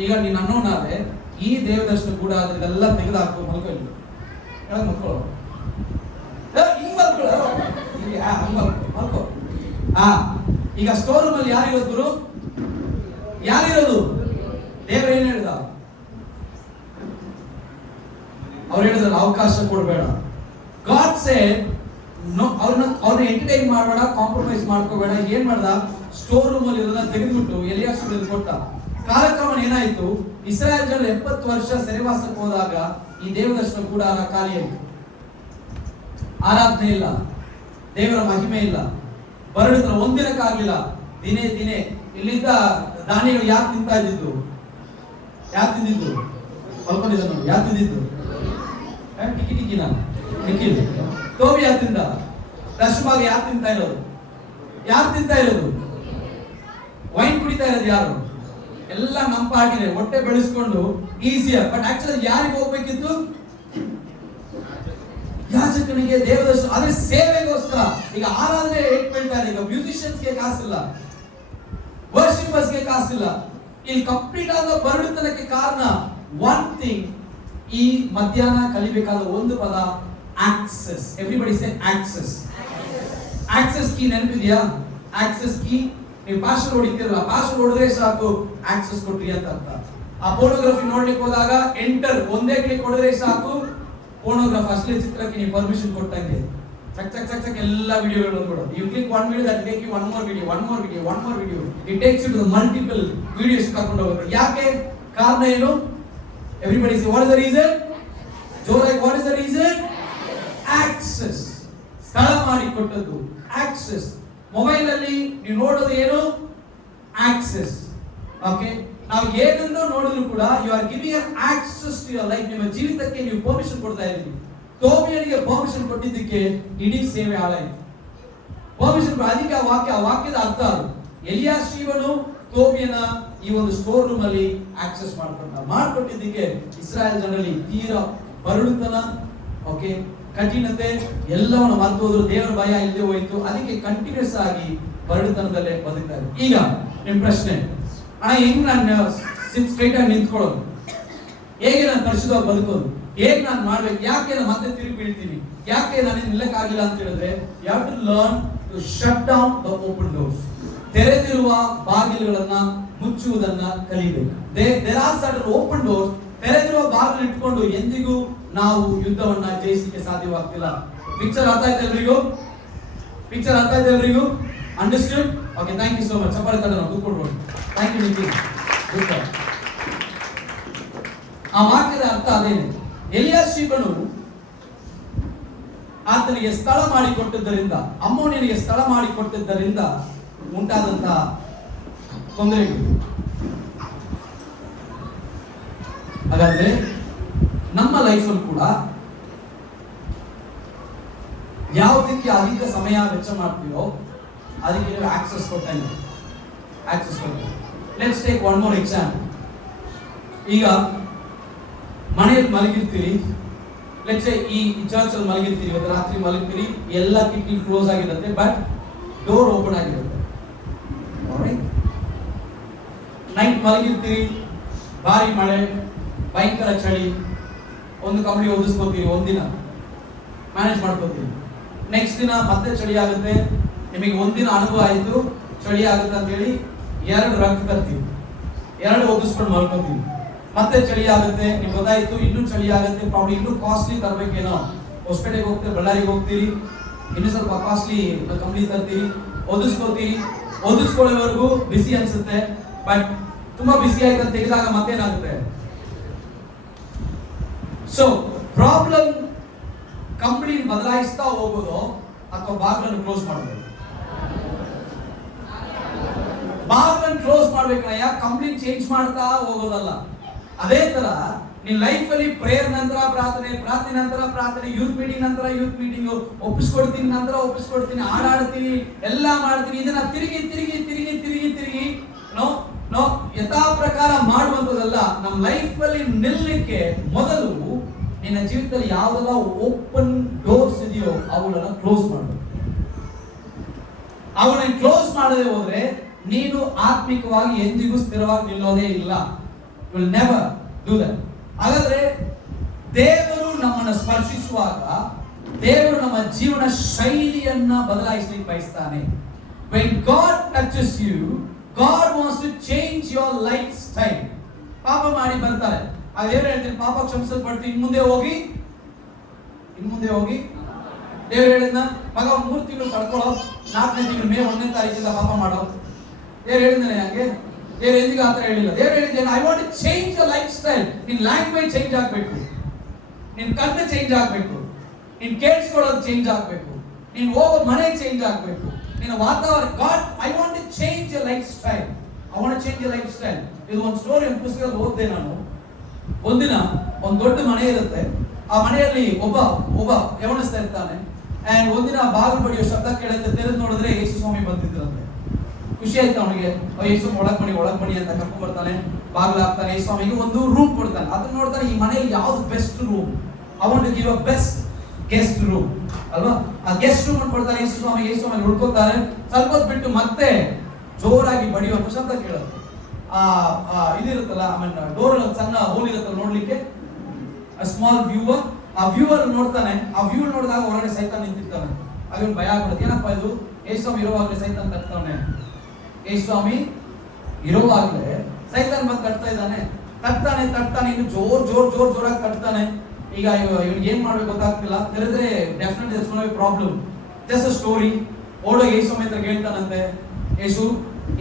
ಈಗ ನೀನು ಅನ್ನೋನಾದ್ರೆ ಈ ದೇವದರ್ಶನ ಕೂಡ ಅದೆಲ್ಲ ತೆಗೆದಾಕು ಮಲ್ಕೊಳ್ಳಿ ಮಕ್ಕಳು ಹಿಂಗ್ ಮಲ್ಕೊ ಈಗ ಸ್ಟೋರ್ ರೂಮ್ ಅಲ್ಲಿ ಯಾರಿರೋದು ಗುರು? ಯಾರಿರೋದು? ದೇವ್ರ ಏನ್ ಹೇಳಿದ? ಅವ್ರು ಹೇಳಿದ್ರಲ್ಲ ಅವಕಾಶ ಕೊಡಬೇಡ. ಗಾಡ್ ಸೇಡ್ ನೋ, ಅವ್ರನ್ನ ಎಂಟರ್ಟೈನ್ ಮಾಡಬೇಡ, ಕಾಂಪ್ರಮೈಸ್ ಮಾಡ್ಕೋಬೇಡ. ಏನ್ ಮಾಡ್ದ? ಸ್ಟೋರ್ ರೂಮ್ ಅಲ್ಲಿ ಇರೋದನ್ನ ತೆಗೆದುಬಿಟ್ಟು ಎಲಿಯಾಷಿಬನಿಗೆ ಕೊಟ್ಟ. ಕಾಲಕ್ರಮ ಏನಾಯ್ತು? ಇಸ್ರಾಯೇಲ್ ಜನರು 70 ವರ್ಷ ಸೆರೆವಾಸಕ್ಕೆ ಹೋದಾಗ ಈ ದೇವದರ್ಶನ ಕೂಡ ಖಾಲಿಯಾಯಿತು. ಆರಾಧನೆ ಇಲ್ಲ, ದೇವರ ಮಹಿಮೆ ಇಲ್ಲ, ಬರಡಿದ್ರ ಒಂದಿನಕ್ಕಾಗ್ಲಿಲ್ಲ. ದಿನೇ ದಿನೇ ಇಲ್ಲಿದ್ದ ಧಾನ್ಯಗಳು ಯಾರು ತಿಂತಾ ಇದ್ದಿದ್ದು? ಯಾರು ತಿಂದಿದ್ದು? ಮಲ್ಕೊಂಡಿದ್ದ ನೋಡಿ, ಯಾರು ತಿಂದಿದ್ದು? ಟಿಕಿನ ನಿಖಿಲ್ ಟೋಬಿ ಯಾರು ತಿಂದ? ದಶಭಾಗ ಯಾರು ತಿಂತಾ ಇರೋದು? ಯಾರು ತಿಂತಾ ಇರೋದು? ವೈನ್ ಕುಡಿತಾ ಇರೋದು ಯಾರು? ಎಲ್ಲ ನಂಪಾಗಿದೆ, ಹೊಟ್ಟೆ ಬೆಳೆಸ್ಕೊಂಡು ಈಸಿಯರ್. ಬಟ್ ಆಕ್ಚುಲಿ ಯಾರಿಗೆ ಹೋಗ್ಬೇಕಿತ್ತು? ಯಾಜಕನಿಗೆ, ದೇವದರ್ಶನ, ಆದ್ರೆ ಸೇವೆಗೋಸ್ಕರ. ಈಗ ಆರಾಧನೆ ಹೇಗ್ ಬೀಳ್ತಾ ಇದೆ? ಈಗ ಮ್ಯೂಸಿಷಿಯನ್ಸ್ಗೆ ಕಾಸಿಲ್ಲ, ವರ್ಷಿಪರ್ಸ್ಗೆ ಕಾಸಿಲ್ಲ. ಇಲ್ಲಿ ಕಂಪ್ಲೀಟ್ ಆದ ಬರಡುತನಕ್ಕೆ ಕಾರಣ ಒನ್ ಥಿಂಗ್. ಈ ಮಧ್ಯಾಹ್ನ ಕಲಿಬೇಕಾದ ಒಂದು ಪದ access. Everybody say access. Access key ನೆನಪಿದೆಯಾ? ಆಕ್ಸೆಸ್ ಕೀ ನೀವು ಪಾಸ್ವರ್ಡ್ ಹೊಡಿತೀರಲ್ಲ, ಪಾಸ್ವರ್ಡ್ ಹೊಡೆದ್ರೆ ಸಾಕು ಆಕ್ಸೆಸ್ ಕೊಟ್ರಿ ಅಂತ ಅರ್ಥ. ಆ ಫೋಟೋಗ್ರಫಿ ನೋಡ್ಲಿಕ್ಕೆ ಹೋದಾಗ ಎಂಟರ್ ಒಂದೇ ಕ್ಲಿಕ್ ಹೊಡೆದ್ರೆ ಸಾಕು ಫೋಟೋಗ್ರಾಫ್ ಅಶ್ಲೀಲ ಚಿತ್ರಕ್ಕೆ ನೀವು ಪರ್ಮಿಷನ್ ಕೊಟ್ಟಂಗೆ ಚಕ್ ಚಕ್ ಚಕ್ ಚಕ್ ಎಲ್ಲ ವಿಡಿಯೋಗಳು ಬಂದ್ಬಿಡೋದು. You click one video, that take you one more video, one more video, one more video. It takes you to the multiple videos ಕರ್ಕೊಂಡು ಹೋಗ್ತಾರೆ. ಯಾಕೆ? ಕಾರಣ ಏನು? Everybody say what is the reason? ಜೋರಾಗಿ what is the reason? Access. ಸ್ಥಳ ಮಾಡಿ ಕೊಟ್ಟದ್ದು access. Mobile ಅಲ್ಲಿ ನೀವು ನೋಡೋದು ಏನು? ಆಕ್ಸೆಸ್. ಓಕೆ, ನಾವು ಏನನ್ನು ನೋಡಿದ್ರು ಕೂಡ you are giving access to your life. ನಿಮ್ಮ ಜೀವಿತಕ್ಕೆ ನೀವು ಪರ್ಮಿಷನ್ ಕೊಡ್ತಾ ಇದ್ದೀರಿ. ತೋಬಿಯನಿಗೆ ಪರ್ಮಿಷನ್ ಕೊಟ್ಟಿದ್ದಕ್ಕೆ ಇಡೀ ಸೇವೆ ಹಾಳಾಯಿತು. ಪರ್ಮಿಷನ್ ಅದಕ್ಕೆ ಆ ವಾಕ್ಯದ ಅರ್ಥ ಅದು. ಎಲಿಯಾಷೀಬನು ತೋಬಿಯನ ಈ ಒಂದು ಸ್ಟೋರ್ ರೂಮ್ ಅಲ್ಲಿ ಆಕ್ಸೆಸ್ ಮಾಡ್ಕೊಟ್ಟಿದ್ದಕ್ಕೆ ಇಸ್ರಾಯೇಲ್ ಜನರಲ್ಲಿ ತೀರಾ ಬರಡುತನ, ಓಕೆ, ಕಠಿಣತೆ ಎಲ್ಲವನ್ನು ಮರೆತು ಹೋದ್ರು. ದೇವರ ಭಯ ಇಲ್ಲದೆ ಹೋಯಿತು. ಅದಕ್ಕೆ ಕಂಟಿನ್ಯೂಸ್ ಆಗಿ ಬರಡುತನದಲ್ಲೇ ಬದುಕ್ತಾರೆ. ಈಗ ನಿಮ್ ಪ್ರಶ್ನೆ, ಅಣ್ಣ ಹೆಂಗ್ ನಾನು ಸ್ಟ್ರೈಟ್ ಆಗಿ ನಿಂತ್ಕೊಳ್ಳೋದು? ಹೇಗೆ ನಾನು ಪರಿಶುದ್ಧವಾಗಿ ಬದುಕೋದು? ಹೇಗೆ ನಾನು ಮಾಡ್ಬೇಕು? ಯಾಕೆ ನಾನು ಮತ್ತೆ ತಿರುಗಿ ಬೀಳ್ತೀನಿ? ಯಾಕೆ ನಾನು ನಿಲ್ಲಕ್ಕಾಗಿಲ್ಲ ಅಂತ ಹೇಳಿದ್ರೆ you have to learn to shut down the open doors. ತೆರೆದಿರುವ ಬಾಗಿಲುಗಳನ್ನ ಮುಚ್ಚುವುದನ್ನ ಕಲಿಬೇಕು. There are certain open doors. ತೆರೆದಿರುವ ಬಾಗಿಲು ಇಟ್ಕೊಂಡು ಎಂದಿಗೂ ನಾವು ಯುದ್ಧವನ್ನ ಜಯಿಸಲಿಕ್ಕೆ ಸಾಧ್ಯವಾಗ್ತಿಲ್ಲ. ಪಿಕ್ಚರ್ ಅರ್ಥ ಆಯ್ತು ಎಲ್ರಿಗೂ? ಪಿಕ್ಚರ್ ಅರ್ಥ ಆಯ್ತು ಎಲ್ರಿಗೂ? Understand? Okay, thank you so much. ಚಪ್ಪಾಳೆ ತಡ ನಾವು ಕೂತ್ಕೊಳ್ಬೋದು. Thank you Nikhil. ಆ ವಾಕ್ಯದ ಅರ್ಥ ಅದೇನೆ. ಎಲಿಯಾಷೀಬನು ಆತನಿಗೆ ಸ್ಥಳ ಮಾಡಿಕೊಟ್ಟಿದ್ದರಿಂದ, ಅಮ್ಮೋನಿಯನಿಗೆ ಸ್ಥಳ ಮಾಡಿಕೊಟ್ಟಿದ್ದರಿಂದ ಉಂಟಾದಂತಹ ತೊಂದರೆಗಳು. ಹಾಗಾದ್ರೆ ನಮ್ಮ ಲೈಫಲ್ಲಿ ಕೂಡ ಯಾವುದಕ್ಕೆ ಅಧಿಕ ಸಮಯ ವೆಚ್ಚ ಮಾಡ್ತೀವೋ ಅದಕ್ಕೆ ನೀವು ಆಕ್ಸೆಸ್ ಕೊಟ್ಟಂಗೆ. ಆಕ್ಸೆಸ್ ಕೊಟ್ಟಂಗೆ. Let's take one more example. ಈಗ ಮನೆಯಲ್ಲಿ ಮಲಗಿರ್ತೀರಿ, ಲೆಟ್ಸ್ ಸೇ ಈ ಚರ್ಚ್ ಅಲ್ಲಿ ಮಲಗಿರ್ತೀರಿ, ಇವತ್ತು ರಾತ್ರಿ ಮಲಗ್ತೀರಿ, ಎಲ್ಲ ಕಿಟಕಿ ಕ್ಲೋಸ್ ಆಗಿರುತ್ತೆ, ಬಟ್ ಡೋರ್ ಓಪನ್ ಆಗಿರುತ್ತೆ. ನೈಟ್ ಮಲಗಿರ್ತೀರಿ, ಭಾರಿ ಮಳೆ, ಭಯಂಕರ ಚಳಿ, ಒಂದು ಕಂಬಳಿ ಓದಿಸ್ಕೋತೀರಿ, ಒಂದಿನ ಮ್ಯಾನೇಜ್ ಮಾಡ್ಕೋತೀರಿ. ನೆಕ್ಸ್ಟ್ ದಿನ ಮತ್ತೆ ಚಳಿ ಆಗುತ್ತೆ, ನಿಮಗೆ ಒಂದಿನ ಅನುಭವ ಆಯಿತು, ಚಳಿ ಆಗುತ್ತೆ ಅಂತ ಹೇಳಿ 2 ರಗ್ ತರ್ತೀವಿ, 2 ಓದಿಸ್ಕೊಂಡು ಮಲ್ಕೋತೀವಿ. ಮತ್ತೆ ಚಳಿ ಆಗುತ್ತೆ, ನಿಮ್ಗೆ ಗೊತ್ತಾಯ್ತು, ಇನ್ನೂ ಚಳಿ ಆಗುತ್ತೆ, ಪ್ರಾಬ್ಲಮ್ ಇನ್ನೂ ಕಾಸ್ಟ್ಲಿ ತರಬೇಕೇನೋ, ಹೊಸಪೇಟೆಗೆ ಹೋಗ್ತೀರಿ, ಬಳ್ಳಾರಿಗೆ ಹೋಗ್ತೀರಿ, ಇನ್ನೂ ಸ್ವಲ್ಪ ಕಾಸ್ಟ್ಲಿ ಕಂಬಳಿ ತರ್ತೀರಿ, ಓದಿಸ್ಕೋತೀರಿ. ಓದಿಸ್ಕೊಳ್ಳೋವರೆಗೂ ಬಿಸಿ ಅನ್ಸುತ್ತೆ, ಬಟ್ ತುಂಬಾ ಬಿಸಿ ಆಯ್ತು ಅಂತ ತೆಗೆದಾಗ ಮತ್ತೇನಾಗುತ್ತೆ? ಸೊ ಪ್ರಾಬ್ಲಮ್ ಕಂಬಳಿ ಬದಲಾಯಿಸ್ತಾ ಹೋಗೋದು ಅಥವಾ ಬಾಗಿಲನ್ನು ಕ್ಲೋಸ್ ಮಾಡೋದು? ಬಾಗಿಲನ್ನು ಕ್ಲೋಸ್ ಮಾಡ್ಬೇಕಯ್ಯ, ಕಂಬಳಿ ಚೇಂಜ್ ಮಾಡ್ತಾ ಹೋಗೋದಲ್ಲ. ಅದೇ ತರ ನಿನ್ ಲೈಫ್ ಅಲ್ಲಿ ಪ್ರೇಯರ್ ನಂತರ ಪ್ರಾರ್ಥನೆ, ಪ್ರಾರ್ಥನೆ ನಂತರ ಪ್ರಾರ್ಥನೆ, ಯೂತ್ ಮೀಟಿಂಗ್ ನಂತರ ಯೂತ್ ಮೀಟಿಂಗ್, ಒಪ್ಪಿಸ್ಕೊಡ್ತೀನಿ ನಂತರ ಒಪ್ಪಿಸ್ಕೊಡ್ತೀನಿ, ಹಾಡಾಡ್ತೀನಿ, ಎಲ್ಲ ಮಾಡ್ತೀನಿ. ಇದನ್ನ ತಿರುಗಿ ತಿರುಗಿ ತಿರುಗಿ ತಿರುಗಿ ತಿರುಗಿ ನೋ ಯಥಾ ಪ್ರಕಾರ ಮಾಡುವಂತದಲ್ಲ. ನಮ್ಮ ಲೈಫ್ ಅಲ್ಲಿ ನಿಲ್ಲಕ್ಕೆ ಮೊದಲು ನಿನ್ನ ಜೀವಿತದಲ್ಲಿ ಯಾವೆಲ್ಲ ಓಪನ್ ಡೋರ್ಸ್ ಇದೆಯೋ ಅವುಗಳನ್ನ ಕ್ಲೋಸ್ ಮಾಡಬೇಕು. ಅವನ್ನ ಕ್ಲೋಸ್ ಮಾಡದೆ ಹೋದ್ರೆ ನೀನು ಆತ್ಮಿಕವಾಗಿ ಎಂದಿಗೂ ಸ್ಥಿರವಾಗಿ ನಿಲ್ಲೋದೇ ಇಲ್ಲ. Will never do that. ಹಾಗಾದ್ರೆ ದೇವರು ನಮ್ಮನ್ನು ಸ್ಪರ್ಶಿಸುವಾಗ ದೇವರು ನಮ್ಮ ಜೀವನ ಶೈಲಿಯನ್ನ ಬದಲಾಯಿಸಲಿಕ್ಕೆ ಬಯಸ್ತಾನೆ. When God touches you, God wants to change your lifestyle. ಪಾಪ ಮಾಡಿ ಬರ್ತಾರೆ, ಆಗ ದೇವರು ಹೇಳ್ತೀನಿ ಪಾಪ ಕ್ಷಮಿಸಲ್ಪಟ್ಟು ಇನ್ನು ಮುಂದೆ ಹೋಗಿ ದೇವರು ಹೇಳಿದ್ನ ಮಗ 3 ತಿಂಗಳು ಕಳ್ಕೊಳ್ಳೋ, 4ನೇ ತಿಂಗಳು ಮೇ 1ನೇ ತಾರೀಕಿಂದ ಪಾಪ ಮಾಡೋ. ದೇವರು ಹೇಳಿದ್ದಾನೆ ಹಂಗೆ? ದೇವರು ಎಂದಿಗೂ ಆತರ ಹೇಳಿಲ್ಲ. ದೇವರು ಹೇಳಿದ್ದೇನೆ I want to change your life style. ನಿನ್ ಲ್ಯಾಂಗ್ವೇಜ್ ಚೇಂಜ್ ಆಗಬೇಕು, ನಿನ್ ಕಣ್ಣು ಚೇಂಜ್ ಆಗಬೇಕು, ನೀನ್ ಕೇಳಿಸ್ಕೊಳ್ಳೋದು ಚೇಂಜ್ ಆಗಬೇಕು, ನೀನ್ ಹೋಗೋ ಮನೆ ಚೇಂಜ್ ಆಗಬೇಕು, ನಿನ್ನ ವಾತಾವರಣ. God I want to change your life style. I want to change your life style. ಇದು ಒಂದು ಸ್ಟೋರಿ ಒಂದು ಪುಸ್ತಕದಲ್ಲಿ ಓದಿದೆ ನಾನು. ಒಂದಿನ ಒಂದು ದೊಡ್ಡ ಮನೆ ಇರುತ್ತೆ. ಆ ಮನೆಯಲ್ಲಿ ಒಬ್ಬ ಯವಣಿಸ್ತಾ ಇರ್ತಾನೆ. ಅಂಡ್ ಒಂದಿನ ಬಾಗಿಲು ಬಡಿಯೋ ಶಬ್ದ ಕೇಳುತ್ತೆ. ತೆರೆದು ನೋಡಿದ್ರೆ ಯೇಸು ಸ್ವಾಮಿ ಬಂದಿದ್ರಂತೆ. ಖುಷಿ ಆಯ್ತು ಅವನಿಗೆ. ಯೇಸು ಒಳಗ್ ಬನ್ನಿ ಅಂತ ಕರ್ಕೊಂಡ್ ಬರ್ತಾನೆ. ಬಾಗಿಲು ಹಾಕ್ತಾನೆ. ಯೇಸು ಸ್ವಾಮಿಗೆ ಒಂದು ರೂಮ್ ಕೊಡ್ತಾನೆ. ಅದನ್ನ ನೋಡ್ತಾನೆ, ಈ ಮನೆಯಲ್ಲಿ ಯಾವ್ದು best room, I want to give a best guest room ಅಲ್ವಾ. ಆ ಗೆಸ್ಟ್ ರೂಮ್ ಕೊಡ್ತಾನೆ ಯೇಸು ಸ್ವಾಮಿ ಉಳ್ಕೋತಾರೆ. ಸ್ವಲ್ಪ ಹೊತ್ತು ಬಿಟ್ಟು ಮತ್ತೆ ಜೋರಾಗಿ ಬಡಿಯುವಂತ ಶಬ್ದ ಕೇಳುತ್ತೆ. ಇದಿರುತ್ತಲ್ಲ, ಆಮೇಲೆ ಡೋರ್ ಸಣ್ಣ ಹೋಲ್ ಇರುತ್ತಲ್ಲ ನೋಡ್ಲಿಕ್ಕೆ, ಸ್ಮಾಲ್ ವ್ಯೂವರ್. ಆ ವ್ಯೂವರ್ ನೋಡ್ತಾನೆ. ಆ ವ್ಯೂ ನೋಡಿದಾಗ ಹೊರಗಡೆ ಸೈತಾನ್ ನಿಂತಿರ್ತಾನೆ. ಆಗ ಭಯ ಆಗ್ಬಿಡುತ್ತೆ. ಏನಪ್ಪ ಇದು, ಯೇಸು ಸ್ವಾಮಿ ಇರುವಾಗಲೇ ಸೈತಾನ್ ತಟ್ತಾನೆ. ಯೇಸು ಸ್ವಾಮಿ ಇರುವಾಗಲೇ ಸೈತಾನ್ ಬಂದು ತಟ್ತಾನೆ. ಇನ್ನು ಜೋರಾಗಿ ತಟ್ತಾನೆ. ಈಗ ಇವ್ನಿಗೆ ಏನ್ ಮಾಡ್ಬೇಕು ಗೊತ್ತಾಗ್ತಿಲ್ಲ. ತೆರೆದ್ರೆ definitely that's gonna be problem. Just a story. ಓಡೋ ಯೇಸು ಸ್ವಾಮಿ ಹತ್ರ ಕೇಳ್ತಾನಂತೆ, ಯೇಸು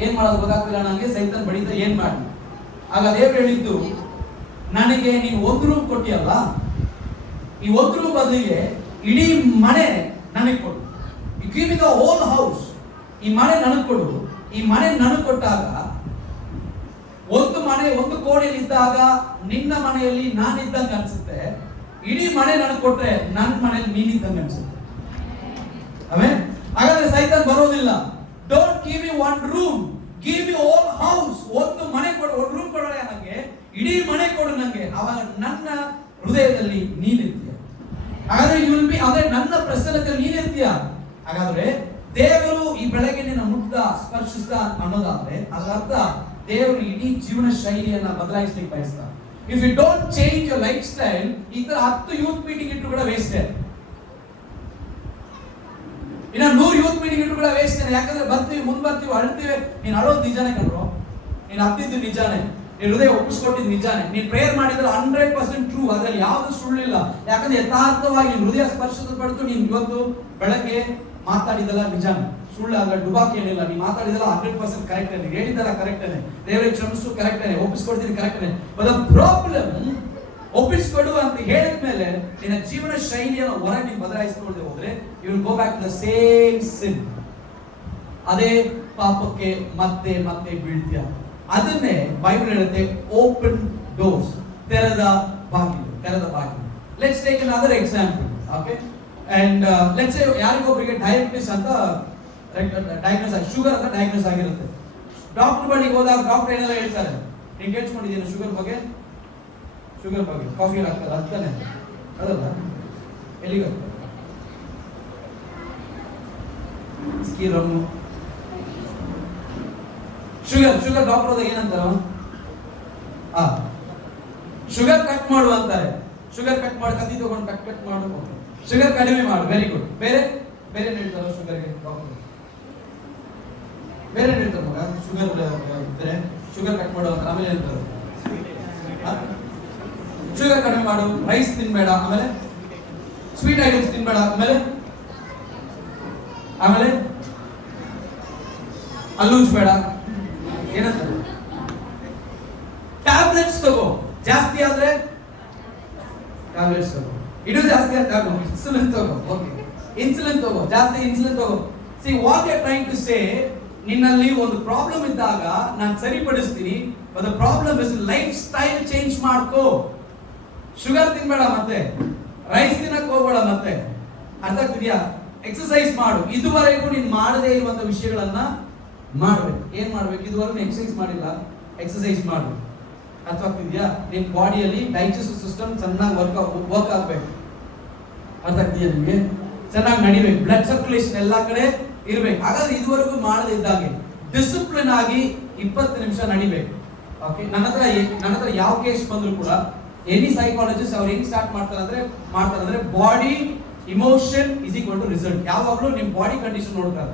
ಏನ್ ಮಾಡೋದು ಗೊತ್ತಾಗ್ತಿಲ್ಲ ನನಗೆ, ಸೈತಾನ್ ಬಡಿತ ಏನ್ ಮಾಡಿ. ಆಗ ದೇವ್ರು ಹೇಳಿದ್ದು, ನನಗೆ ನೀನು ಒಂದು ರೂಮ್ ಕೊಟ್ಟಿಯಲ್ಲ, ಈ ಒಂದು ರೂಮ್ ಬದಲಿಗೆ ಇಡೀ ಮನೆ ನನಗೆ ಕೊಡು. You give me the whole house. ಈ ಮನೆ ನನಗೆ ಕೊಡು. ಈ ಮನೆ ನನಗೆ ಕೊಟ್ಟಾಗ ಒಂದು ಕೋಣೆಯಲ್ಲಿ ಇದ್ದಾಗ ನಿನ್ನ ಮನೆಯಲ್ಲಿ ನಾನಿದ್ದಂಗೆ ಅನ್ಸುತ್ತೆ. ಇಡೀ ಮನೆ ನನಗೆ ಕೊಟ್ರೆ ನನ್ನ ಮನೆಯಲ್ಲಿ ನೀನಿದ್ದಂಗೆ ಅನ್ಸುತ್ತೆ. ಆಮೇಲೆ ಹಾಗಾದ್ರೆ ಸೈತಾನ್ ಬರೋದಿಲ್ಲ. Don't give me one room, give me whole house. ಒಂದು ಮನೆ ಕೊಡು, ಒಂದು ರೂಮ್ ಕೊಡೋಣ ನನಗೆ, ಇಡೀ ಮನೆ ಕೊಡು ನನಗೆ. ಅವಾಗ ನನ್ನ ಹೃದಯದಲ್ಲಿ ನೀನಿರ್ತೀಯ. ಹಾಗಾದ್ರೆ ಯು ವಿಲ್ ಬಿ, ಅದೇ ನನ್ನ ಪ್ರಸನ್ನತೆಯಲ್ಲಿ ನೀನಿರ್ತೀಯ. ಹಾಗಾದ್ರೆ ದೇವರು ಈ ಬೆಳಗ್ಗೆ ನಿನ್ನ ಮುಟ್ಟ ಸ್ಪರ್ಶಿಸ್ತ ಅನ್ನೋದಾದ್ರೆ ಅದರ ಅರ್ಥ ದೇವರು ಇಡೀ ಜೀವನ ಶೈಲಿಯನ್ನ ಬದಲಾಯಿಸಲಿಕ್ಕೆ ಬಯಸ್ತಾರೆ. If you don't change your life style, ಈ ತರ 10 ಯೂತ್ ಮೀಟಿಂಗ್ ಇಟ್ಟು ಕೂಡ ವೇಸ್ಟ್. ಇನ್ನ 100 ಯೂತ್ ಮೀಟಿಂಗ್ ಇಟ್ಟು ಕೂಡ ವೇಸ್ಟ್. ಯಾಕಂದ್ರೆ ಬರ್ತೀವಿ ಅಳ್ತೀವಿ. ನೀನ್ ಅಳೋದು ನಿಜಾನೇ ಕಣ್ರು, ನೀನ್ ಹತ್ತಿದ್ದು ನಿಜಾನೇ, ನೀನ್ ಹೃದಯ ಒಪ್ಪಿಸ್ಕೊಟ್ಟಿದ್ದು ನಿಜಾನೇ, ನೀನ್ ಪ್ರೇಯರ್ ಮಾಡಿದ್ರೆ 100% ಟ್ರೂ, ಅದ್ರಲ್ಲಿ ಯಾವ್ದು ಸುಳ್ಳಿಲ್ಲ. ಯಾಕಂದ್ರೆ ಯಥಾರ್ಥವಾಗಿ ಹೃದಯ ಸ್ಪರ್ಶಿಸಲ್ಪಡ್ತು. ನೀನ್ ಇವತ್ತು ಬೆಳಗ್ಗೆ ಮಾತಾಡಿದಲ್ಲ ನಿಜಾನೇ, ಸುಳ್ಳು ಅದ್ರ ಡುಬಾಕಿ ಏನಿಲ್ಲ. ನೀ ಮಾತಾಡಿದಲ್ಲ 100% ಕರೆಕ್ಟ್, ಹೇಳಿದಲ್ಲ ಕರೆಕ್ಟ್, ದೇವರಿಗೆ ಕ್ಷಮಿಸು ಕರೆಕ್ಟ್, ಒಪ್ಪಿಸ್ಕೊಡ್ತೀನಿ ಕರೆಕ್ಟ್. ಬಟ್ ದ ಪ್ರಾಬ್ಲಮ್, ಒಪ್ಪಿಸ್ಕೊಡು ಅಂತ ಹೇಳಿದ್ಮೇಲೆ ನಿನ್ನ ಜೀವನ ಶೈಲಿಯನ್ನು ಹೊರಗೆ ನೀನು ಬದಲಾಯಿಸಿಕೊಳ್ಳದೆ ಹೋದ್ರೆ you will go back to the same sin. ಅದೇ ಪಾಪಕ್ಕೆ ಮತ್ತೆ ಬೀಳ್ತೀಯ. ಅದನ್ನೇ ಬೈಬಲ್ ಹೇಳುತ್ತೆ, ಓಪನ್ ಡೋರ್ಸ್, ತೆರೆದ ಬಾಗಿಲು. Let's take another example. Okay, and let's say ಯಾರಿಗೊಬ್ಬರಿಗೆ ಡಯಾಬಿಟಿಸ್ ಅಂತ ಡಯಾಗ್ನೋಸ್ ಆಗಿ, ಶುಗರ್ ಅಂತ ಡಯಾಗ್ನೋಸ್ ಆಗಿರುತ್ತೆ. ಡಾಕ್ಟರ್ ಬಳಿಗೆ ಹೋದಾಗ ಡಾಕ್ಟರ್ ಏನೆಲ್ಲ ಹೇಳ್ತಾರೆ, ನೀನು ಕೇಳಿಸ್ಕೊಂಡಿದ್ದೀನಿ ಶುಗರ್ ಬಗ್ಗೆ, ಕಾಫಿ ಹಾಕ್ತಾರೆ ಅಂತಾನೆ ಅದಲ್ಲ, ಎಲ್ಲಿಗೆ ಸ್ಕೀರಮ್ ಶುಗರ್ ಡಾಕ್ಟರ್ ಹೋದಾಗ ಏನಂತಾರ, ಶುಗರ್ ಕಟ್ ಮಾಡು ಅಂತಾರೆ. ಶುಗರ್ ಕಟ್ ಮಾಡಿ ಕತ್ತಿ ತಗೊಂಡು ಕಟ್ ಮಾಡು, ಶುಗರ್ ಕಡಿಮೆ ಮಾಡು, ವೆರಿ ಗುಡ್. ಬೇರೆ ಹೇಳ್ತಾರ ಶುಗರ್ಗೆ ಡಾಕ್ಟರ್, ಬೇರೆ ಹೇಳ್ತಾರೆ ಮಗ, ಶುಗರ್ ಕಟ್ ಮಾಡು ಅಂತ. ಆಮೇಲೆ ಹೇಳ್ತಾರೆ ಶುಗರ್ ಕಡಿಮೆ ಮಾಡು, ರೈಸ್ ತಿನ್ಬೇಡ, ಆಮೇಲೆ ಸ್ವೀಟ್ ಐಟಮ್ಸ್ ತಿನ್ಬೇಡ, ಆಮೇಲೆ ಅಲ್ಲುಂಚ್ಬೇಡ. ಏನಂತಾರೆ, ಟ್ಯಾಬ್ಲೆಟ್ಸ್ ತಗೋ, ಜಾಸ್ತಿ ಆದ್ರೆ ಟ್ಯಾಬ್ಲೆಟ್ಸ್ ತಗೋ, ಇದು ಜಾಸ್ತಿ ಆದ್ರೆ ಇನ್ಸುಲಿನ್ ತಗೋ. ಓಕೆ, ಇನ್ಸುಲಿನ್ ತಗೋ, ಜಾಸ್ತಿ ಇನ್ಸುಲಿನ್ ತಗೋ. See what you are trying to say, ನಿನ್ನಲ್ಲಿ ಒಂದು ಪ್ರಾಬ್ಲಮ್ ಇದ್ದಾಗ ನಾನು ಸರಿಪಡಿಸ್ತೀನಿ. But the problem is lifestyle change ಮಾಡ್ಕೋ. ಶುಗರ್ ತಿನ್ಬೇಡ, ಮತ್ತೆ ರೈಸ್ ತಿನ್ನಕ್ ಹೋಗ್ಬೇಡ, ಮತ್ತೆ ಅರ್ಥ ಆಗ್ತಿದ್ಯಾ? ಎಕ್ಸರ್ಸೈಸ್ ಮಾಡು. ಇದುವರೆಗೂ ನೀನ್ ಮಾಡದೇ ಇರುವಂತ ವಿಷಯಗಳನ್ನ ಮಾಡ್ಬೇಕು. ಏನ್ ಮಾಡ್ಬೇಕು? ಇದುವರೆಗೂ ಎಕ್ಸರ್ಸೈಸ್ ಮಾಡಿಲ್ಲ, ಎಕ್ಸರ್ಸೈಸ್ ಮಾಡು. ಅರ್ಥ ಆಗ್ತಿದ್ಯಾ? ನಿನ್ ಬಾಡಿಯಲ್ಲಿ ಡೈಜೆಸ್ಟಿವ್ ಸಿಸ್ಟಮ್ ಚೆನ್ನಾಗಿ ವರ್ಕ್ ಆಗ್ಬೇಕು. ಅರ್ಥ ಆಗ್ತಿದ್ಯಾ? ನಿಮ್ಗೆ ಚೆನ್ನಾಗಿ ನಡಿಬೇಕು, ಬ್ಲಡ್ ಸರ್ಕ್ಯುಲೇಷನ್ ಎಲ್ಲಾ ಕಡೆ ಇರ್ಬೇಕು. ಹಾಗಾದ್ರೆ ಇದುವರೆಗೂ ಮಾಡದೇ ಇದ್ದಾಗೆ ಡಿಸಿಪ್ಲಿನ್ ಆಗಿ 20 ನಿಮಿಷ ನಡಿಬೇಕು. ಓಕೆ, ನನ್ನ ಹತ್ರ ಯಾವ ಕೇಸ್ ಬಂದ್ರು ಕೂಡ ಎನಿ ಸೈಕಾಲಜಿಸ್ಟ್ ಅವ್ರು ಹೆಂಗ್ ಸ್ಟಾರ್ಟ್ ಮಾಡ್ತಾರೆ body emotion is equal to result. ಯಾವಾಗಲೂ ನಿಮ್ ಬಾಡಿ ಕಂಡೀಷನ್ ನೋಡ್ತಾರೆ.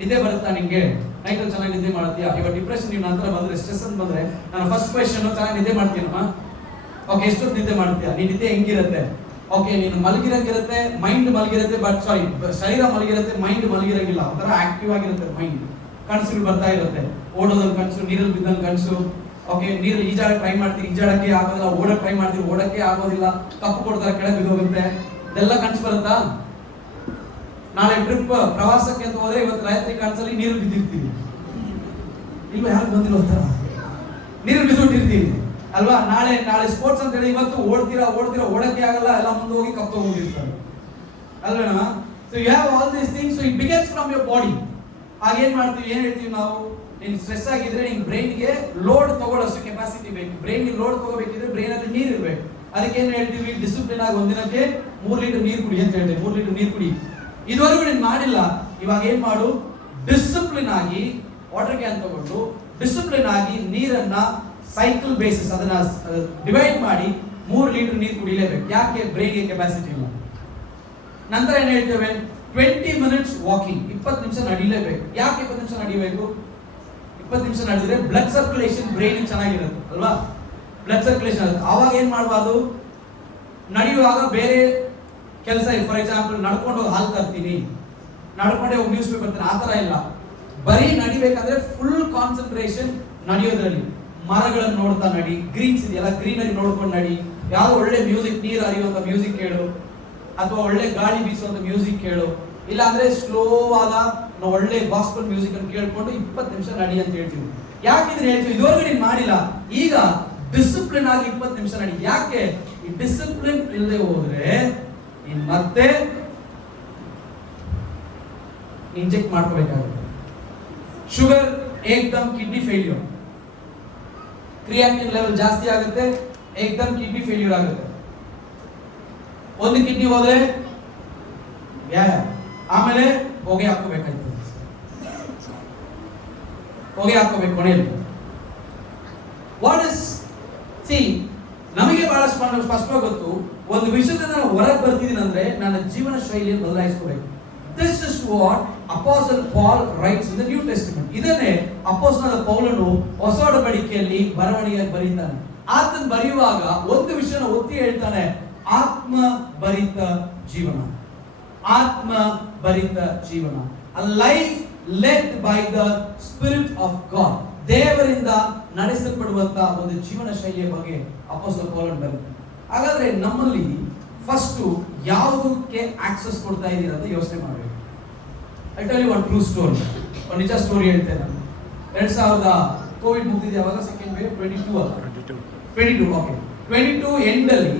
ನಿದ್ದೆ ಬರುತ್ತಾ ನಿಮ್ಗೆ? ನೈಟ್ ಚೆನ್ನಾಗಿ ನಿದ್ದೆ ಮಾಡ್ತೀಯಾ? ಇವಾಗ ಡಿಪ್ರೆಷನ್ ನಿಮ್ ನಂತರ ಬಂದ್ರೆ, ಸ್ಟ್ರೆಸ್ ಅಂತ ಬಂದ್ರೆ, ನನ್ನ ಫಸ್ಟ್ ಕ್ವೆಶ್ಚನ್ ಚೆನ್ನಾಗಿ ನಿದ್ದೆ ಮಾಡ್ತೀನಮ್ಮ? ಓಕೆ, ಎಷ್ಟೊತ್ತು ನಿದ್ದೆ ಮಾಡ್ತೀಯಾ? ನೀನ್ ನಿದ್ದೆ ಹೆಂಗಿರುತ್ತೆ? ಓಕೆ, ನೀನು ಮಲಗಿರಂಗಿರುತ್ತೆ, ಮೈಂಡ್ ಮಲಗಿರುತ್ತೆ, ಬಟ್ ಶರೀರ ಮಲಗಿರುತ್ತೆ, ಮೈಂಡ್ ಮಲಗಿರಂಗಿಲ್ಲ. ಒಂಥರ ಆಕ್ಟಿವ್ ಆಗಿರುತ್ತೆ ಮೈಂಡ್. ಕನಸುಗಳು ಬರ್ತಾ ಇರುತ್ತೆ, ಓಡೋದೊಂದು ಕನಸು, ನೀರಲ್ಲಿ ಬಿದ್ದಂಗೆ ಕನಸು. ಓಕೆ, ನೀರಲ್ಲಿ ಈಜಾಡಕ್ಕೆ ಟ್ರೈ ಮಾಡ್ತೀವಿ, ಈಜಾಡಕ್ಕೆ ಆಗೋದಿಲ್ಲ. ಓಡಕ್ಕೆ ಟ್ರೈ ಮಾಡ್ತೀವಿ, ಓಡಕ್ಕೆ ಆಗೋದಿಲ್ಲ. ಕಪ್ಪು ಕೊಡ್ತಾರೆ, ಕೆಳಗೆ ಬಿದ್ದೋಗುತ್ತೆ. ಇದೆಲ್ಲ ಕನಸು ಬರುತ್ತಾ? ನಾಳೆ ಟ್ರಿಪ್ ಪ್ರವಾಸಕ್ಕೆ ಅಂತ ಹೋದ್ರೆ ಇವತ್ತು ರಾತ್ರಿ ಕನಸಲ್ಲಿ ನೀರು ಬಿದ್ದಿರ್ತೀವಿ ಇಲ್ವಾ? ಯಾರು ಬಂದಿಲ್ಲ ನೀರು ಬಿದ್ದುಬಿಟ್ಟಿರ್ತೀವಿ ಅಲ್ವಾ? ನಾಳೆ ಸ್ಪೋರ್ಟ್ಸ್ ಅಂತ ಹೇಳಿ ಇವತ್ತು ಓಡ್ತೀರಾ ಓಡಕ್ಕೆ ಆಗಲ್ಲ, ಎಲ್ಲ ಮುಂದೆ ಹೋಗಿ ಕಪ್ ತಗೊಂಡಿರ್ತಾರೆ ಅಲ್ವೇನಾ? So you have all these things. So it begins from your body. ಏನ್ ಮಾಡ್ತೀವಿ, ಏನ್ ಹೇಳ್ತೀವಿ ನಾವು? ನೀನ್ ಸ್ಟ್ರೆಸ್ ಆಗಿದ್ರೆ ನಿನ್ ಬ್ರೈನ್ಗೆ ಲೋಡ್ ತಗೊಳ್ಳೋಷ್ಟು ಕೆಪಾಸಿಟಿ ಬೇಕು. ಬ್ರೈನ್ಗೆ ಲೋಡ್ ತಗೋಬೇಕಿದ್ರೆ ಬ್ರೈನ್ ಅಲ್ಲಿ ನೀರು ಇರ್ಬೇಕು. ಅದಕ್ಕೆ ಏನ್ ಹೇಳ್ತೀವಿ? ಡಿಸಿಪ್ಲಿನ್ ಆಗಿ ಒಂದಿನಕ್ಕೆ 3 ಲೀಟರ್ ನೀರು ಕುಡಿ ಅಂತ ಹೇಳ್ತೀವಿ. 3 ಲೀಟರ್ ನೀರು ಕುಡಿ. ಇದುವರೆಗೂ ನೀನ್ ಮಾಡಿಲ್ಲ, ಇವಾಗ ಏನ್ ಮಾಡು? ಡಿಸಿಪ್ಲಿನ್ ಆಗಿ ವಾಟರ್ ಕ್ಯಾನ್ ತಗೊಂಡು ಡಿಸಿಪ್ಲಿನ್ ಆಗಿ ನೀರನ್ನ ಸೈಕಲ್ ಬೇಸಿಸ್ ಅದನ್ನ ಡಿವೈಡ್ ಮಾಡಿ 3 ಲೀಟರ್ ನೀರು ಕುಡಿಲೇಬೇಕು. ಯಾಕೆ? ಬ್ರೈನ್ಗೆ ಕೆಪಾಸಿಟಿ ಇಲ್ಲ. ನಂತರ ಏನ್ ಹೇಳ್ತೇವೆ? 20 ಮಿನಿಟ್ಸ್ ವಾಕಿಂಗ್, 20 ನಿಮಿಷ ನಡಿಲೇಬೇಕು. ಯಾಕೆ 20 ನಿಮಿಷ ನಡಿಬೇಕು? 20 ನಿಮಿಷ ನಡೆದ್ರೆ ಬ್ಲಡ್ ಸರ್ಕ್ಯುಲೇಷನ್ ಬ್ರೈನ್ ಚೆನ್ನಾಗಿರುತ್ತೆ ಅಲ್ವಾ? ಬ್ಲಡ್ ಸರ್ಕ್ಯುಲೇಷನ್ ಆಗುತ್ತೆ. ಅವಾಗ ಏನ್ ಮಾಡಬಾರ್ದು? ನಡೆಯುವಾಗ ಬೇರೆ ಕೆಲಸ, ಫಾರ್ ಎಕ್ಸಾಂಪಲ್ ನಡ್ಕೊಂಡು ಹೋಗಿ ಹಾಲು ತರ್ತೀನಿ, ನಡ್ಕೊಂಡೆ ಹೋಗಿ ನ್ಯೂಸ್ ಪೇಪರ್ ತರ್ತೀನಿ, ಆ ತರ ಇಲ್ಲ. ಬರೀ ನಡಿಬೇಕಂದ್ರೆ ಫುಲ್ ಕಾನ್ಸಂಟ್ರೇಷನ್ ನಡೆಯೋದ್ರಲ್ಲಿ. ಮರಗಳನ್ನು ನೋಡ್ತಾ ನಡಿ, ಗ್ರೀನ್ಸ್ ಇದೆಯಲ್ಲ ಗ್ರೀನರಿ ನೋಡ್ಕೊಂಡು ನಡಿ. ಯಾವ್ದು ಒಳ್ಳೆ ಮ್ಯೂಸಿಕ್, ನೀರು ಹರಿಯುವಂತ ಮ್ಯೂಸಿಕ್ ಕೇಳು, ಅಥವಾ ಒಳ್ಳೆ ಗಾಳಿ ಬೀಸುವಂತ ಮ್ಯೂಸಿಕ್ ಕೇಳು. ಇಲ್ಲ ಅಂದ್ರೆ ಸ್ಲೋ ಆದ ಒಳ್ಳೆ ಗಾಸ್ಪಲ್ ಮ್ಯೂಸಿಕ್ ಅನ್ನು ಕೇಳ್ಕೊಂಡು 20 ನಿಮಿಷ ನಡಿ ಅಂತ ಹೇಳ್ತೀವಿ. ಯಾಕಿದ್ರೆ ಹೇಳ್ತೀವಿ? ಇದುವರೆಗೂ ನೀನ್ ಮಾಡಿಲ್ಲ, ಈಗ ಡಿಸಿಪ್ಲಿನ್ ಆಗಿ 20 ನಿಮಿಷ ನಡಿ. ಯಾಕೆ? ಈ ಡಿಸಿಪ್ಲಿನ್ ಇಲ್ಲದೆ ಹೋದ್ರೆ ನೀನ್ ಮತ್ತೆ ಇಂಜೆಕ್ಟ್ ಮಾಡ್ಕೋಬೇಕಾಗುತ್ತೆ. ಶುಗರ್ ಏಕ್ದಮ್ ಕಿಡ್ನಿ ಫೇಲ್ಯೂರ್, ಕ್ರಿಯಾಟಿನ್ ಲೆವೆಲ್ ಜಾಸ್ತಿ ಆಗುತ್ತೆ, ಏಕ್ದಮ್ ಕಿಡ್ನಿ ಫೇಲ್ಯೂರ್ ಆಗುತ್ತೆ. ಒಂದು ಕಿಡ್ನಿ ಹೋದ್ರೆ ಆಮೇಲೆ ಹೊಗೆ ಹಾಕೋಬೇಕಾಯ್ತು, ಹೊಗೆ ಹಾಕೋಬೇಕು ಕೊನೆಯಲ್ಲಿ. ವಾಟ್ ಇಸ್ ಸಿ ನಮಗೆ ಬಹಳ ಸ್ಪಷ್ಟವಾಗಿ ಗೊತ್ತು, ಒಂದು ವಿಷಯದಿಂದ ನಾನು ಹೊರಗೆ ಬರ್ತಿದ್ದೀನಿ ಅಂದ್ರೆ ನನ್ನ ಜೀವನ ಶೈಲಿಯನ್ನು ಬದಲಾಯಿಸ್ಕೋಬೇಕು. This is what apostle Paul writes in the new testament. ಇದನ್ನೇ ಅಪೋಸ್ತಲನಾದ ಪೌಲನು ಹೊಸ ಒಡಂಬಡಿಕೆಯಲ್ಲಿ ಬರವಣಿಗೆಯಾಗಿ ಬರೀತಾನೆ. ಆತನ ಬರೆಯುವಾಗ ಒಂದು ವಿಷಯನ ಒತ್ತಿ ಹೇಳ್ತಾನೆ, ಆತ್ಮ ಭರಿತ ಜೀವನ, ಆತ್ಮ ಭರಿತ ಜೀವನ, a life led by the spirit of God. ದೇವರಿಂದ ನಡೆಸಲ್ಪಡುವಂತ ಒಂದು ಜೀವನ ಶೈಲಿಯ ಬಗ್ಗೆ ಅಪೊಸ್ತಲ ಪೌಲನು ಬರೆದಿದ್ದಾನೆ. ಹಾಗಾದ್ರೆ ನಮ್ಮಲ್ಲಿ ಫಸ್ಟ್ ಯಾವುದಕ್ಕೆ ಆಕ್ಸೆಸ್ ಕೊಡ್ತಾ ಇದ್ದೀರಾ ಅಂತ ಯೋಚನೆ ಮಾಡಬೇಕು. I tell you one true story, ಒಂದು ನಿಜ ಸ್ಟೋರಿ ಹೇಳ್ತೇನೆ ನಾನು. 2000 ಕೋವಿಡ್ ಮುಗಿದಿದೆ, ಯಾವಾಗ ಸೆಕೆಂಡ್ ವೇವ್ 22 ಓಕೆ 22 ಎಂಡ್ ಅಲ್ಲಿ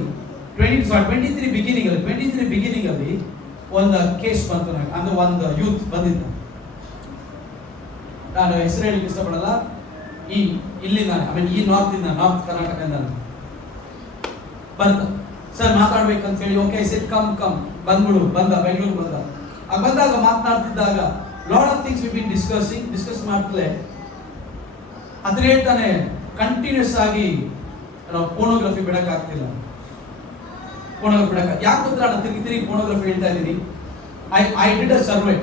23 ಬಿಗಿನಿಂಗ್ ಅಲ್ಲಿ ಒಂದು ಕೇಸ್ ಬಂತು ನನಗೆ. ಅಂದ್ರೆ ಒಂದು ಯೂತ್ ಬಂದಿದ್ದ, ನಾನು ಹೆಸರು ಹೇಳಿಕ್ಕೆ ಇಷ್ಟಪಡಲ್ಲ, ಇಲ್ಲಿಂದ ಈ ನಾರ್ತ್ ಕರ್ನಾಟಕದಿಂದ ಬಂದ. ಸರ್ ಮಾತಾಡ್ಬೇಕಂತ ಹೇಳಿ ಓಕೆ ಸೆಟ್ ಕಮ್ ಬಂದ ಬೆಂಗಳೂರು ಬಂದಾಗ ಮಾತನಾಡ್ತಿದ್ದಾಗ lot of things we been discuss ಮಾಡ್ತಲೇ ಅದ್ರ ಹೇಳ್ತಾನೆ, ಕಂಟಿನ್ಯೂಸ್ ಆಗಿ ನಾವು ಪೋರ್ನೋಗ್ರಫಿ ಬಿಡಕ್ಕಾಗ್ತಿಲ್ಲ. ಯಾಕೆ ಗೊತ್ತಾ? ನಾನು ತಿರುಗಿ ಪೋರ್ನೋಗ್ರಫಿ ಹೇಳ್ತಾ ಇದ್ದೀನಿ. I did a survey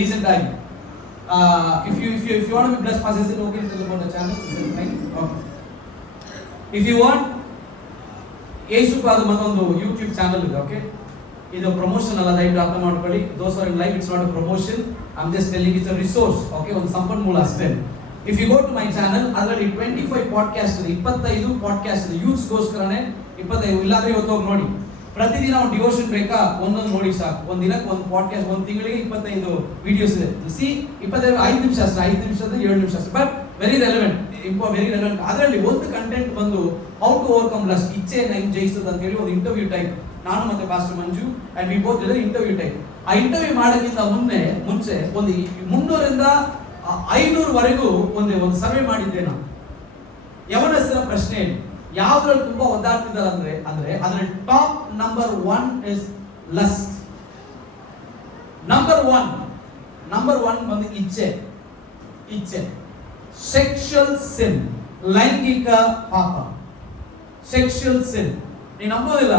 recent ಆಗಿ. If you want to be blessed, passes it okay to the channel. Fine. Okay. If you want, Yesupada ಮತ್ತೊಂದು ಯೂಟ್ಯೂಬ್ ಚಾನಲ್ ಇದೆ. ಓಕೆ, ಇದು ಪ್ರಮೋಷನ್ ಅಲ್ಲ, ದಯವಿಟ್ಟು ಅರ್ಥ ಮಾಡ್ಕೊಳ್ಳಿ. Those are in life, it's not a promotion. I am just telling it's a resource. Okay, ಒಂದು ಸಂಪನ್ಮೂಲ ಅಷ್ಟೇ. If you go to my channel, ಅದರಲ್ಲಿ 25 ಪಾಡ್ಕಾಸ್ಟ್ ಇದೆ, 25 ಪಾಡ್ಕಾಸ್ಟ್ ಇದೆ. ಯೂತ್ಸ್ಗೋಸ್ಕರನೇ 25. ಇಲ್ಲಾಂದ್ರೆ ಇವತ್ತು ಹೋಗಿ ನೋಡಿ. ಪ್ರತಿದಿನ ಒಂದು ಡಿವೋಷನ್ ಬೇಕಾ? ಒಂದೊಂದು ನೋಡಿ ಸಾಕು. ಒಂದು ದಿನಕ್ಕೆ ಒಂದು ಪಾಡ್ಕಾಸ್ಟ್, ಒಂದು ತಿಂಗಳಿಗೆ 25 ವಿಡಿಯೋಸ್ ಇದೆ. ಸಿ 25 5 ನಿಮಿಷ ಅಷ್ಟೇ, 5 ನಿಮಿಷದ 7 ನಿಮಿಷ ಅಷ್ಟೇ, ಬಟ್ ವೆರಿ ರೆಲೆವೆಂಟ್. ಅದರಲ್ಲಿ ಒಂದು ಕಂಟೆಂಟ್ ಬಂದು ಹೌ ಟು ಓವರ್ಕಮ್ ಲಸ್ಟ್, ಇಚ್ಛೆಯನ್ನು ಹೆಂಗ್ ಜಯಿಸೋದು ಅಂತ ಹೇಳಿ ಒಂದು ಇಂಟರ್ವ್ಯೂ ಟೈಪ್. ನಾನು ಮತ್ತೆ pastor Manju and we both did interview type. ಆ ಇಂಟರ್ವ್ಯೂ ಮಾಡೋಕ್ಕಿಂತ ಮುಂಚೆ ಒಂದು 300ರಿಂದ 500 ವರೆಗೂ ಒಂದು ಸರ್ವೆ ಮಾಡಿದ್ದೆ ನಾನು. ಯವನಸ್ಥರ ಪ್ರಶ್ನೆ ಯಾವ್ದ್ರಲ್ಲಿ ತುಂಬಾ ಒದ್ದಾಡ್ತಿದ್ದಾರೆ ಅಂದ್ರೆ ಅದ್ರಲ್ಲಿ top number 1 is lust. Number one ಬಂದು ಇಚ್ಛೆ, ಸೆಕ್ಷುವಲ್ ಸಿನ್. ಲೈಂಗಿಕ ಪಾಪ, ಸೆಕ್ಷುವಲ್ ಸಿನ್. ನೀವು ನಂಬೋದಿಲ್ಲ,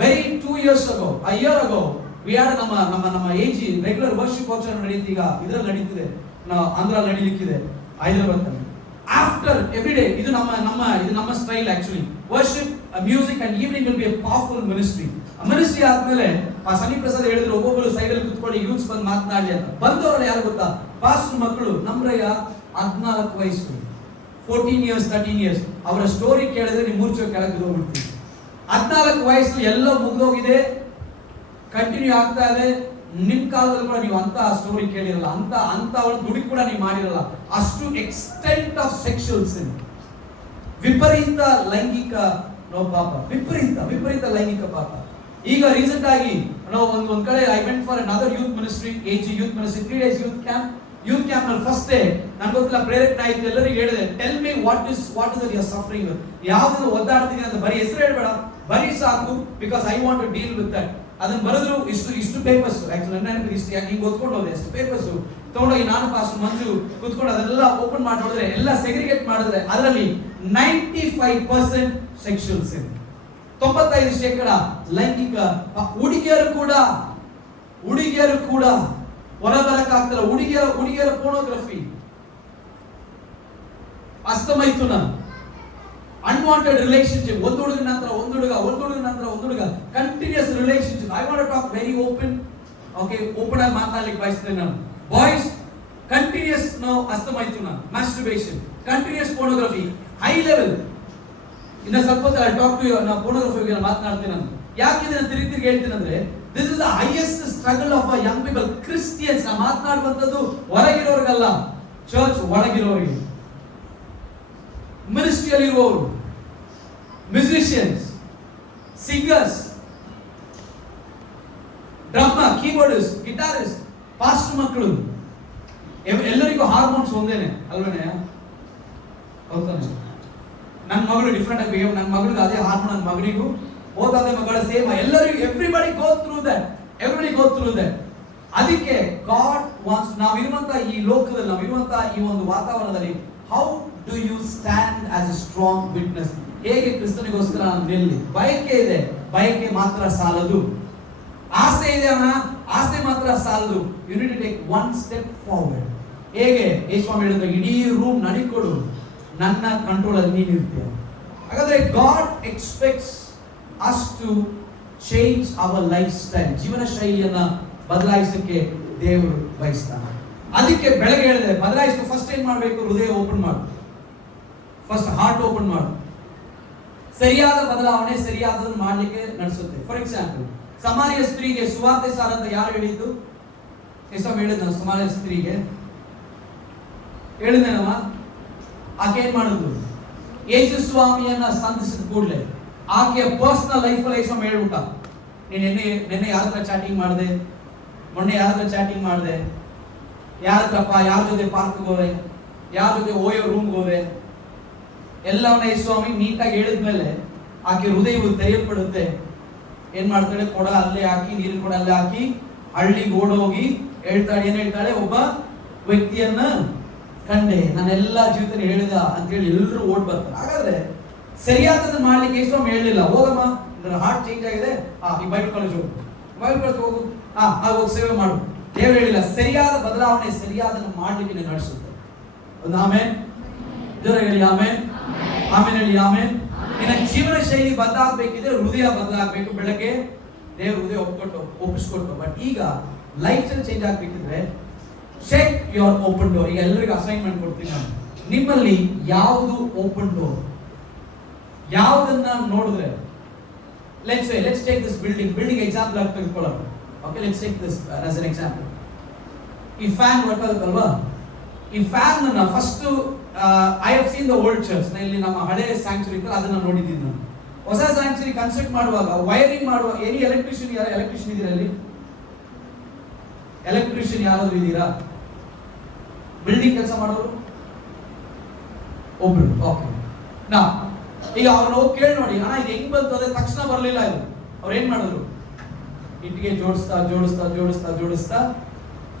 very 2 years ago, a year ago, we had ನಮ್ಮ AG ರೆಗ್ಯುಲರ್ ವರ್ಷಿಪ್ ವರ್ಕ್ಶಾಪ್ ನಡೀತಿ. ಈಗ ಇದರಲ್ಲಿ ನಡೀತಿದೆ, ಆಂಧ್ರ ನಡೀಲಿಕ್ಕಿದೆ, ಹೈದರಾಬಾದ್. ಆಫ್ಟರ್ ಎವ್ರಿ ಡೇ, ಇದು ನಮ್ಮ style actually. Worship, music and evening will be a powerful ministry. Ministry ಆದ್ಮೇಲೆ ಸನಿ ಪ್ರಸಾದ್ ಹೇಳಿದ್ರು, ಒಬ್ಬೊಬ್ಬರು ಸೈಡ್ ಅಲ್ಲಿ ಕುತ್ಕೊಳ್ಳಿ, ಯೂತ್ಸ್ ಬಂದು ಮಾತನಾಡಲಿ ಅಂತ. ಬಂದವರು ಯಾರು ಗೊತ್ತಾ? ಪಾಸ್ಟರ್ ಮಕ್ಕಳು. ನಮ್ರಯ್ಯ 14 ವಯಸ್ಸು, 14 years 13 years. ಅವರ ಸ್ಟೋರಿ ಕೇಳಿದ್ರೆ ನೀವು ಮೂರ್ಛೆ ಕೆಳಗೆ ಹೋಗ್ಬಿಡ್ತೀವಿ. 14 ವಯಸ್ಸಲ್ಲಿ ಎಲ್ಲ ಮುಗಿದೋಗಿದೆ, ಕಂಟಿನ್ಯೂ ಆಗ್ತಾ ಇದೆ. ನಿಮ್ ಕಾಲದಲ್ಲಿ ಕೂಡ ನೀವು ಅಂತ ಸ್ಟೋರಿ ಕೇಳಿರಲ್ಲ, ಅಂತ ಅವಳು ದುಡಿ ಕೂಡ ನೀವು ಮಾಡಿರಲ್ಲ. ಅಷ್ಟು ಎಕ್ಸ್ಟೆಂಟ್ ಆಫ್ ಸೆಕ್ಷುವಲ್ ಸಿನ್, ವಿಪರೀತ ಲೈಂಗಿಕ ಪಾಪ, ವಿಪರೀತ ಲೈಂಗಿಕ ಪಾಪ. ಈಗ ರೀಸೆಂಟ್ ಆಗಿ ನಾವು ಒಂದ್ ಕಡೆ I went for another youth ministry, AG youth ministry, 3 days youth camp ನಲ್ಲಿ ಫಸ್ಟ್ ಡೇ ನನ್ಗೆ ಗೊತ್ತಿಲ್ಲ, ಪ್ರೇರೇಪಣೆ ಆಯ್ತು. ಎಲ್ಲರಿಗೂ ಹೇಳಿದೆ, tell me what is you are suffering with, ಯಾವ್ದು ಒದ್ದಾಡ್ತಿದೆ ಅಂತ. ಬರೀ ಹೆಸರು ಹೇಳ್ಬೇಡ, ಬರೀ ಸಾಕು, because I want to deal with that. ಅದನ್ನ ಬರೆದ್ರು, ಇಷ್ಟು ಪೇಪರ್ಸ್, ಆಕ್ಚುಲಿ ನನ್ನ ಇಷ್ಟು ಹಿಂಗೆ ಓದ್ಕೊಂಡು ಹೋದೆ, ಎಷ್ಟು ಪೇಪರ್ಸ್ ತಗೊಂಡೋಗಿ ನಾನು ಪಾಸ್ ಮಂಜು ಕೂತ್ಕೊಂಡು ಅದೆಲ್ಲ ಓಪನ್ ಮಾಡಿ ನೋಡಿದ್ರೆ, ಎಲ್ಲ ಸೆಗ್ರಿಗೇಟ್ ಮಾಡಿದ್ರೆ ಅದರಲ್ಲಿ 95% ಸೆಕ್ಷುವಲ್ ಸಿನ್, 95% ಲೈಂಗಿಕ. ಹುಡುಗಿಯರು ಕೂಡ ಹೊರಬರಕ್ಕಾಗ್ತಿಲ್ಲ. ಹುಡುಗಿಯರ ಪೋರ್ನೋಗ್ರಫಿ, ಅಸ್ತಮೈಥುನ, ಅನ್ವಾಂಟೆಡ್ ರಿಲೇಶನ್ಶಿಪ್, ಒಂದು ಹುಡುಗನ ನಂತರ ಒಂದು ಹುಡುಗ, continuous relationship. I want to talk very open ಆಗಿ ಮಾತಾಡ್ಲಿಕ್ಕೆ ಬಯಸ್ತೇನೆ ನಾನು. ಬಾಯ್ಸ್ ಕಂಟಿನ್ಯೂಸ್ ಅಸ್ತಮೈಥುನ, masturbation, continuous pornography, high level. ಇನ್ನ ಸ್ವಲ್ಪ ಟಾಕ್ ಟು ಪೋರ್ನೋಗ್ರಫಿ ಬಗ್ಗೆ ಮಾತನಾಡ್ತೀನಿ ನಾನು. ಯಾಕೆ ಇದನ್ನ ತಿರುಗಿ ಹೇಳ್ತೀನಿ ಅಂದ್ರೆ, this is the highest struggle of young people, Christians. ನಾ ಮಾತನಾಡುವಂಥದ್ದು ಹೊರಗಿರೋರಿಗಲ್ಲ, ಚರ್ಚ್ ಒಳಗಿರೋರಿಗೆ, ಮಿನಿಸ್ಟ್ರಿಯಲ್ಲಿ ಇರುವವರು, musicians, singers, drum, keyboardist, guitarist, pastor ಮಕ್ಕಳು, ಎಲ್ಲರಿಗೂ ಹಾರ್ಮೋನ್ಸ್ ಒಂದೇನೆ ಅಲ್ವೇನೆ? ಹೌದಾನೆ? ನನ್ನ ಮಗಳು ಡಿಫ್ರೆಂಟ್ ಆಗಿ ಬಿಹೇವ್, ನನ್ನ ಮಗಳಿಗೆ ಅದೇ ಹಾರ್ಮೋನ್, ನನ್ನ ಮಗಳಿಗೂ ಓದಾದ ಮಗಳ ಸೇಮ್, ಎಲ್ಲರಿಗೂ ಎವ್ರಿಬಡಿ ಗೋ ಥ್ರೂ ದಟ್. ಅದಕ್ಕೆ ಗಾಡ್ ವಾಂಟ್ಸ್, ನಾವಿರುವಂತ ಈ ಲೋಕದಲ್ಲಿ, ನಾವಿರುವಂತ ಈ ಒಂದು ವಾತಾವರಣದಲ್ಲಿ, how do you stand as a strong witness? ಹೇಗೆ ಕ್ರಿಸ್ತನಿಗೋಸ್ಕರ ನಾನು ನಿಲ್ಲಿ? ಬಯಕೆ ಇದೆ, ಬಯಕೆ ಮಾತ್ರ ಸಾಲದು. ಆಸೆ ಇದೆ ಅಣ್ಣ, ಆಸೆ ಮಾತ್ರ ಸಾಲದು. You need to take 1 step forward. ಹೇಗೆ ಯೇಸುಸ್ವಾಮಿ ಹೇಳಿದ್ರು, ಇಡೀ ರೂಮ್ ನಡಿಕೊಡು, ನನ್ನ ಕಂಟ್ರೋಲ್ ಅಲ್ಲಿ ನೀನು ಇರ್ತೀಯ. ಹಾಗಾದ್ರೆ God expects us to change our life style. ಜೀವನ ಶೈಲಿಯನ್ನ ಬದಲಾಯಿಸಕ್ಕೆ ದೇವರು ಬಯಸ್ತಾನೆ. ಅದಕ್ಕೆ ಬೆಳಗ್ಗೆ ಹೇಳಿದ್ರೆ ಬದಲಾಯಿಸಲು ಫಸ್ಟ್ ಏನ್ ಮಾಡಬೇಕು? ಹೃದಯ ಓಪನ್ ಮಾಡು, ಫಸ್ಟ್ ಹಾರ್ಟ್ ಓಪನ್ ಮಾಡು. ಸರಿಯಾದ ಬದಲಾವಣೆ ಸರಿಯಾದದನ್ನು ಮಾಡಲಿಕ್ಕೆ ನಡೆಸುತ್ತೆ. ಫಾರ್ ಎಕ್ಸಾಂಪಲ್, ಸಮಾರ್ಯ ಸ್ತ್ರೀಗೆ ಸುವಾರ್ತೆ ಸಾರ ಅಂತ ಯಾರು ಹೇಳಿದ್ದು? ಯೇಸು ಹೇಳಿದ ಸಮಾರ್ಯ ಸ್ತ್ರೀಗೆ ಹೇಳಿದ್ದೇನಮ್ಮ, ಆಕೆ ಏನ್ ಮಾಡಿದ್ರು? ಯೇಸು ಸ್ವಾಮಿಯನ್ನ ಸಂಧಿಸಿದ ಕೂಡಲೇ ಆಕೆಯ ಪರ್ಸನಲ್ ಲೈಫ್ ಅಲ್ಲಿ ಯೇಸು ಹೇಳ್ಬಿಟ್ಟ, ನೀನು ನಿನ್ನೆ ಯಾರ ಹತ್ರ ಚಾಟಿಂಗ್ ಮಾಡಿದೆ, ಮೊನ್ನೆ ಯಾರ ಹತ್ರ ಚಾಟಿಂಗ್ ಮಾಡಿದೆ, ಯಾರ ಜೊತೆ ಪಾರ್ಕ್ಗೆ ಹೋದೆ, ಯಾರ ಜೊತೆ ಓಯೋ ರೂಮ್ಗೆ ಹೋದೆ, ಎಲ್ಲವನ್ನ ಯೇಸು ಸ್ವಾಮಿ ನೀಟಾಗಿ ಹೇಳಿದ್ಮೇಲೆ ಆಕೆ ಹೃದಯವು ತೆರೆಯಲ್ಪಡುತ್ತೆ. ಏನ್ ಮಾಡ್ತಾಳೆ? ಕೊಡ ಅಲ್ಲೇ ಹಾಕಿ, ನೀರಿನ ಕೊಡ ಅಲ್ಲೇ ಹಾಕಿ, ಹಳ್ಳಿಗೆ ಓಡೋಗಿ ಹೇಳ್ತಾಳೆ. ಏನ್ ಹೇಳ್ತಾಳೆ? ಒಬ್ಬ ವ್ಯಕ್ತಿಯನ್ನ ಕಂಡೆ, ನಾನೆಲ್ಲ ಜೀವಿತ ಹೇಳಿದ ಅಂತ ಹೇಳಿ ಎಲ್ಲರೂ ಓಡ್ ಬರ್ತಾರೆ. ಹಾಗಾದ್ರೆ ಸರಿಯಾದದನ್ನ ಮಾಡ್ಲಿಕ್ಕೆ ಯೇಸು ಸ್ವಾಮಿ ಹೇಳಲಿಲ್ಲ, ಹೋಗಮ್ಮ ನನ್ನ ಹಾರ್ಟ್ ಚೇಂಜ್ ಆಗಿದೆ, ಈ ಬೈಬಲ್ ಕಾಲೇಜ್ ಹೋಗು, ಹೋಗಿ ಸೇವೆ ಮಾಡು. ದೇವರು ಹೇಳಿಲ್ಲ. ಸರಿಯಾದ ಬದಲಾವಣೆ ಸರಿಯಾದನ್ನು ಮಾಡ್ಲಿಕ್ಕೆ ನಡೆಸುತ್ತೆ. ಒಂದು ಆಮೇನ್, ಜೋರ ಹೇಳಿ ಆಮೇನ್, ಆಮೇನ್ ಹೇಳಿ ಆಮೇನ್. ನಿನ್ನ ಜೀವನ ಶೈಲಿ ಬದಲಾಗಬೇಕಿದ್ರೆ ಹೃದಯ ಬದಲಾಗಬೇಕು. ಬೆಳಗ್ಗೆ ದೇವ್ರ ಹೃದಯ ಒಪ್ಪಿಸ್ಕೊಟ್ಟು. ಬಟ್ ಈಗ ಲೈಫ್ ಸ್ಟೈಲ್ ಚೇಂಜ್ ಆಗ್ಬೇಕಿದ್ರೆ ಚೆಕ್ ಯುವರ್ ಓಪನ್ ಡೋರ್. ಈಗ ಎಲ್ಲರಿಗೂ ಅಸೈನ್ಮೆಂಟ್ ಕೊಡ್ತೀನಿ ನಾನು. ನಿಮ್ಮಲ್ಲಿ ಯಾವುದು ಓಪನ್ ಡೋರ್? ಯಾವುದನ್ನ ನೋಡಿದ್ರೆ, let's take this building example ಆಗಿ ತೆಗೆದುಕೊಳ್ಳೋಣ. Okay, let's take this as an example. ಈ ಫ್ಯಾನ್ ವರ್ಕ್ ಆಗುತ್ತಲ್ವಾ, ಈ ಫ್ಯಾನ್ ಅನ್ನ first I have seen the old church. ಇಲ್ಲಿ ನಮ್ಮ ಹಳೆ ಸ್ಯಾಂಕ್ಚುರಿ ಇತ್ತು, ಅದನ್ನ ನೋಡಿದ್ದೀನಿ ನಾನು. ಹೊಸ ಸ್ಯಾಂಕ್ಚುರಿ ಕನ್ಸ್ಟ್ರಕ್ಟ್ ಮಾಡುವಾಗ, ವೈರಿಂಗ್ ಮಾಡುವ, ಎನಿ ಎಲೆಕ್ಟ್ರಿಷಿಯನ್ ಇದೀರಾ ಅಲ್ಲಿ? ಎಲೆಕ್ಟ್ರಿಷಿಯನ್ ಯಾರಾದ್ರೂ ಇದ್ದೀರಾ? ಬಿಲ್ಡಿಂಗ್ ಕೆಲಸ ಮಾಡೋರು ಒಬ್ರು. ಓಕೆ, ಈಗ ಅವ್ರನ್ನ ಹೋಗಿ ಕೇಳಿ ನೋಡಿ, ಅಣ್ಣ ಇದು ಹೆಂಗ್ ಬಂತು ಅದೇ ತಕ್ಷಣ ಬರಲಿಲ್ಲ. ಇದು ಅವ್ರು ಏನ್ ಮಾಡಿದ್ರು? ಇಟ್ಟಿಗೆ ಜೋಡಿಸ್ತಾ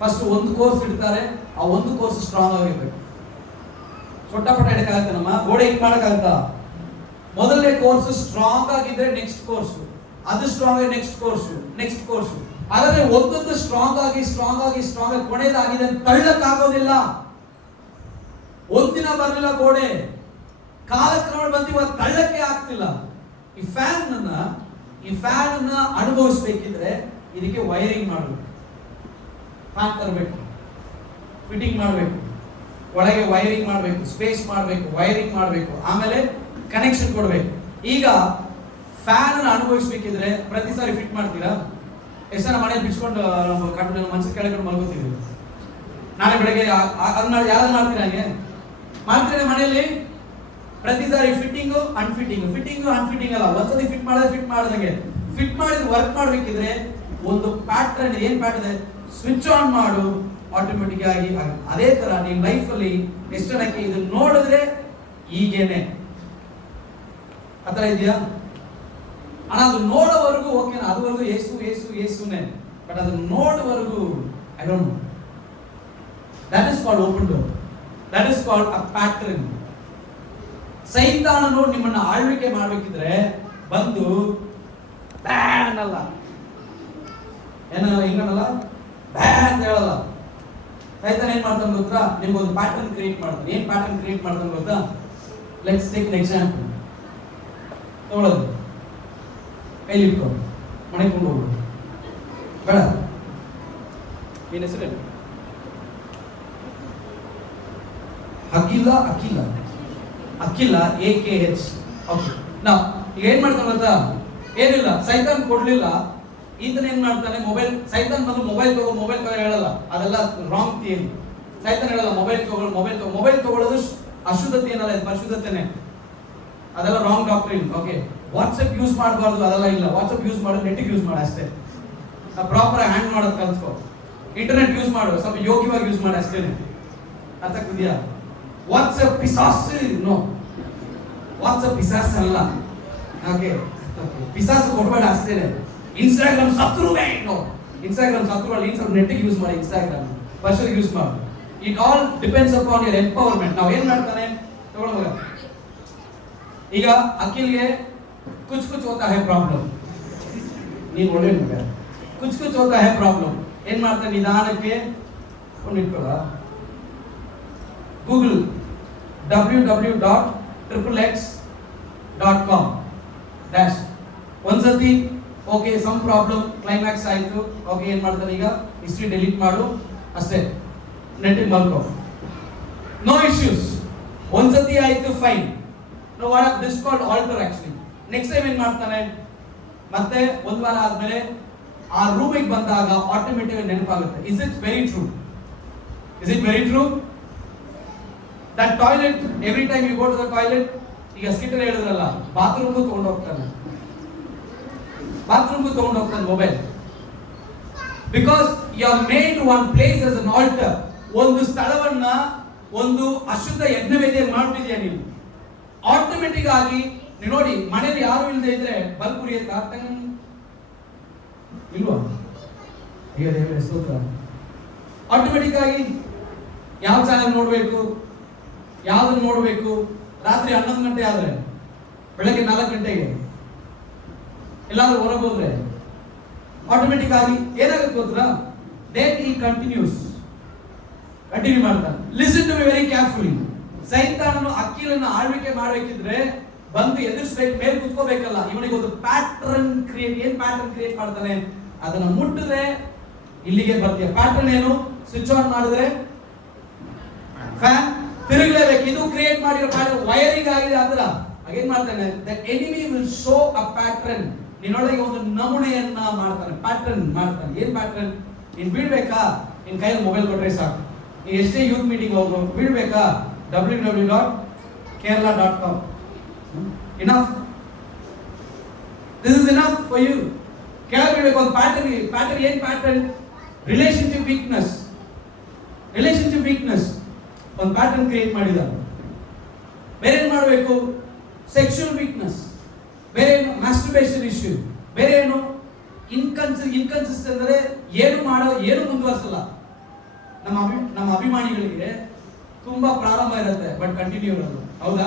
ಫಸ್ಟ್ ಒಂದು ಕೋರ್ಸ್ ಇಡ್ತಾರೆ. ಆ ಒಂದು ಕೋರ್ಸ್ ಸ್ಟ್ರಾಂಗ್ ಆಗಿರ್ಬೇಕು. ಚೊಟ್ಟ ಪಟ್ಟ ಇಡಕ್ಕಾಗತ್ತ ನಮ್ಮ ಗೋಡೆ ಹಿಂಗ್ ಮಾಡಕ್ಕಾಗತ್ತ? ಮೊದಲನೇ ಕೋರ್ಸ್ ಸ್ಟ್ರಾಂಗ್ ಆಗಿದ್ರೆ ನೆಕ್ಸ್ಟ್ ಕೋರ್ಸ್, ಅದು ಸ್ಟ್ರಾಂಗ್ ಆಗಿ ನೆಕ್ಸ್ಟ್ ಕೋರ್ಸ್. ಹಾಗಾದ್ರೆ ಒಂದೊಂದು ಸ್ಟ್ರಾಂಗ್ ಆಗಿ ಕೊನೆಯದಾಗಿದೆ ಅಂತ ತಳ್ಳಕ್ಕಾಗೋದಿಲ್ಲ. ಒಂದಿನ ಬರಲಿಲ್ಲ ಗೋಡೆ, ಕಾಲಕ್ರಮ ಬಂದು ಇವತ್ತು ತಳ್ಳಕ್ಕೆ ಆಗ್ತಿಲ್ಲ. ಈ ಫ್ಯಾನ್ ಅನ್ನ ಅನುಭವಿಸ್ಬೇಕಿದ್ರೆ ಇದಕ್ಕೆ ವೈರಿಂಗ್ ಮಾಡಬೇಕು, ಫ್ಯಾನ್ ತರಬೇಕು, ಫಿಟ್ಟಿಂಗ್ ಮಾಡಬೇಕು, ಒಳಗೆ ವೈರಿಂಗ್ ಮಾಡಬೇಕು, ಸ್ಪೇಸ್ ಮಾಡಬೇಕು, ವೈರಿಂಗ್ ಮಾಡಬೇಕು, ಆಮೇಲೆ ಕನೆಕ್ಷನ್ ಕೊಡಬೇಕು. ಈಗ ಫ್ಯಾನ್ ಅನ್ನು ಅನುಭವಿಸ್ಬೇಕಿದ್ರೆ ಪ್ರತಿ ಸಾರಿ ಫಿಟ್ ಮಾಡ್ತೀರಾ? ಎಷ್ಟು ಜನ ಮನೇಲಿ ಬಿಚ್ಕೊಂಡು ಮನಸ್ಸು ಕೆಳಗಡೆ ಮಲ್ಕೋತೀವಿ? ನಾಳೆ ಬೆಳಗ್ಗೆ ಅದನ್ನ ಯಾರು ಮಾಡ್ತೀರಾ? ಹಾಗೆ ಮಾಡ್ತೀರಾ ಮನೆಯಲ್ಲಿ? ಪ್ರತಿ ಸಾರಿ ಫಿಟ್ಟಿಂಗು ಅನ್ಫಿಟ್ಟಿಂಗ್ ಅಲ್ಲ, ಒಂದ್ಸತಿ ಫಿಟ್ ಮಾಡಿದಂಗೆ ಫಿಟ್ ಮಾಡಿದ ವರ್ಕ್ ಮಾಡ್ಬೇಕಿದ್ರೆ ಒಂದು ಪ್ಯಾಟರ್ನ್, ಏನ್ ಪ್ಯಾಟರ್ನ್, ಸ್ವಿಚ್ ಆನ್ ಮಾಡು, ಆಟೋಮೆಟಿಕ್ ಆಗಿ. ಅದೇ ತರ ನಿಮ್ ಲೈಫ್ ಅಲ್ಲಿ ಎಷ್ಟು ಜನಕ್ಕೆ ಇದು ನೋಡಿದ್ರೆ ಈಗೇನೆ ಆತರ ಇದೆಯಾ? ಅಣ್ಣ ಅದು ನೋಡೋವರೆಗೂ ಓಕೆನಾ, ಅದುವರೆಗೂ ಏಸುನೇ, ಬಟ್ ಅದು ನೋಡೋವರೆಗೂ I don't know. That is called open door, that is called a pattern. ಸೈತಾನನು ನಿಮ್ಮನ್ನ ಆಳ್ವಿಕೆ ಮಾಡ್ಬೇಕಿದ್ರೆ ಬಂದು ಬ್ಯಾನ್ ಅಲ್ಲ, ಏನಲ್ಲ ಹಿಂಗನ್ನಲ್ಲ, ಬ್ಯಾನ್ ಅಂತ ಹೇಳಲ್ಲ. ಸೈತಾನ ಏನ್ ಮಾಡ್ತಾನೆ ಗೊತ್ತಾ? ನಿಮ್ಗೊಂದು ಪ್ಯಾಟರ್ನ್ ಕ್ರಿಯೇಟ್ ಮಾಡ್ತಾನೆ. ಏನ್ ಪ್ಯಾಟರ್ನ್ ಕ್ರಿಯೇಟ್ ಮಾಡ್ತಾನೆ ಗೊತ್ತಾ? Let's take an example. ತಗೊಳ್ಳೋದು, ಕೈಲಿ ಇಟ್ಕೊಂಡು ಮನೆಕೊಂಡು ಹೋಗ್ಬಿಡು ಬೇಡ. ಏನ್ ಹೆಸರು? ಅಖಿಲ AKH. ಓಕೆ, ನಾವು ಈಗ ಏನ್ ಮಾಡ್ತಾನೆ ಗೊತ್ತಾ? ಏನಿಲ್ಲ, ಸೈತಾನ್ ಕೊಡ್ಲಿಲ್ಲ, ಈತನ ಏನ್ ಮಾಡ್ತಾನೆ, ಸೈತಾನ್ ಬಂದು ಮೊಬೈಲ್ ತಗೋ ಹೇಳಲ್ಲ, ಅದೆಲ್ಲ ರಾಂಗ್ ಥಿಯರಿ. ಸೈತಾನ್ ಹೇಳಲ್ಲ ಮೊಬೈಲ್ ತಗೊಳ್ಳೋದು ಅಶುದ್ಧತೆ ಏನಲ್ಲ, ಇದು ಪರಿಶುದ್ಧತೆನೆ, ಅದೆಲ್ಲ wrong doctrine. Okay, WhatsApp use ಮಾಡಬಾರ್ದು, ಅದೆಲ್ಲ ಇಲ್ಲ. ವಾಟ್ಸ್ಆಪ್ ಯೂಸ್ ಮಾಡೋದು ನೆಟ್ಟಿಗೆ ಯೂಸ್ ಮಾಡು ಅಷ್ಟೇ, ಪ್ರಾಪರ್ ಹ್ಯಾಂಡ್ ಮಾಡೋದು ಕಲ್ತ್ಕೋ. ಇಂಟರ್ನೆಟ್ ಯೂಸ್ ಮಾಡು, ಸ್ವಲ್ಪ ಯೋಗ್ಯವಾಗಿ ಯೂಸ್ ಮಾಡಿ ಅಷ್ಟೇನೆ. ಅರ್ಥ ಆಗ್ತಿದ್ಯಾ? ವಾಟ್ಸ್ಆಪ್ ಪಿಸಾಸು, ನೋ, ವಾಟ್ಸ್ಆಪ್ ಪಿಸಾಸ್ ಅಲ್ಲ. ಓಕೆ, ಪಿಸಾಸು ಕೊಡಬೇಡ ಅಷ್ಟೇನೆ. ಇನ್ಸ್ಟಾಗ್ರಾಮ್ ಶತ್ರುವೇ, ನೋ, ಇನ್ಸ್ಟಾಗ್ರಾಮ್ ಶತ್ರು ಅಲ್ಲ. ಸ್ವಲ್ಪ ನೆಟ್ಟಿಗೆ ಯೂಸ್ ಮಾಡಿ, ಇನ್ಸ್ಟಾಗ್ರಾಮ್ ಪರಿಶುದ್ಧ ಯೂಸ್ ಮಾಡು. It all depends upon your empowerment. ನಾವು ಏನ್ ಮಾಡ್ತಾನೆ ತಗೊಳ್ಳುವಾಗ, ಈಗ ಅಖಿಲ್ಗೆ ಕುಚ್ ಹೋತಾ ಹೈ ಪ್ರಾಬ್ಲಮ್, ನೀನ್ ಒಳ್ಳೆ ಮಗ, ಕುಚ್ ಹೋತಾ ಹೈ ಪ್ರಾಬ್ಲಮ್. ಏನ್ ಮಾಡ್ತಾನೆ, ನಿಧಾನಕ್ಕೆ ಇಟ್ಕೊಳ್ಳ, ಗೂಗಲ್ www.xxx.com ಡ್ಯಾಶ್ ಒಂದ್ಸತಿ ಓಕೆ, ಸಮ್ ಪ್ರಾಬ್ಲಮ್, ಕ್ಲೈಮ್ಯಾಕ್ಸ್ ಆಯ್ತು. ಓಕೆ, ಏನ್ ಮಾಡ್ತಾನೆ ಈಗ, ಹಿಸ್ಟ್ರಿ ಡಿಲೀಟ್ ಮಾಡು ಅಷ್ಟೇ, ನೆಟ್ಟಿಗೆ ಮಲ್ಕೋ, ನೋ ಇಶ್ಯೂಸ್. ಒಂದ್ಸತಿ ಆಯ್ತು, fine. No, what this called altar actually. Next time ಏನ್ ಮಾಡ್ತಾನೆ, ಮತ್ತೆ ಒಂದ್ ವಾರ ಆದ್ಮೇಲೆ ಆ ರೂಮಿಗೆ ಬಂದಾಗ ಆಟೋಮೆಟಿಕ್ ನೆನಪಾಗುತ್ತೆ. Is it very true? That toilet, every time you go to the toilet, ಈಗ ಸ್ಕಿಟ್ಟರ್ ಹೇಳಿದ್ರಲ್ಲ, ಬಾತ್ರೂಮ್ಗೂ ತಗೊಂಡು ಹೋಗ್ತಾನೆ mobile. Because you are made one place as an altar. ಒಂದು ಸ್ಥಳವನ್ನ ಒಂದು ಅಶುದ್ಧ ಯಜ್ಞವೇದಿಯ ಮಾಡ್ತಿದ್ಯಾ ನೀವು. ಆಟೋಮೆಟಿಕ್ ಆಗಿ ನೀವು ನೋಡಿ, ಮನೇಲಿ ಯಾರು ಇಲ್ಲದೆ ಇದ್ರೆ ಬಲ್ಬ್ ಉರಿಯುತ್ತಾ ಇಲ್ವಾ? ಆಟೋಮೆಟಿಕ್ ಆಗಿ ಯಾವ ಚಾನೆಲ್ ನೋಡ್ಬೇಕು, ಯಾವ್ದನ್ನ ನೋಡ್ಬೇಕು, ರಾತ್ರಿ 11 ಗಂಟೆ ಆದ್ರೆ, ಬೆಳಗ್ಗೆ 4 ಗಂಟೆಗೆ ಎಲ್ಲಾದ್ರೂ ಹೊರಗೆ ಹೋದ್ರೆ ಆಟೋಮೆಟಿಕ್ ಆಗಿ ಏನಾಗುತ್ತೆ ಗೊತ್ತಾ? ದೇನ್ ಈ ಕಂಟಿನ್ಯೂ ಮಾಡ್ತಾನೆ. Listen to me very carefully. ಸೈತಾನನು ಅಖಿಲನ್ನು ಆಳ್ವಿಕೆ ಮಾಡಬೇಕಿದ್ರೆ ಬಂದು ಎದುರಿಸಬೇಕು, ಮೇಲೆ ಕುತ್ಕೋಬೇಕಲ್ಲ. ಇವನಿಗೆ ಒಂದು ಪ್ಯಾಟರ್ನ್ ಕ್ರಿಯೇಟ್ ಮಾಡ್ತಾನೆ. ಅದನ್ನ ಮುಟ್ಟಿದ್ರೆ ಇಲ್ಲಿಗೆ ಬರ್ತೀಯ. ಪ್ಯಾಟರ್ನ್ ಏನು? ಸ್ವಿಚ್ ಆನ್ ಮಾಡಿದ್ರೆ ಫ್ಯಾನ್ ತಿರುಗಲೇಬೇಕು. ಇದು ಕ್ರಿಯೇಟ್ ಮಾಡಿರೋ ಪ್ಯಾಟರ್ನ್ ವೈರಿಂಗ್ ಆಗಿದೆ. ಅದರ ಹಾಗೇನ್ ಮಾಡ್ತಾನೆ, the enemy will show a pattern. ನಿನ್ನೊಳಗೆ ಒಂದು ನಮೂನೆಯನ್ನ ಮಾಡ್ತಾನೆ, ಪ್ಯಾಟರ್ನ್ ಮಾಡ್ತಾನೆ. ಏನ್ ಪ್ಯಾಟರ್ನ್? ನೀನ್ ಬೀಳ್ಬೇಕಾ, ನಿನ್ ಕೈಯಲ್ಲಿ ಮೊಬೈಲ್ ಕೊಟ್ರೆ ಸಾಕು. ನೀವು ಎಷ್ಟೇ ಯೂತ್ ಮೀಟಿಂಗ್ ಹೋಗೋ, ಬೀಳ್ಬೇಕಾ, www.kerala.com. enough, this is enough for you. ಕೆಳಗೆ ಬೀಳ್ಬೇಕು. ಒಂದು ಪ್ಯಾಟರ್ನ್ ಏನ್ ಪ್ಯಾಟರ್ನ್? ರಿಲೇಶನ್ಶಿಪ್ ವೀಕ್ನೆಸ್ ಒಂದು ಪ್ಯಾಟರ್ನ್ ಕ್ರಿಯೇಟ್ ಮಾಡಿದ್ದಾರೆ. ಬೇರೆ ಏನ್ ಮಾಡಬೇಕು? Sexual weakness. ಬೇರೆ ಏನು? Masturbation issue. ಬೇರೆ ಏನು? ಇನ್ಕನ್ಸಿಸ್ಟೆಂಟ್ ಅಂದ್ರೆ ಏನು ಮುಂದುವರಿಸಲ್ಲ. ನಮ್ಮ ಅಭಿಮಾನಿಗಳಿಗೆ ತುಂಬಾ ಪ್ರಾರಂಭ ಇರುತ್ತೆ ಬಟ್ ಕಂಟಿನ್ಯೂ ಇರೋದು. ಹೌದಾ?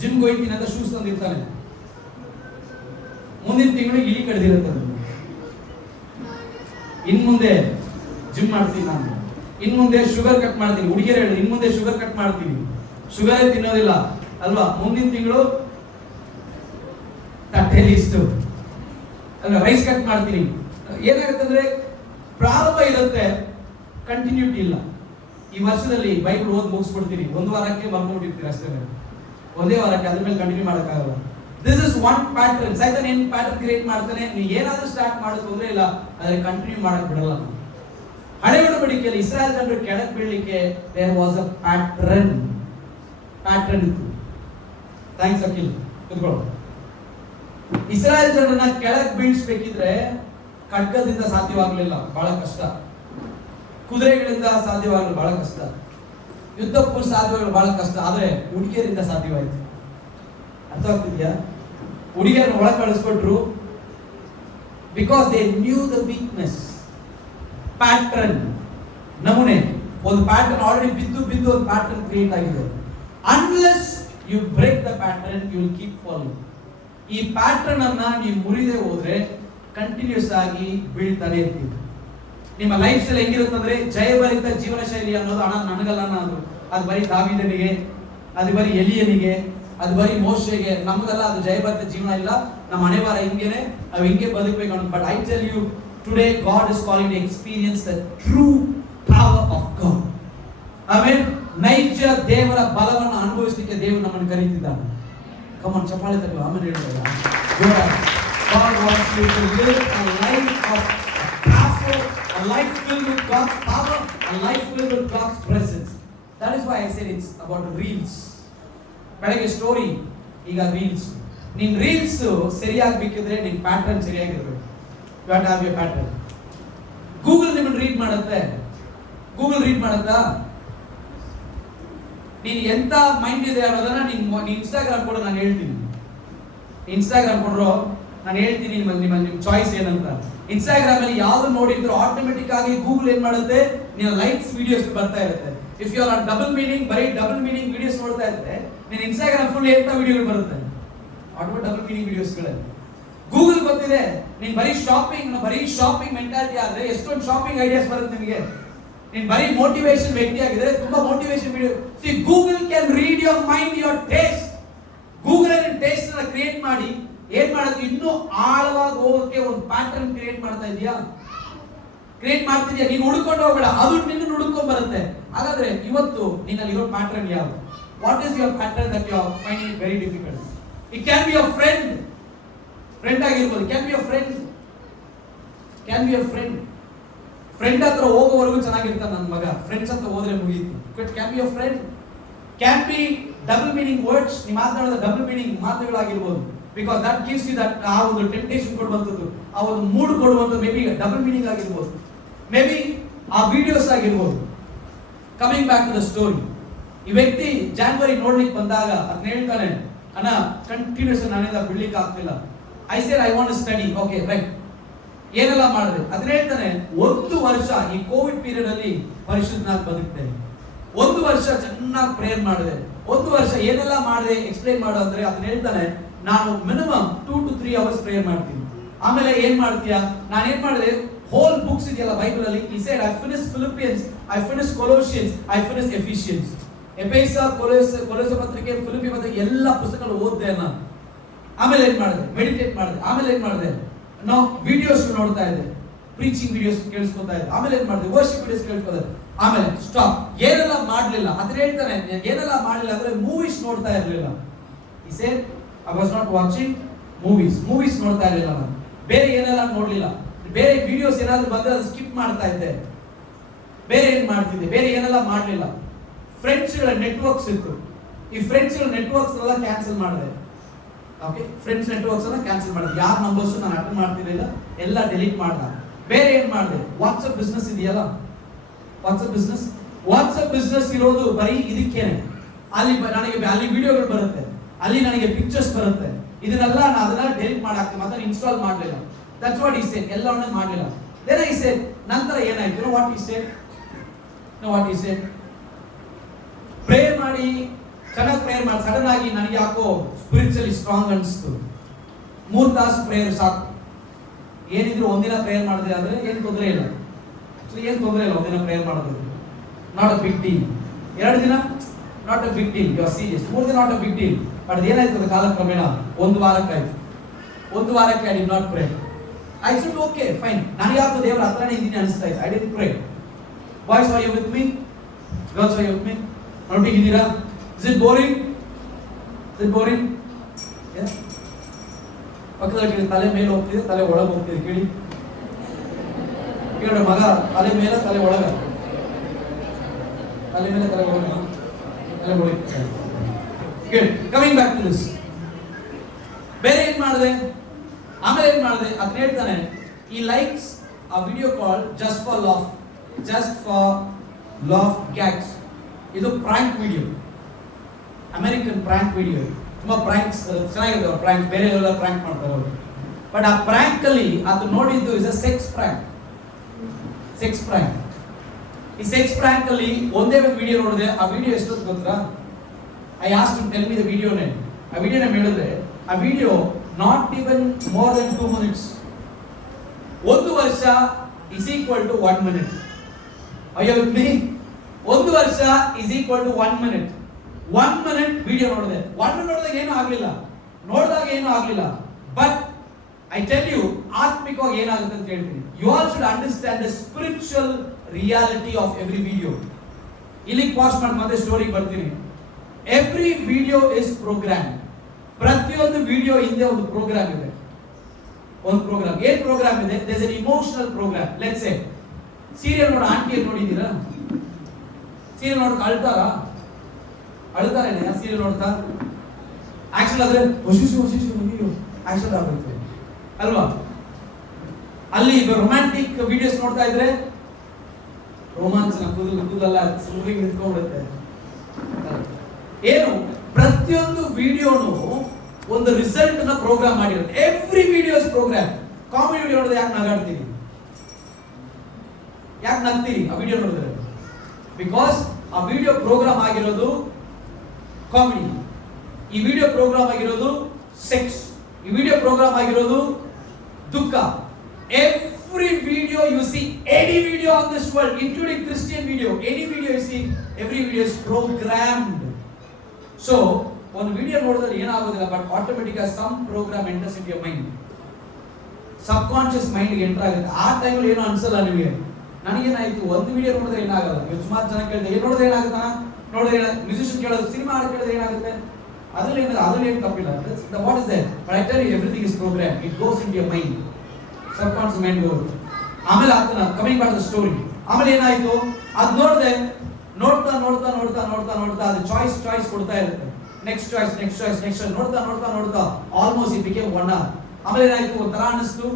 ಜಿಮ್ ಹೋಯ್ತೀನಿ ಅಂತ ಶೂಸ್ ತಂದಿರ್ತಾನೆ, ಮುಂದಿನ ತಿಂಗಳು ಇಲಿ ಕಡ್ದಿರುತ್ತೆ. ಇನ್ ಮುಂದೆ ಜಿಮ್ ಮಾಡ್ತೀನಿ ನಾನು, ಇನ್ ಮುಂದೆ ಶುಗರ್ ಕಟ್ ಮಾಡ್ತೀನಿ. ಹುಡುಗಿಯರು ಹೇಳಿ ಇನ್ ಮುಂದೆ ಶುಗರ್ ಕಟ್ ಮಾಡ್ತೀನಿ, ಶುಗರೇ ತಿನ್ನೋದಿಲ್ಲ ಅಲ್ವಾ? ಮುಂದಿನ ತಿಂಗಳು ತಟ್ಟೆಲಿ ಇಷ್ಟು ಅಲ್ವಾ ರೈಸ್ ಕಟ್ ಮಾಡ್ತೀನಿ. ಏನಾಗುತ್ತೆ ಅಂದ್ರೆ ಪ್ರಾರಂಭ ಇರುತ್ತೆ, ಕಂಟಿನ್ಯೂಟಿ ಇಲ್ಲ. ಈ ವರ್ಷದಲ್ಲಿ ಬೈಬಲ್ ಓದಿ ಮುಗಿಸ್ಬಿಡ್ತೀನಿ, ಒಂದು ವಾರಕ್ಕೆ ಬರ್ಕೊಂಡ್ಬಿಟ್ಟಿರ್ತೀನಿ ಅಷ್ಟೇ, ಒಂದೇ ವಾರಕ್ಕೆ, ಅದ್ರ ಮೇಲೆ ಕಂಟಿನ್ಯೂ ಮಾಡೋಕ್ಕಾಗಲ್ಲ. This is one pattern. ಸೈತಾನ್ ಏನ್ ಪ್ಯಾಟರ್ನ್ ಕ್ರಿಯೇಟ್ ಮಾಡ್ತಾನೆ, ನೀವು ಏನಾದ್ರೂ ಸ್ಟಾರ್ಟ್ ಮಾಡೋದು ತೊಂದ್ರೆ ಇಲ್ಲ, ಆದ್ರೆ ಕಂಟಿನ್ಯೂ ಮಾಡಕ್ ಬಿಡಲ್ಲ. ಹಳೆ ಒಡಂಬಡಿಕೆಯಲ್ಲಿ ಇಸ್ರಾಯೇಲ್ ಜನರು ಕೆಳಗೆ ಬೀಳಲಿಕ್ಕೆ ದೇರ್ ವಾಸ್ ಅ ಪ್ಯಾಟರ್ನ್ ಇತ್ತು. ಥ್ಯಾಂಕ್ಸ್ ಅಖಿಲ್, ಕೂತ್ಕೊಳ್ಳೋ. ಇಸ್ರಾಯೇಲ್ ಜನರನ್ನ ಕೆಳಗೆ ಬೀಳಿಸ್ಬೇಕಿದ್ರೆ ಖಡ್ಗದಿಂದ ಸಾಧ್ಯವಾಗಲಿಲ್ಲ, ಬಹಳ ಕಷ್ಟ. ಕುದುರೆಗಳಿಂದ ಸಾಧ್ಯವಾಗಲು ಬಹಳ ಕಷ್ಟ, ಯುದ್ಧ ಸಾಧ್ಯವಾಗಲು ಬಹಳ ಕಷ್ಟ. ಆದ್ರೆ ಹುಡುಗಿಯರಿಂದ ಸಾಧ್ಯವಾಯಿತು. ಅರ್ಥ ಆಗ್ತಿದ್ಯಾ? ಹುಡುಗಿಯರನ್ನ ಒಳಗೆ ಕಳಿಸ್ಕೊಟ್ರು, because they knew the weakness. Pattern, ನಮೂನೆ, ಒಂದು ಪ್ಯಾಟರ್ನ್ ಆಲ್ರೆಡಿ ಬಿದ್ದು ಒಂದು ಪ್ಯಾಟರ್ನ್ ಕ್ರಿಯೇಟ್ ಆಗಿದೆ. Unless you break the pattern you will keep following. ಈ ಪ್ಯಾಟರ್ನ್ ಅನ್ನ ನೀವು ಮುರಿದೇ ಹೋದ್ರೆ ಕಂಟಿನ್ಯೂಸ್ ಆಗಿ ಬೀಳ್ತಾನೆ ಇರ್ತೀವಿ. ನಿಮ್ಮ ಲೈಫ್ ಸ್ಟೈಲ್ ಹೆಂಗಿರುತ್ತಂದ್ರೆ ಜಯಭರಿತ ಜೀವನ ಶೈಲಿ ಅನ್ನೋದು ಹಣ ನನಗಲ್ಲ, ನಾನು ಅದು ಬರೀ ದಾವೀದನಿಗೆ, ಅದು ಬರೀ ಎಲಿಯನಿಗೆ, ಅದು ಬರೀ ಮೋಶೆಗೆ, ನಮಗೆಲ್ಲ ಅದು ಜಯಭರಿತ ಜೀವನ ಇಲ್ಲ. ನಮ್ಮ ಹಣೆ ಬಾರ ಹಿಂಗೇನೆ, ನಾವು ಹಿಂಗೆ ಬದುಕಬೇಕು ಅನ್ನೋದು. But I tell you today God is calling to experience the true power of God. ಆಮೇಲೆ ನೈಜ ದೇವರ ಬಲವನ್ನು ಅನುಭವಿಸಲಿಕ್ಕೆ ದೇವರು ನಮ್ಮನ್ನು ಕರೀತಿದ್ದಾನೆ. ಕಮಾನ್, ಚಪ್ಪಾಳೆ ತಗೊಳ್ಳಿ, ಆಮೇಲೆ ಹೇಳ್ತಾರೆ. God wants you to live a life of power, a life filled with God's power, a life filled with God's presence. That is why I said it's about reels. ಬೆಳಗ್ಗೆ ಸ್ಟೋರಿ, ಈಗ ರೀಲ್ಸ್. ನಿನ್ reels ಸರಿಯಾಗಬೇಕಿದ್ರೆ ನಿನ್ pattern ಸರಿಯಾಗಿರ್ಬೇಕು. You have to have your pattern. Google ನಿಮ್ಮನ್ನು read ಮಾಡುತ್ತೆ. Google read ಮಾಡುತ್ತಾ? ನೀನು ಎಂತ ಮೈಂಡ್ ಇದೆ ಅನ್ನೋದನ್ನ ನೀನು ಇನ್ಸ್ಟಾಗ್ರಾಮ್ ಕೊಡು, ನಾನು ಹೇಳ್ತೀನಿ. ಇನ್ಸ್ಟಾಗ್ರಾಮ್ ಕೊಡ್ರೋ, ನಾನು ಹೇಳ್ತೀನಿ ನಿಮ್ಮ ಚಾಯ್ಸ್ ಏನಂತ. ಇನ್ಸ್ಟಾಗ್ರಾಮ್ ಅಲ್ಲಿ ಯಾವ್ದು ನೋಡಿದ್ರು ಆಟೋಮೆಟಿಕ್ ಆಗಿ ಗೂಗಲ್ ಏನ್ ಮಾಡುತ್ತೆ, ನೀನು ಲೈಕ್ಸ್ ವಿಡಿಯೋಸ್ ಬರ್ತಾ ಇರುತ್ತೆ. If you are double meaning, ಬರೀ ಡಬಲ್ ಮೀನಿಂಗ್ ವಿಡಿಯೋಸ್ ನೋಡ್ತಾ ಇದ್ರೆ ನೀನು ಇನ್ಸ್ಟಾಗ್ರಾಮ್ ಫುಲ್ ಎಂತ ವಿಡಿಯೋಗಳು ಬರುತ್ತೆ, ಆಟೋ ಡಬಲ್ ಮೀನಿಂಗ್ ವಿಡಿಯೋಸ್ಗಳಲ್ಲಿ. ಗೂಗಲ್ ಗೊತ್ತಿದೆ ನೀನ್ ಬರೀ ಶಾಪಿಂಗ್ ಮೆಂಟಾಲಿಟಿ ಆದ್ರೆ ಎಷ್ಟೊಂದು ಶಾಪಿಂಗ್ ಐಡಿಯಾಸ್ ಬರುತ್ತೆ ನಿಮಗೆ. ನೀನ್ ಬರೀ ಮೋಟಿವೇಶನ್ ವ್ಯಕ್ತಿ ಆಗಿದ್ರೆ ತುಂಬಾ motivation video. C, Google can read your mind, your taste. Google taste ಅನ್ನ ಕ್ರಿಯೇಟ್ ಮಾಡಿ ಏನ್ ಮಾಡುತ್ತೆ, ಇನ್ನೂ ಆಳವಾಗಿ ಹೋಗೋಕೆ ಒಂದು ಪ್ಯಾಟರ್ನ್ ಕ್ರಿಯೇಟ್ ಮಾಡ್ತಾ ಇದೆಯಾ, ಕ್ರಿಯೇಟ್ ಮಾಡ್ತಿದ್ಯಾ. ನೀನು ಹುಡ್ಕೊಂಡು ಹೋಗಬೇಡ, ಅದು ನಿನ್ನ ಹುಡ್ಕೊಂಡ್ ಬರುತ್ತೆ. ಹಾಗಾದ್ರೆ ಇವತ್ತು ನಿನ್ನಲ್ಲಿ ಇರೋ ಪ್ಯಾಟರ್ನ್ ಯಾವುದು? What is your pattern that you are finding it very difficult? It can be your friend ಆಗಿರ್ಬೋದು. ಕ್ಯಾನ್ ಬಿ ಯುವರ್ ಫ್ರೆಂಡ್ ಹತ್ರ ಹೋಗೋವರೆಗೂ ಚೆನ್ನಾಗಿರ್ತಾನೆ ನನ್ನ ಮಗ, ಫ್ರೆಂಡ್ಸ್ ಹತ್ರ ಹೋದ್ರೆ ಮುಗೀತು. But can be your friend, can be double meaning words. ನೀವು ಮಾತನಾಡೋದ ಡಬಲ್ ಮೀನಿಂಗ್ ಮಾತುಗಳಾಗಿರ್ಬೋದು. Because that gives you that, ಆ ಒಂದು ಟೆಂಪ್ಟೇಷನ್ ಕೊಡುವಂಥದ್ದು, ಆ ಒಂದು ಮೂಡ್ ಕೊಡುವಂಥದ್ದು ಮೇ ಬಿ ಡಬಲ್ ಮೀನಿಂಗ್ ಆಗಿರ್ಬೋದು, ಮೇ ಬಿ ಆ ವಿಡಿಯೋಸ್ ಆಗಿರ್ಬೋದು. Coming back to the story, ಈ ವ್ಯಕ್ತಿ ಜಾನ್ವರಿ ನೋಡ್ಲಿಕ್ಕೆ ಬಂದಾಗ ಅದನ್ನ ಹೇಳ್ತಾನೆ, ಅಣ್ಣ ಕಂಟಿನ್ಯೂಸ್ ನನ್ನಿಂದ ಬಿಡ್ಲಿಕ್ಕೆ ಆಗ್ತಿಲ್ಲ. I said I want to study. Okay right, ಏನೆಲ್ಲ ಮಾಡಿದೆ ಅದನ್ನ ಹೇಳ್ತಾನೆ. 1 ವರ್ಷ ಈ ಕೋವಿಡ್ ಪೀರಿಯಡ್ ಅಲ್ಲಿ ಪರಿಶುದ್ಧನಾಗಿ ಬದುಕ್ತೇನೆ. 1 ವರ್ಷ ಚೆನ್ನಾಗಿ ಪ್ರೇಯರ್ ಮಾಡಿದೆ. 1 ವರ್ಷ ಏನೆಲ್ಲ ಮಾಡಿದೆ ಎಕ್ಸ್ಪ್ಲೈನ್ ಮಾಡು ಅಂದ್ರೆ ಅದನ್ನ ಹೇಳ್ತಾನೆ, ನಾನು ಮಿನಿಮಮ್ 2 to 3 ಅವರ್ಸ್ ಪ್ರೇಯರ್ ಮಾಡ್ತೀನಿ. ಆಮೇಲೆ ಏನ್ ಮಾಡ್ತೀಯಾ, ನಾನು ಏನ್ ಮಾಡಿದೆ, ಹೋಲ್ ಬುಕ್ಸ್ ಇದೆಯಲ್ಲ ಬೈಬಲ್ ಅಲ್ಲಿ, he said I finished Philippians, I finished Colossians, I finished Ephesians. ಎಫೆಸ, ಕೊಲೊಸ್ಸೆ ಪತ್ರಿಕೆ, ಫಿಲಿಪ್ಪಿ ಪತ್ರಿಕೆ ಎಲ್ಲ ಪುಸ್ತಕಗಳು ಓದಿದೆ ನಾನು. ಆಮೇಲೆ ಏನ್ ಮಾಡಿದೆ, ಮೆಡಿಟೇಟ್ ಮಾಡಿದೆ. ಆಮೇಲೆ ಏನ್ ಮಾಡಿದೆ, ನಾವು ವಿಡಿಯೋಸ್ ನೋಡ್ತಾ ಇದ್ದೆ, ಪ್ರೀಚಿಂಗ್ ವಿಡಿಯೋಸ್ ಕೇಳಿಸ್ಕೊತಾ ಇದ್ದೆ. ಆಮೇಲೆ ಏನ್ ಮಾಡಿದೆ, ವರ್ಷಿಪ್ ವಿಡಿಯೋಸ್ ಕೇಳಿಸ್ಕೊತಾ ಇದ್ದೆ. ಆಮೇಲೆ ಸ್ಟಾಪ್, ಏನೆಲ್ಲ ಮಾಡ್ಲಿಲ್ಲ ಅದನ್ನ ಹೇಳ್ತಾನೆ. ಏನೆಲ್ಲ ಮಾಡ್ಲಿಲ್ಲ ಅಂದ್ರೆ ಮೂವೀಸ್ ನೋಡ್ತಾ ಇರ್ಲಿಲ್ಲ. he said I was not watching movies ನೋಡ್ತಾ ಇರಲಿಲ್ಲ ನಾನು. ಬೇರೆ ಏನೆಲ್ಲ ನೋಡ್ಲಿಲ್ಲ, ಬೇರೆ ವಿಡಿಯೋಸ್ ಏನಾದ್ರು ಬಂದ್ರೆ ಅದು ಸ್ಕಿಪ್ ಮಾಡ್ತಾ ಇದ್ದೆ. ಬೇರೆ ಏನ್ ಮಾಡ್ತಿದ್ದೆ, ಬೇರೆ ಏನೆಲ್ಲ ಮಾಡ್ಲಿಲ್ಲ. ಫ್ರೆಂಡ್ಸ್ಗಳ ನೆಟ್ವರ್ಕ್ಸ್ ಇತ್ತು, ಈ ಫ್ರೆಂಡ್ಸ್ಗಳ ನೆಟ್ವರ್ಕ್ಸ್ ಎಲ್ಲ ಕ್ಯಾನ್ಸಲ್ ಮಾಡಿದೆ. ಓಕೆ, ಫ್ರೆಂಡ್ಸ್ ನೆಟ್ವರ್ಕ್ಸ್ ಅನ್ನ ಕ್ಯಾನ್ಸಲ್ ಮಾಡಿದೆ. ಯಾರ ನಂಬರ್ಸ್ ನಾನು ಅಟೆಂಡ್ ಮಾಡ್ತಿರ್ಲಿಲ್ಲ, ಎಲ್ಲ ಡಿಲೀಟ್ ಮಾಡ್ದೆ. ಬೇರೆ ಏನ್ ಮಾಡಿದೆ, ವಾಟ್ಸ್ಆಪ್ ಬಿಸ್ನೆಸ್ ಇದೆಯಲ್ಲ, ವಾಟ್ಸ್ಆಪ್ ಬಿಸ್ನೆಸ್ ಇರೋದು ಬರೀ ಇದಕ್ಕೇನೆ. ಅಲ್ಲಿ ವಿಡಿಯೋಗಳು ಬರುತ್ತೆ, ಅಲ್ಲಿ ನನಗೆ ಪಿಕ್ಚರ್ಸ್ ಬರುತ್ತೆ. ಇದನ್ನೆಲ್ಲ ನಾನು ಅದನ್ನ ಡಿಲೀಟ್ ಮಾಡಾಕ್ತೀನಿ, ಮತ್ತೆ ಇನ್ಸ್ಟಾಲ್ ಮಾಡಲಿಲ್ಲ. ದಟ್ಸ್ ವಾಟ್ he said, ಎಲ್ಲವನ್ನೂ ಮಾಡಲಿಲ್ಲ. then I said, ನಂತರ ಏನಾಯ್ತು, what he said, ಪ್ರೇಯರ್ ಮಾಡಿ ಚೆನ್ನಾಗಿ ಪ್ರೇಯರ್ ಮಾಡಿ ಸಡನ್ ಆಗಿ ನನಗೆ ಯಾಕೋ ಸ್ಪಿರಿಚುವಲಿ ಸ್ಟ್ರಾಂಗ್ ಅನಿಸ್ತು, 3 ತಾಸು ಪ್ರೇಯರ್ ಸಾಕು. ಏನಿದ್ರು ಒಂದಿನ ಪ್ರೇಯರ್ ಮಾಡಿದ್ರೆ ಆದ್ರೆ ಏನು ತೊಂದರೆ ಇಲ್ಲ, ಒಂದಿನ ಪ್ರೇಯರ್ ಮಾಡೋದು ನಾಟ್ ಅ ಬಿಗ್ ಡೀಲ್. 2 ದಿನ not a big deal, you are serious. 3 ದಿನ not a big deal. But ಏನಾಯ್ತು ಕಾಲಕ್ರಮೇಣ 1 ವಾರಕ್ಕಾಯ್ತು. 1 ವಾರಕ್ಕೆ I did not pray. I said okay fine, ನನಗೆ ಯಾಕೋ ದೇವರ ಹತ್ರನೇ ಇದ್ದೀನಿ ಅನಿಸ್ತಾ ಇತ್ತು. I did pray. Boys are you with me? Girls are you with me? ನೊಟ್ಟಿಗಿದ್ದೀರಾ? Is it boring? ಪಕ್ಕದಲ್ಲಿ ಕೇಳಿ, ತಲೆ ಮೇಲೆ ಹೋಗ್ತಿದೆ, ತಲೆ ಒಳಗೆ ಹೋಗ್ತಿದೆ. ಕೇಳಿ ಮಗ, ತಲೆ ಮೇಲೆ ತಲೆ ಒಳಗ, ತಲೆ ಮೇಲೆ ತಲೆ ಒಳಗ, ತಲೆ ಒಳಗೆ. Coming back to this. ಬೇರೆ ಏನ್ ಮಾಡಿದೆ? ಆಮೇಲೆ ಏನ್ ಮಾಡಿದೆ ಅದನ್ನ ಹೇಳ್ತಾನೆ. ಈ ಲೈಕ್ಸ್ ಆ video call just for laugh gags. ಇದು prank video, American prank video. ತುಂಬಾ ಪ್ರಾಂಕ್ಸ್ ಚೆನ್ನಾಗಿದೆ. ಪ್ರಾಂಕ್ ಬೇರೆ ಎಲ್ಲ ಪ್ರಾಂಕ್ ಮಾಡ್ತಾರೆ ಅವರು. ಬಟ್ ಆ ಪ್ರಾಂಕ್ ಅಲ್ಲಿ ಅದು ನೋಡಿದ್ದು ಇಸ್ ಅ ಸೆಕ್ಸ್ ಪ್ರಾಂಕ್. ಈ ಸೆಕ್ಸ್ ಪ್ರಾಂಕ್ ಅಲ್ಲಿ ಒಂದೇ ಒಂದು ವಿಡಿಯೋ ನೋಡಿದೆ. ಆ ವಿಡಿಯೋ ಎಷ್ಟೊತ್ತು ಗೊತ್ತಾ? I asked him tell me the video name. ಆ ವಿಡಿಯೋ ನೇಮ್ ಹೇಳಿದ್ರೆ ಆ video not even more than 2 minutes. 1 ವರ್ಷ is equal to 1 minute. Are you with me? 1 ವರ್ಷ is equal to 1 minute. 1 minute video ನೋಡಿದೆ. 1 minute ನೋಡಿದಾಗ ಏನೂ ಆಗಲಿಲ್ಲ. But I tell you, ಆತ್ಮಿಕವಾಗಿ ಏನಾಗುತ್ತೆ ಅಂತ ಹೇಳ್ತೀನಿ. You all should understand the spiritual reality of every video. ಇಲ್ಲಿಗೆ ಪಾಸ್ ಮಾಡಿ ಮತ್ತೆ ಸ್ಟೋರಿಗೆ ಬರ್ತೀನಿ. Every video is program. ಪ್ರತಿಯೊಂದು ವಿಡಿಯೋ ಹಿಂದೆ ಒಂದು ಪ್ರೋಗ್ರಾಮ್ ಇದೆ. ಏನ್ ಪ್ರೋಗ್ರಾಮ್ ಇದೆ? There is an emotional program. Let's say serial ನೋಡೋ ಆಂಟಿ ನೋಡಿದ್ದೀರಾ? ಸೀರಿಯಲ್ ನೋಡೋಕೆ ಅಳ್ತಾರೇನೆ ಸೀರಿಯಲ್ ನೋಡ್ತಾ? ಆಕ್ಷನ್ ಆದ್ರೆ ಆಕ್ಷನ್ ಆಗುತ್ತೆ ಅಲ್ವಾ? ಅಲ್ಲಿ ರೊಮ್ಯಾಂಟಿಕ್ ವಿಡಿಯೋಸ್ ನೋಡ್ತಾ ಇದ್ರೆ ರೋಮಾಂಚನ ಕೂದಲೆಲ್ಲ ಸುರುವಿಗೆ ನಿಂತ್ಕೊಂಡ್ಬಿಡುತ್ತೆ. ಏನು? ಪ್ರತಿಯೊಂದು ವಿಡಿಯೋನು ಒಂದು ರಿಸಲ್ಟ್ ನ ಪ್ರೋಗ್ರಾಮ್ ಮಾಡಿರುತ್ತೆ. Every videos program. Comedy video ನೋಡಿದ್ರೆ ಯಾಕೆ ನಗಾಡ್ತೀರಿ? ಯಾಕೆ ನಗ್ತೀರಿ ಆ ವಿಡಿಯೋ ನೋಡಿದ್ರೆ? ಬಿಕಾಸ್ ಆ ವಿಡಿಯೋ ಪ್ರೋಗ್ರಾಮ್ ಆಗಿರೋದು ಕಾಮಿಡಿ, ಈ ವಿಡಿಯೋ ಪ್ರೋಗ್ರಾಮ್ ಆಗಿರೋದು ಸೆಕ್ಸ್, ಈ ವಿಡಿಯೋ ಪ್ರೋಗ್ರಾಮ್ ಆಗಿರೋದು ದುಃಖ. Every video you see, any video on this world, including Christian video, any video you see, every video is programmed. So, one video ನೋಡಿದ್ರೆ ಏನಾಗೋದಿಲ್ಲ, but automatic ಆಗಿ some program enters in your mind. Subconscious mind enter ಆಗುತ್ತೆ. ಆ ಟೈಮಲ್ಲಿ ಏನೂ ಅನ್ಸಲ್ಲ ನಿಮಗೆ. ನನಗೇನಾಯ್ತು, ಒಂದು ವಿಡಿಯೋ ನೋಡಿದ್ರೆ ಏನಾಗಲ್ಲ. ಸುಮಾರು ಜನ ಕೇಳಿದೆ, ಏನು ನೋಡಿದ್ರೆ ಏನಾಗುತ್ತಾ? ನೋಡಿದ್ರೆ ಮ್ಯೂಸಿಷಿಯನ್ ಕೇಳೋದು, ಸಿನಿಮಾ ಹಾಡು ಕೇಳಿದ್ರೆ ಏನಾಗುತ್ತೆ? ಅದ್ರಲ್ಲಿ ಏನು ತಪ್ಪಿಲ್ಲ. What is that? But I tell you, everything is program. It goes in your mind. Subconscious mind ಹೋಗುತ್ತೆ. ಆಮೇಲೆ ಆಗ್ತಾನ coming back to the story. ಆಮೇಲೆ ಏನಾಯ್ತು, ಅದು ನೋಡಿದೆ. ನೋಡ್ತಾ ಅದು ಚಾಯ್ಸ್ ಕೊಡ್ತಾ ಇರುತ್ತೆ. ನೆಕ್ಸ್ಟ್ ಚಾಯ್ಸ್ ನೋಡ್ತಾ ಆಲ್ಮೋಸ್ಟ್ ಇಟ್ ಬಿಕೇಮ್ 1 hour. ಆಮೇಲೆ ಏನಾಯ್ತು, ಒಂಥರ ಅನ್ನಿಸ್ತು.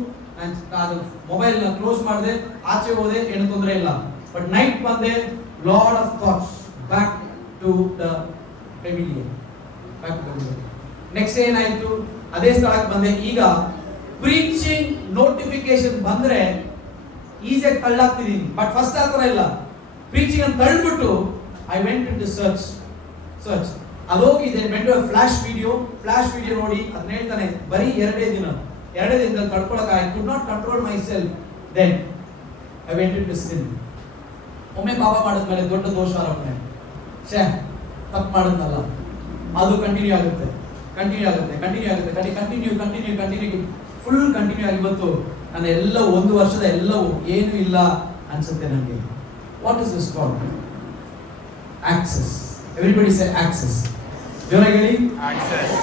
ನಾನು ಮೊಬೈಲ್ ಕ್ಲೋಸ್ ಮಾಡಿದೆ, ಆಚೆ ಹೋದೆ, ಏನು ತೊಂದರೆ ಇಲ್ಲ. ಬಟ್ ನೈಟ್ ಬಂದೆ, lot of thoughts back to the pavilion. Next ಏನಾಯ್ತು, ಅದೇ ಸ್ಥಳಕ್ಕೆ ಬಂದೆ. ಈಗ ಪ್ರೀಚಿಂಗ್ ನೋಟಿಫಿಕೇಶನ್ ಬಂದ್ರೆ ಈಸಿಯಾಗಿ ತಳ್ಳಾಗ್ತಿದ್ದೀನಿ. ಬಟ್ ಫಸ್ಟ್ ಆ ಥರ ಇಲ್ಲ. ಪ್ರೀಚಿಂಗ್ ಅಂತ ತಳ್ಳಿಬಿಟ್ಟು ಐ ವೆಂಟ್ ಟು ಸರ್ಚ್. ಅದೋಗಿದೆ ಮೆಂಟು ಫ್ಲಾಶ್ ವಿಡಿಯೋ ನೋಡಿ ಅದನ್ನ ಹೇಳ್ತಾನೆ. ಬರೀ 2 ದಿನದಲ್ಲಿ ತಡ್ಕೊಳಕ್ಕೆ I could not control myself. Then I went to sin. ಒಮ್ಮೆ ಪಾಪ ಮಾಡಿದ್ಮೇಲೆ ದೊಡ್ಡ ದೋಷ ಆರೋಪಣೆ, ತಪ್ಪು ಮಾಡಿದ್ನಲ್ಲ, ಅದು ಕಂಟಿನ್ಯೂ ಆಗುತ್ತೆ. ಫುಲ್ ಕಂಟಿನ್ಯೂ ಆಗಿ ಇವತ್ತು ನನ್ನ ಎಲ್ಲವೂ 1 ವರ್ಷದ ಎಲ್ಲವೂ ಏನೂ ಇಲ್ಲ ಅನ್ಸುತ್ತೆ ನನಗೆ. What is this called? Access. Everybody say access. ಜೋರಾಗಿ ಹೇಳಿ, access.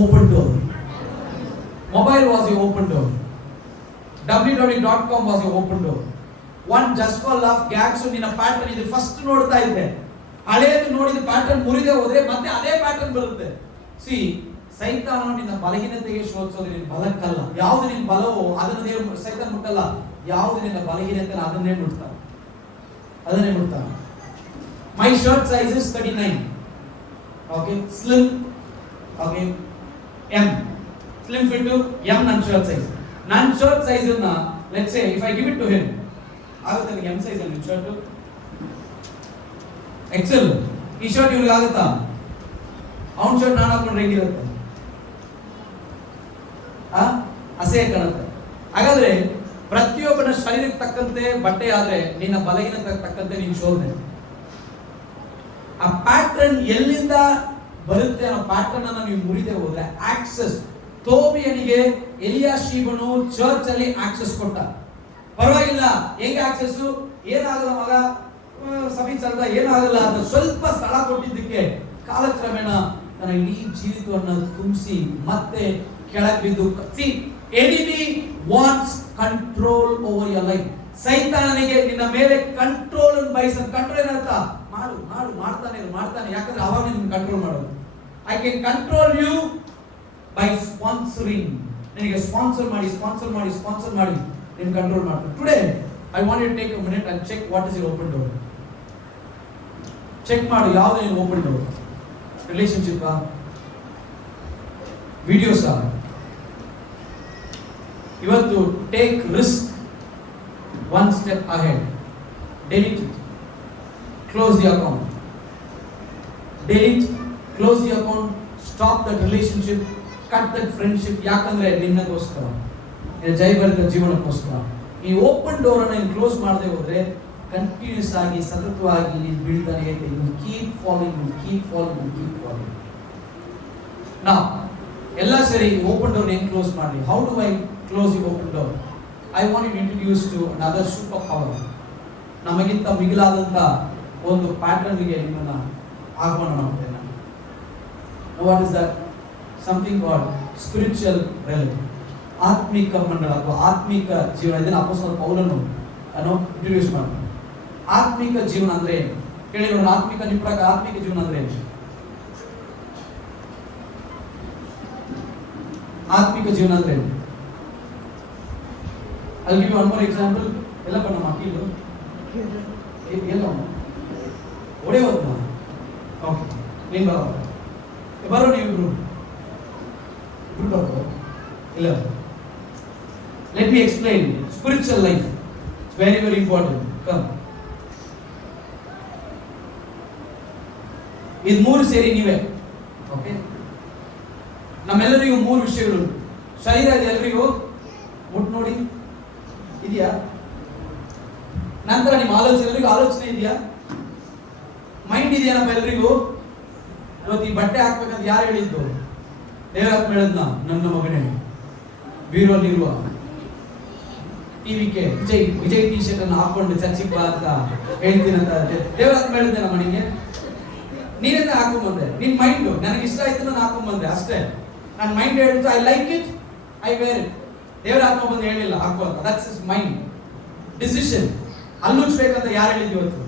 Open door. Mobile was a open door. www.com was a open door. One just for laugh gags ನಿನ್ನ ಪ್ಯಾಟರ್ನ್ ಇದು ಫಸ್ಟ್ ನೋಡ್ತಾ ಇದ್ದೆ. ಹಳೇದು ನೋಡಿದ ಪ್ಯಾಟರ್ನ್ ಮುರಿದೇ ಹೋದ್ರೆ ಮತ್ತೆ ಅದೇ ಪ್ಯಾಟರ್ನ್ ಬರುತ್ತೆ. ಸಿ, ಸೈತಾನ ನಿನ್ನ ಬಲಹೀನತೆಗೆ ಶೋಧಿಸೋದು ನಿನ್ನ ಬಲಕ್ಕಲ್ಲ. ಯಾವ್ದು ನಿನ್ನ ಬಲವೋ ಅದನ್ನು ದೇವರು ಸೈತಾನ ಮುಟ್ಟಲ್ಲ. ಯಾವ್ದು ನಿನ್ನ ಬಲಹೀನತೆ ಅದನ್ನೇ ಮುಟ್ತಾನೆ. My shirt size is 39. Okay, slim. Okay, M slim fit M ನನ್ನ ಶರ್ಟ್ ಸೈಜ್. ನನ್ನ ಶರ್ಟ್ ಸೈಜ್ ಅನ್ನ let's say if I give it to him, ಆಗುತ್ತೆ ನನಗೆ ಎಂ ಸೈಜ್ ಅಲ್ಲಿ ಶರ್ಟ್. ಎಕ್ಸೆಲ್ ಈ ಶರ್ಟ್ ಇವ್ರಿಗೆ ಆಗುತ್ತಾ? ಅವನ್ ಶರ್ಟ್ ನಾನು ಹಾಕೊಂಡ್ರೆ ಹೆಂಗಿರುತ್ತೆ? ಅಸಹ್ಯ ಕಾಣುತ್ತೆ. ಹಾಗಾದ್ರೆ ಪ್ರತಿಯೊಬ್ಬನ ಶರೀರಕ್ಕೆ ತಕ್ಕಂತೆ ಬಟ್ಟೆ ಆದ್ರೆ ನಿನ್ನ ಬಲಹೀನತೆ ತಕ್ಕಂತೆ ನೀನು ಶೋಧನೆ. ಆ ಪ್ಯಾಟರ್ನ್ ಎಲ್ಲಿಂದ ಬರುತ್ತೆ ಅನ್ನೋ ಪ್ಯಾಟರ್ನ್ ಅನ್ನ ನೀವು ಮುರಿದೇ ಹೋದ್ರೆ ಆಕ್ಸೆಸ್. ತೋಬಿಯನಿಗೆ ಎಲಿಯಾಷೀಬನು ಚರ್ಚ್ ಅಲ್ಲಿ ಆಕ್ಸೆಸ್ ಕೊಟ್ಟ. ಪರವಾಗಿಲ್ಲ, ಹೆಂಗೆ ಆಕ್ಸೆಸ್? ಏನಾಗಲ್ಲ ಮಗ, ಸಭೆ ಚಲ್ದ, ಏನಾಗಲ್ಲ ಅಂತ ಸ್ವಲ್ಪ ಸ್ಥಳ ಕೊಟ್ಟಿದ್ದಕ್ಕೆ ಕಾಲಕ್ರಮೇಣ ತನ್ನ ಇಡೀ ಜೀವಿತವನ್ನು ತುಂಬಿಸಿ ಮತ್ತೆ ಕೆಳಗೆ ಬಿದ್ದು. Enemy wants control over your life. ಸೈತಾನನಿಗೆ ನಿನ್ನ ಮೇಲೆ ಕಂಟ್ರೋಲ್ ಬಯಸ. ಕಂಟ್ರೋಲ್ ಏನಂತ? ಮಾಡು ಮಾಡು ಮಾಡ್ತಾನೆ. ಯಾಕಂದ್ರೆ ಅವಾಗ ನಿನ್ನ ಕಂಟ್ರೋಲ್ ಮಾಡೋದು. I can control you by sponsoring. ನಿನಗೆ ಸ್ಪಾನ್ಸರ್ ಮಾಡಿ ನೀನು ಕಂಟ್ರೋಲ್ ಮಾಡ್ತೀನಿ. Today I want you to take a minute and check what is your open door. Check ಮಾಡು, ಯಾವುದು ನೀನು ಓಪನ್ ಡೋರ್? Relationship, videos. ಇವತ್ತು take risk, one step ahead. Delete it, close the account. Delete, close the account, stop that relationship, cut that friendship. ಯಾಕಂದ್ರೆ ನಿನ್ನಗೋಸ್ಕರ, ಜೈಬಲಿತ ಜೀವನಕ್ಕೋಸ್ಕರ. ಈ open door ಅನ್ನು ನೀನು close ಮಾಡದೆ ಹೋದ್ರೆ ಕಂಟಿನ್ಯೂಸ್ ಆಗಿ ಸತತವಾಗಿ ನೀನು ಬೀಳ್ತಾನೆ ಇರ್ತೀವಿ. You keep falling. ನಾ ಎಲ್ಲ ಸರಿ, ಓಪನ್ ಡೋರ್ ಏನು ಕ್ಲೋಸ್ ಮಾಡಲಿ? How do I close the open door? I want you introduce to another super power. ನಮಗಿಂತ ಮಿಗಿಲಾದಂತ ಒಂದು ಪ್ಯಾಟರ್ನ್ಗೆ ನಿಮ್ಮನ್ನ ಆಹ್ವಾನ ಮಾಡ್ತೇನೆ ನಾನು. What is that? Something called spiritual realm. ಆತ್ಮಿಕ ಮಂಡಳ ಅಥವಾ ಆತ್ಮಿಕ ಜೀವನ. ಇದನ್ನು ಅಪೊಸ್ತಲ ಪೌಲನು ಇಂಟ್ರೊಡ್ಯೂಸ್ ಮಾಡ್ತಾರೆ. ಆತ್ಮಿಕ ಜೀವನ ಅಂದ್ರೆ ಏನು ಕೇಳಿ ನೋಡೋಣ. ನಿಮ್ಮ ಪ್ರಕಾರ ಆತ್ಮಿಕ ಜೀವನ ಅಂದ್ರೆ ಏನು? ಆತ್ಮಿಕ ಜೀವನ ಅಂದ್ರೆ ಏನು? I'll give you one more example. ಎಲ್ಲ ಬಣ್ಣ ಮಕ್ಕಳು ಎಲ್ಲ ಒಡೆ ಹೋದ್ನ. ಓಕೆ, ನೀನು ಬರೋ ನೀವು ಇಬ್ರು ಇಲ್ಲ. Let me explain. Spiritual life. It's very, very important. Come. ಇದು ಮೂರು ಸೇರಿ ನೀವೇ. ಓಕೆ, ನಮ್ಮೆಲ್ಲರಿಗೂ ಮೂರು ವಿಷಯಗಳು. ಶರೀರ ಎಲ್ಲರಿಗೂ ಮುಟ್ ನೋಡಿ ಇದೆಯಾ? ನಂತರ ನಿಮ್ಮ ಆಲೋಚನೆ ಇದೆಯಾ? ಮೈಂಡ್ ಇದೆಯಾ ಎಲ್ರಿಗೂ? ಇವತ್ತು ಈ ಬಟ್ಟೆ ಹಾಕ್ಬೇಕಂತ ಯಾರು ಹೇಳಿದ್ದು? ದೇವರಾತ್ಮ ಹೇಳಿದ್ನ, ನನ್ನ ಮಗನೇ ಬೀರೋಲ್ಲಿರುವ ಟಿವಿಗೆ ವಿಜಯ್ ಟಿ ಶರ್ಟ್ ಅನ್ನು ಹಾಕೊಂಡು ಚರ್ಚಿಗೆ ಬಾ ಅಂತ ಹೇಳ್ತೀನಂತ ದೇವರಾತ್ಮ ಹೇಳಿದ್ದೆ ನಮ್ಮ ಮನೆಗೆ. ನೀನೆಂತ ಹಾಕೊಂಬಂದೆ? ನಿನ್ ಮೈಂಡ್ ನನಗೆ ಇಷ್ಟ ಆಯ್ತು, ನಾನು ಹಾಕೊಂಬಂದೆ ಅಷ್ಟೇ. ನನ್ನ ಮೈಂಡ್ ಹೇಳಿದ್ದು I like it, I wear it. ದೇವರಾತ್ಮ ಬಂದು ಹೇಳಿಲ್ಲ ಹಾಕೋ ಅಂತ. That's his mind decision. ಅಲ್ಲುಚ್ಬೇಕಂತ ಯಾರು ಹೇಳಿದ್ವಿ ಇವತ್ತು?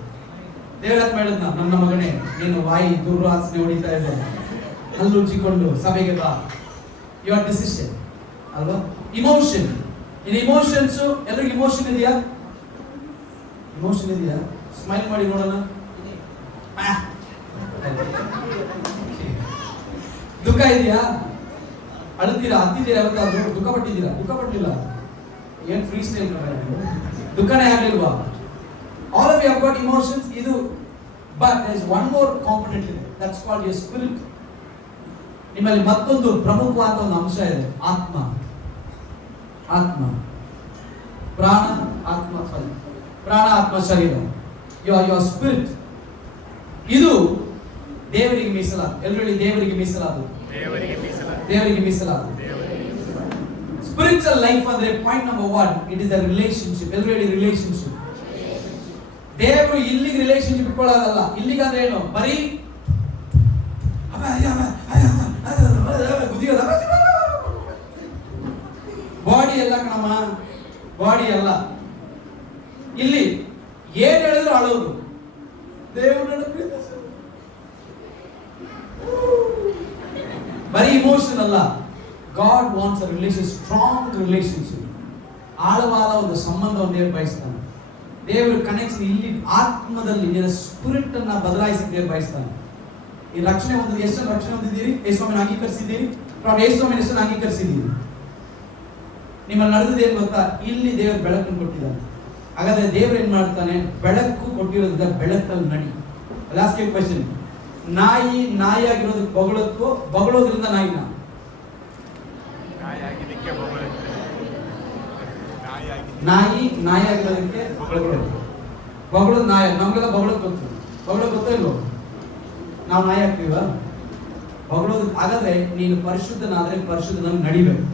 ದೇವರಾತ್ಮ ಹೇಳಿದ್ನ, ನನ್ನ ಮಗನೇ ನೀನು ವಾಯಿ ದುರ್ವಾಸನೆ ಹೊಡಿತಾ ಇದೆ, ಹಲ್ಲುಚ್ಚಿಕೊಂಡು ಸಭೆಗೆ ಬಾ. ಯುವರ್ ಡಿಸಿಷನ್ ಅಲ್ವಾ? ಇಮೋಷನ್. ಇನ್ ಇಮೋಷನ್ಸ್ ಎಲ್ರಿಗೂ ಇಮೋಷನ್ ಇದೆಯಾ? ಸ್ಮೈಲ್ ಮಾಡಿ ನೋಡೋಣ. ದುಃಖ ಇದೆಯಾ? ಅಳುತ್ತೀರಾ? ಹತ್ತಿದ್ದೀರಾ? ಯಾವತ್ತಾದ್ರೂ ದುಃಖ ಪಟ್ಟಿದ್ದೀರಾ? ದುಃಖ ಪಟ್ಟಿಲ್ಲ. ಏನ್ ಫ್ರೀ ಸ್ಟೈಲ್ ದುಃಖನೇ ಆಗ್ಲಿಲ್ವಾ? All of you have got emotions. ಇದು but there is one more component ಇದೆ, ದಟ್ಸ್ ಕಾಲ್ಡ್ ಯುವರ್ ಸ್ಪಿರಿಟ್. ನಿಮ್ಮಲ್ಲಿ ಮತ್ತೊಂದು ಪ್ರಮುಖವಾದ ಒಂದು ಅಂಶ ಇದೆ, ಆತ್ಮ. ಪ್ರಾಣ ಆತ್ಮ ಶರೀರ. Your spirit. ಇದು ದೇವರಿಗೆ ಮೀಸಲಾದ. ಎಲ್ಲರಲ್ಲಿ ದೇವರಿಗೆ ಮೀಸಲಾದ. ಸ್ಪಿರಿಚುವಲ್ ಲೈಫ್ ಅಂದ್ರೆ point number 1, it is a relationship. ಎಲ್ಲರಲ್ಲಿ ರಿಲೇಶನ್ಶಿಪ್. ದೇವರು ಇಲ್ಲಿಗೆ ರಿಲೇಶನ್ಶಿಪ್ ಇಟ್ಕೊಳ್ಳೋದಲ್ಲ. ಇಲ್ಲಿಗೆ ಅಂದ್ರೆ ಏನು? ಬರೀ ಬಾಡಿ ಎಲ್ಲ ಕಣಮ್ಮ, ಬಾಡಿ ಎಲ್ಲ. ಇಲ್ಲಿ ಏನ್ ಹೇಳಿದ್ರು ಅಳೋದು. ದೇವರು ಬರೀ ಇಮೋಷನ್ ಅಲ್ಲ. God wants a relation, strong relationship. ಆಳವಾದ ಒಂದು ಸಂಬಂಧವನ್ನು ದೇವರು ಬಯಸ್ತಾನೆ. ದೇವರು ಕನೆಕ್ಷನ್ ಇಲ್ಲಿ ಆತ್ಮದಲ್ಲಿ ನಿನ್ನ ಸ್ಪಿರಿಟ್ ಅನ್ನ ಬದಲಾಯಿಸಿ ದೇವರು ಬಯಸ್ತಾನೆ. ಈ ರಕ್ಷಣೆ ಒಂದು ಎಷ್ಟು ರಕ್ಷಣೆ ಹೊಂದಿದ್ದೀರಿ? ಯೇಸುವನ್ನು ಅಂಗೀಕರಿಸಿದ್ದೀರಿ. ಯೇಸುವನ್ನು ಎಷ್ಟು ಅಂಗೀಕರಿಸಿದ್ದೀರಿ? ನಿಮ್ಮಲ್ಲಿ ನಡೆದಿದೆ ಏನು ಗೊತ್ತಾ? ಇಲ್ಲಿ ದೇವರು ಬೆಳಕನ್ನು ಕೊಟ್ಟಿದ್ದಾನೆ. ಹಾಗಾದ್ರೆ ದೇವರು ಏನ್ ಮಾಡ್ತಾನೆ? ಬೆಳಕು ಕೊಟ್ಟಿರೋದ್ರಿಂದ ಬೆಳಕಲ್ಲಿ ನಡಿ. Last question, ನಾಯಿಯಾಗಿರೋದಕ್ಕೆ ಬೊಗಳತ್ವೋ, ಬೊಗಳೋದ್ರಿಂದ ನಾಯಿನ? ನಾಯಿಯಾಗಿರೋದಕ್ಕೆ ಬೊಗಳೋದು ನಾಯ. ನಮ್ಗೆಲ್ಲ ಬೊಗಳೋದು ಗೊತ್ತು. ಬೊಗಳೋದು ಗೊತ್ತೋ ಇಲ್ವೋ? ನಾವು ನಾಯಿ ಆಗ್ತೀವ ಬೊಗಳೋದು. ಹಾಗಾದ್ರೆ ನೀನು ಪರಿಶುದ್ಧನಾದ್ರೆ ಪರಿಶುದ್ಧನಾಗಿ ನಡಿಬೇಕು.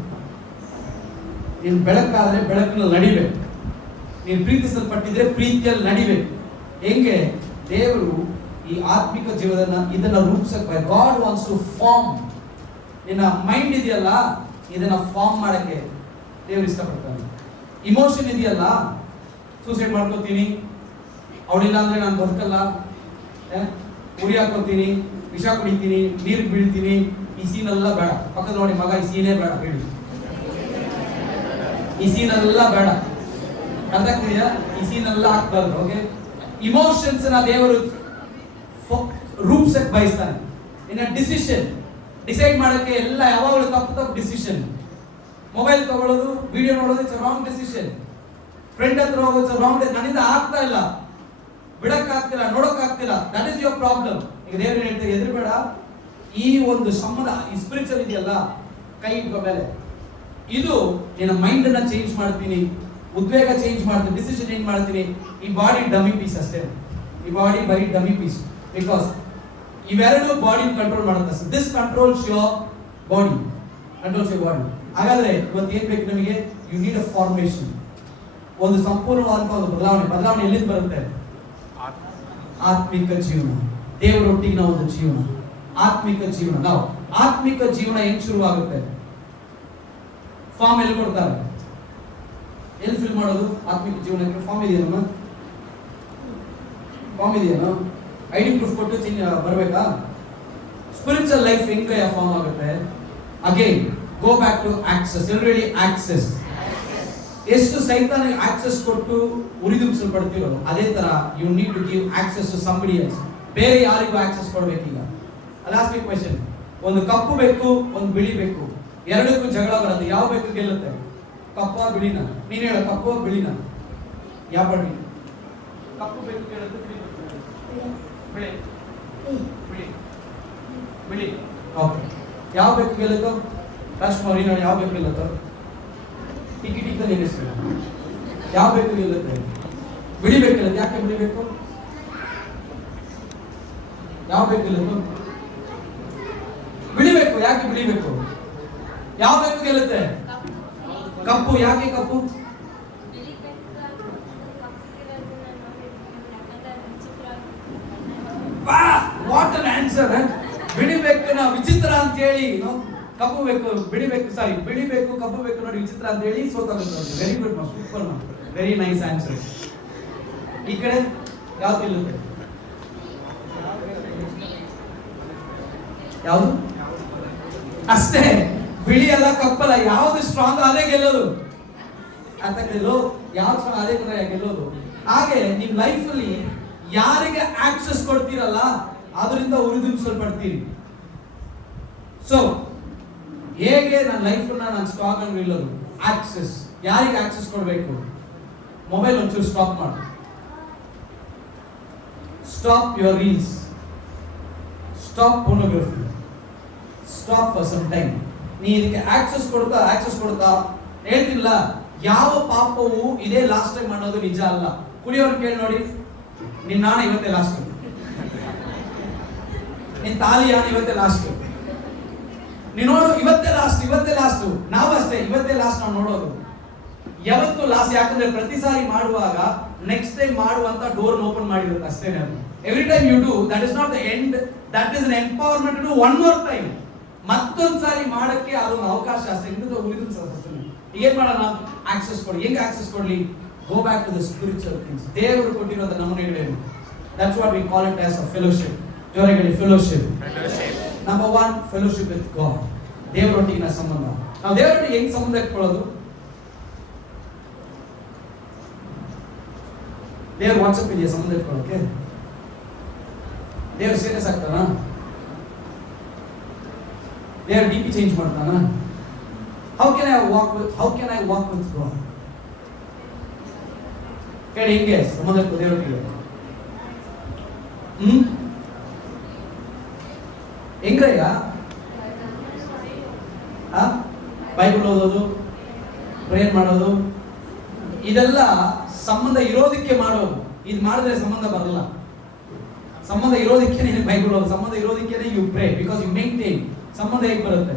ನೀನು ಬೆಳಕಾದ್ರೆ ಬೆಳಕಿನಲ್ಲಿ ನಡಿಬೇಕು. ನೀನು ಪ್ರೀತಿಸಲ್ಪಟ್ಟಿದ್ರೆ ಪ್ರೀತಿಯಲ್ಲಿ ನಡಿಬೇಕು. ಹೆಂಗೆ ದೇವರು ಈ ಆತ್ಮಿಕ ಜೀವನ ಇದನ್ನ ರೂಪಿಸಕ್ಕೆ, ಗಾಡ್ ವಾಂಟ್ಸ್ ಟು ಫಾರ್ಮ್. ನಿನ್ನ ಮೈಂಡ್ ಇದೆಯಲ್ಲ, ಇದನ್ನ ಫಾರ್ಮ್ ಮಾಡಕ್ಕೆ ದೇವರು ಇಷ್ಟಪಡ್ತಾನೆ. ಇಮೋಷನ್ ಇದೆಯಲ್ಲ, ಸೂಸೈಡ್ ಮಾಡ್ಕೋತೀನಿ, ಅವಳಿಲ್ಲ ಅಂದ್ರೆ ನಾನು ಬದುಕಲ್ಲ, ಉರಿ ಹಾಕೋತೀನಿ, ವಿಷ ಕುಡಿತೀನಿ, ನೀರು ಬೀಳ್ತೀನಿ, ಈ ಸೀನೆಲ್ಲ ಬೇಡ. ಪಕ್ಕದ ನೋಡಿ ಮಗ, ಈ ಸೀನೇ ಬೇಡ, ಹೇಳಿ ಈ ಸೀನೆಲ್ಲ ಬೇಡ. ಅರ್ಥ ಆಗ್ತಿದೆಯಾ? ಈ ಸೀನೆಲ್ಲ ಹಾಕ್ಬಾರ್ದು. ಓಕೆ, ಇಮೋಷನ್ಸ್ ನ ದೇವರು ರೂಪಿಸಕ್ಕೆ ಬಯಸ್ತಾನೆ. ಇನ್ನ ಡಿಸಿಷನ್ ಡಿಸೈಡ್ ಮಾಡಕ್ಕೆ ಎಲ್ಲ ಯಾವಾಗಲೂ ತಪ್ಪು ಡಿಸಿಷನ್. ಮೊಬೈಲ್ ತಗೊಳ್ಳೋದು, ವಿಡಿಯೋ ನೋಡೋದು, ಇಟ್ಸ್ ರಾಂಗ್ ಡಿಸಿಷನ್. ಫ್ರೆಂಡ್ ಹತ್ರ ಹೋಗೋದು ರಾಂಗ್. ನನ್ನಿಂದ ಆಗ್ತಾ ಇಲ್ಲ, ಬಿಡಕ್ ಆಗ್ತಿಲ್ಲ, ನೋಡಕ್ ಆಗ್ತಿಲ್ಲ. That is your problem. ಈಗ ದೇವರು ಹೇಳ್ತಾರೆ, ಎದುರುಬೇಡ. ಈ ಒಂದು ಸಂಬಂಧ, ಈ ಸ್ಪಿರಿಚುವಲ್ ಇದೆಯಲ್ಲ, ಕೈ ಮೇಲೆ ಇದು ನಿನ್ನ ಮೈಂಡ್ ಅನ್ನ ಚೇಂಜ್ ಮಾಡ್ತೀನಿ, ಉದ್ವೇಗ ಚೇಂಜ್ ಮಾಡ್ತೀನಿ, ಡಿಸಿಷನ್ ಚೇಂಜ್ ಮಾಡ್ತೀನಿ. ಈ ಬಾಡಿ ಡಮ್ಮಿ ಪೀಸ್ ಅಷ್ಟೇ. ಈ ಬಾಡಿ ಬರೀ ಡಮ್ಮಿ ಪೀಸ್. ಬಿಕಾಸ್ ಇವೆರಡು ಬಾಡಿ ಕಂಟ್ರೋಲ್ ಮಾಡುತ್ತೆ. This controls your body, controls your body. ಹಾಗಾದ್ರೆ ಇವತ್ತು ಏನ್ ಬೇಕು ನಮಗೆ? ಯು ನೀಡ್ ಅ ಫಾರ್ಮೇಶನ್, ಒಂದು ಸಂಪೂರ್ಣವಾದಂತಹ ಒಂದು ಬದಲಾವಣೆ. ಬದಲಾವಣೆ ಎಲ್ಲಿಂದ ಬರುತ್ತೆ? ಆತ್ಮಿಕ ಜೀವನ, ದೇವರೊಟ್ಟಿಗಿನ ಒಂದು ಜೀವನ, ಆತ್ಮಿಕ ಜೀವನ. ನಾವು ಆತ್ಮಿಕ ಜೀವನ ಹೆಂಗ್ ಶುರುವಾಗುತ್ತೆ? ಫಾರ್ಮ್ ಎಲ್ಲಿ ಕೊಡ್ತಾರೆ? ಎಲ್ಲಿ ಫಿಲ್ ಮಾಡೋದು? ಆತ್ಮಿಕ ಜೀವನಕ್ಕೆ ಫಾರ್ಮ್ ಇದೆಯೇನೋ? ಫಾರ್ಮ್ ಇದೆಯೇನೋ? ಐಡಿ ಪ್ರೂಫ್ ಕೊಟ್ಟು ಬರಬೇಕಾ? ಸ್ಪಿರಿಚುವಲ್ ಲೈಫ್ ಹೆಂಗ್ ಫಾರ್ಮ್ ಆಗುತ್ತೆ? Again go back to access. Already access. ಎಷ್ಟು ಸೈತಾನಿಗೆ ಆಕ್ಸೆಸ್ ಕೊಟ್ಟು ಉರಿದುಂಬಿಸಲ್ಪಡ್ತೀರೋ, ಅದೇ ತರ you need to give access to somebody else. ಬೇರೆ ಯಾರಿಗೂ ಆಕ್ಸೆಸ್ ಕೊಡ್ಬೇಕೀಗ. Last question. ಒಂದು ಕಪ್ಪು ಬೇಕು, ಒಂದು ಬಿಳಿ ಬೇಕು, ಎರಡಕ್ಕೂ ಜಗಳ ಬರುತ್ತೆ. ಯಾವ ಬೇಕು ಗೆಲ್ಲುತ್ತೆ? ಕಪ್ಪ ಬಿಳಿನ? ನೀನ್ ಹೇಳ, ಕಪ್ಪು ಬಿಳಿನ? ಯಾವ ಬಡ್ಡಿ? ಕಪ್ಪು ಬೇಕು ಗೆಲ್ಲುತ್ತೆ, ಬಿಳಿ ಬಿಳಿ ಬಿಳಿ. ಓಕೆ, ಯಾವ ಬೇಕು ಗೆಲ್ಲುತ್ತೋ? ರಾಜ್ಕುಮಾರ್ ನೀನು ಯಾವ ಬೇಕು ಗೆಲ್ಲುತ್ತೋ? ಟಿಕೆಟ್ ಇದ್ದಲ್ಲಿ ನಿಲ್ಲಿಸ್ಬೇಕು. ಯಾವ ಬೇಕು ಗೆಲ್ಲುತ್ತೆ? ಬಿಳಿ ಬೇಕು ಗೆಲ್ಲುತ್ತೆ. ಯಾಕೆ ಬಿಳಿ ಬೇಕು? ಯಾವ ಬೇಕು ಗೆಲ್ಲುತ್ತೋ? ಬಿಳಿ ಬೇಕು. ಯಾಕೆ ಬಿಳಿ ಬೇಕು? ಯಾವ ಬೇಕು ಗೆಲ್ಲುತ್ತೆ? ಕಪ್ಪು. ಯಾಕೆ ಕಪ್ಪು? What an answer. ಬಿಳಿ ಬೆಕ್ಕನ ವಿಚಿತ್ರ ಅಂತ ಹೇಳಿ, ಕಪ್ಪು ಬೇಕು ಬಿಳಿ ಬೇಕು, ಸಾರಿ ಬಿಳಿ ಬೇಕು ಕಪ್ಪು ಬೇಕು ನೋಡಿ ವಿಚಿತ್ರ ಅಂತ ಹೇಳಿ ಸೋತಾಗುತ್ತೆ. Very good, super, very nice answer. ಈ ಕಡೆ ಯಾವ್ದು ಗೆಲ್ಲುತ್ತೆ? ಯಾವುದು? ಅಷ್ಟೇ, ಬಿಳಿ ಅಲ್ಲ ಕಪ್ಪಲ್ಲ, ಯಾವ್ದು ಸ್ಟ್ರಾಂಗ್ ಅದೇ ಗೆಲ್ಲೋದು. ಅಂತ ಗೆಲ್ಲೋ ಯಾವ್ದು ಸ್ಟ್ರಾಂಗ್ ಅದೇ ಗೆಲ್ಲೋದು. ಹಾಗೆ ನಿಮ್ ಲೈಫ್ ಅಲ್ಲಿ ಯಾರಿಗೆ ಆಕ್ಸೆಸ್ ಕೊಡ್ತೀರಲ್ಲ, ಅದರಿಂದ ಉರಿದುಂಬಿಸಲ್ಪಡ್ತೀರಿ. ಸೊ ಹೇಗೆ ನನ್ನ ಲೈಫ್ ನಾನು ಸ್ಟಾಕ್ ಅನ್ನು ನಿಲ್ಲೋದು? ಆಕ್ಸೆಸ್. ಯಾರಿಗೆ ಆಕ್ಸೆಸ್ ಕೊಡಬೇಕು? ಮೊಬೈಲ್ ಒಂಚೂರು ಸ್ಟಾಪ್ ಮಾಡು. Stop your reels, stop pornography, stop for some time. ನೀ ಇದಕ್ಕೆ ಆಕ್ಸೆಸ್ ಕೊಡ್ತಾ ಹೇಳ್ತಿಲ್ಲ. ಯಾವ ಪಾಪವು ಇದೇ ಲಾಸ್ಟ್ ಟೈಮ್ ಅನ್ನೋದು ನಿಜ ಅಲ್ಲ. ಕುಡಿಯೋರು ಕೇಳಿ ನೋಡಿ, ನಿನ್ನ ನಾಣ ಇವತ್ತೇ ಲಾಸ್ಟ್, ನಿನ್ ತಾಲಿ ಯಾಣ ಇವತ್ತೇ ಲಾಸ್ಟ್, ನೀನು ನೋಡು ಇವತ್ತೇ ಲಾಸ್ಟ್. ನಾವು ಅಷ್ಟೇ, ಇವತ್ತೇ ಲಾಸ್ಟ್ ನಾವು ನೋಡೋದು. ಯಾವತ್ತು ಲಾಸ್ಟ್? ಯಾಕಂದ್ರೆ ಪ್ರತಿ ಸಾರಿ ಮಾಡುವಾಗ ನೆಕ್ಸ್ಟ್ ಟೈಮ್ ಮಾಡುವಂತ ಡೋರ್ ಓಪನ್ ಮಾಡಿರುತ್ತೆ ಅಷ್ಟೇ. Every time you do, that is not the end, that is an empowerment to do one more time. ಮತ್ತೊಂದ್ ಸಾರಿ ಮಾಡಕ್ಕೆ ಅದೊಂದು ಅವಕಾಶ ಅಷ್ಟೇ. ಏನ್ ಮಾಡೋಣ? ಆಕ್ಸೆಸ್ ಕೊಡಿ. ಹೆಂಗ್ ಆಕ್ಸೆಸ್ ಕೊಡ್ಲಿ? Go back to the spiritual things. ದೇವರು ಕೊಟ್ಟಿರೋದ ನಮೂನೆಗಳೇನು? That's what we call it as a fellowship. ಜೋರಾಗಿ fellowship. Number 1, fellowship with God. ದೇವರೊಟ್ಟಿಗಿನ ಸಂಬಂಧ. ನಾವು ದೇವರೊಟ್ಟಿಗೆ ಹೆಂಗ್ ಸಂಬಂಧ ಇಟ್ಕೊಳ್ಳೋದು? ದೇವ್ರ ವಾಟ್ಸಪ್ ಇದೆಯಾ ಸಂಬಂಧ ಇಟ್ಕೊಳ್ಳೋಕೆ? ದೇವ್ರ ಸ್ಟೇಟಸ್ ಆಗ್ತಾನ? ದೇವ್ರ ಡಿ ಪಿ ಚೇಂಜ್ ಮಾಡ್ತಾನ? How can I walk with god? ಹೇಳಿ, ಹೆಂಗೆ ಸಂಬಂಧ ಇಟ್ಕೋ ದೇವರೊಟ್ಟಿಗೆ? ಹೆಂಗ್ರಯ್ಯ? ಬೈಬಲ್ ಓದೋದು, ಪ್ರೇಯರ್ ಮಾಡೋದು, ಇದೆಲ್ಲ ಸಂಬಂಧ ಇರೋದಕ್ಕೆ ಮಾಡೋದು. ಇದು ಮಾಡಿದ್ರೆ ಸಂಬಂಧ ಬರಲ್ಲ. ಸಂಬಂಧ ಇರೋದಕ್ಕೆ ನೀನು ಬೈಬಲ್ ಓದೋದು, ಸಂಬಂಧ ಇರೋದಕ್ಕೆ you pray because you maintain. ಸಂಬಂಧ ಹೇಗೆ ಬರುತ್ತೆ?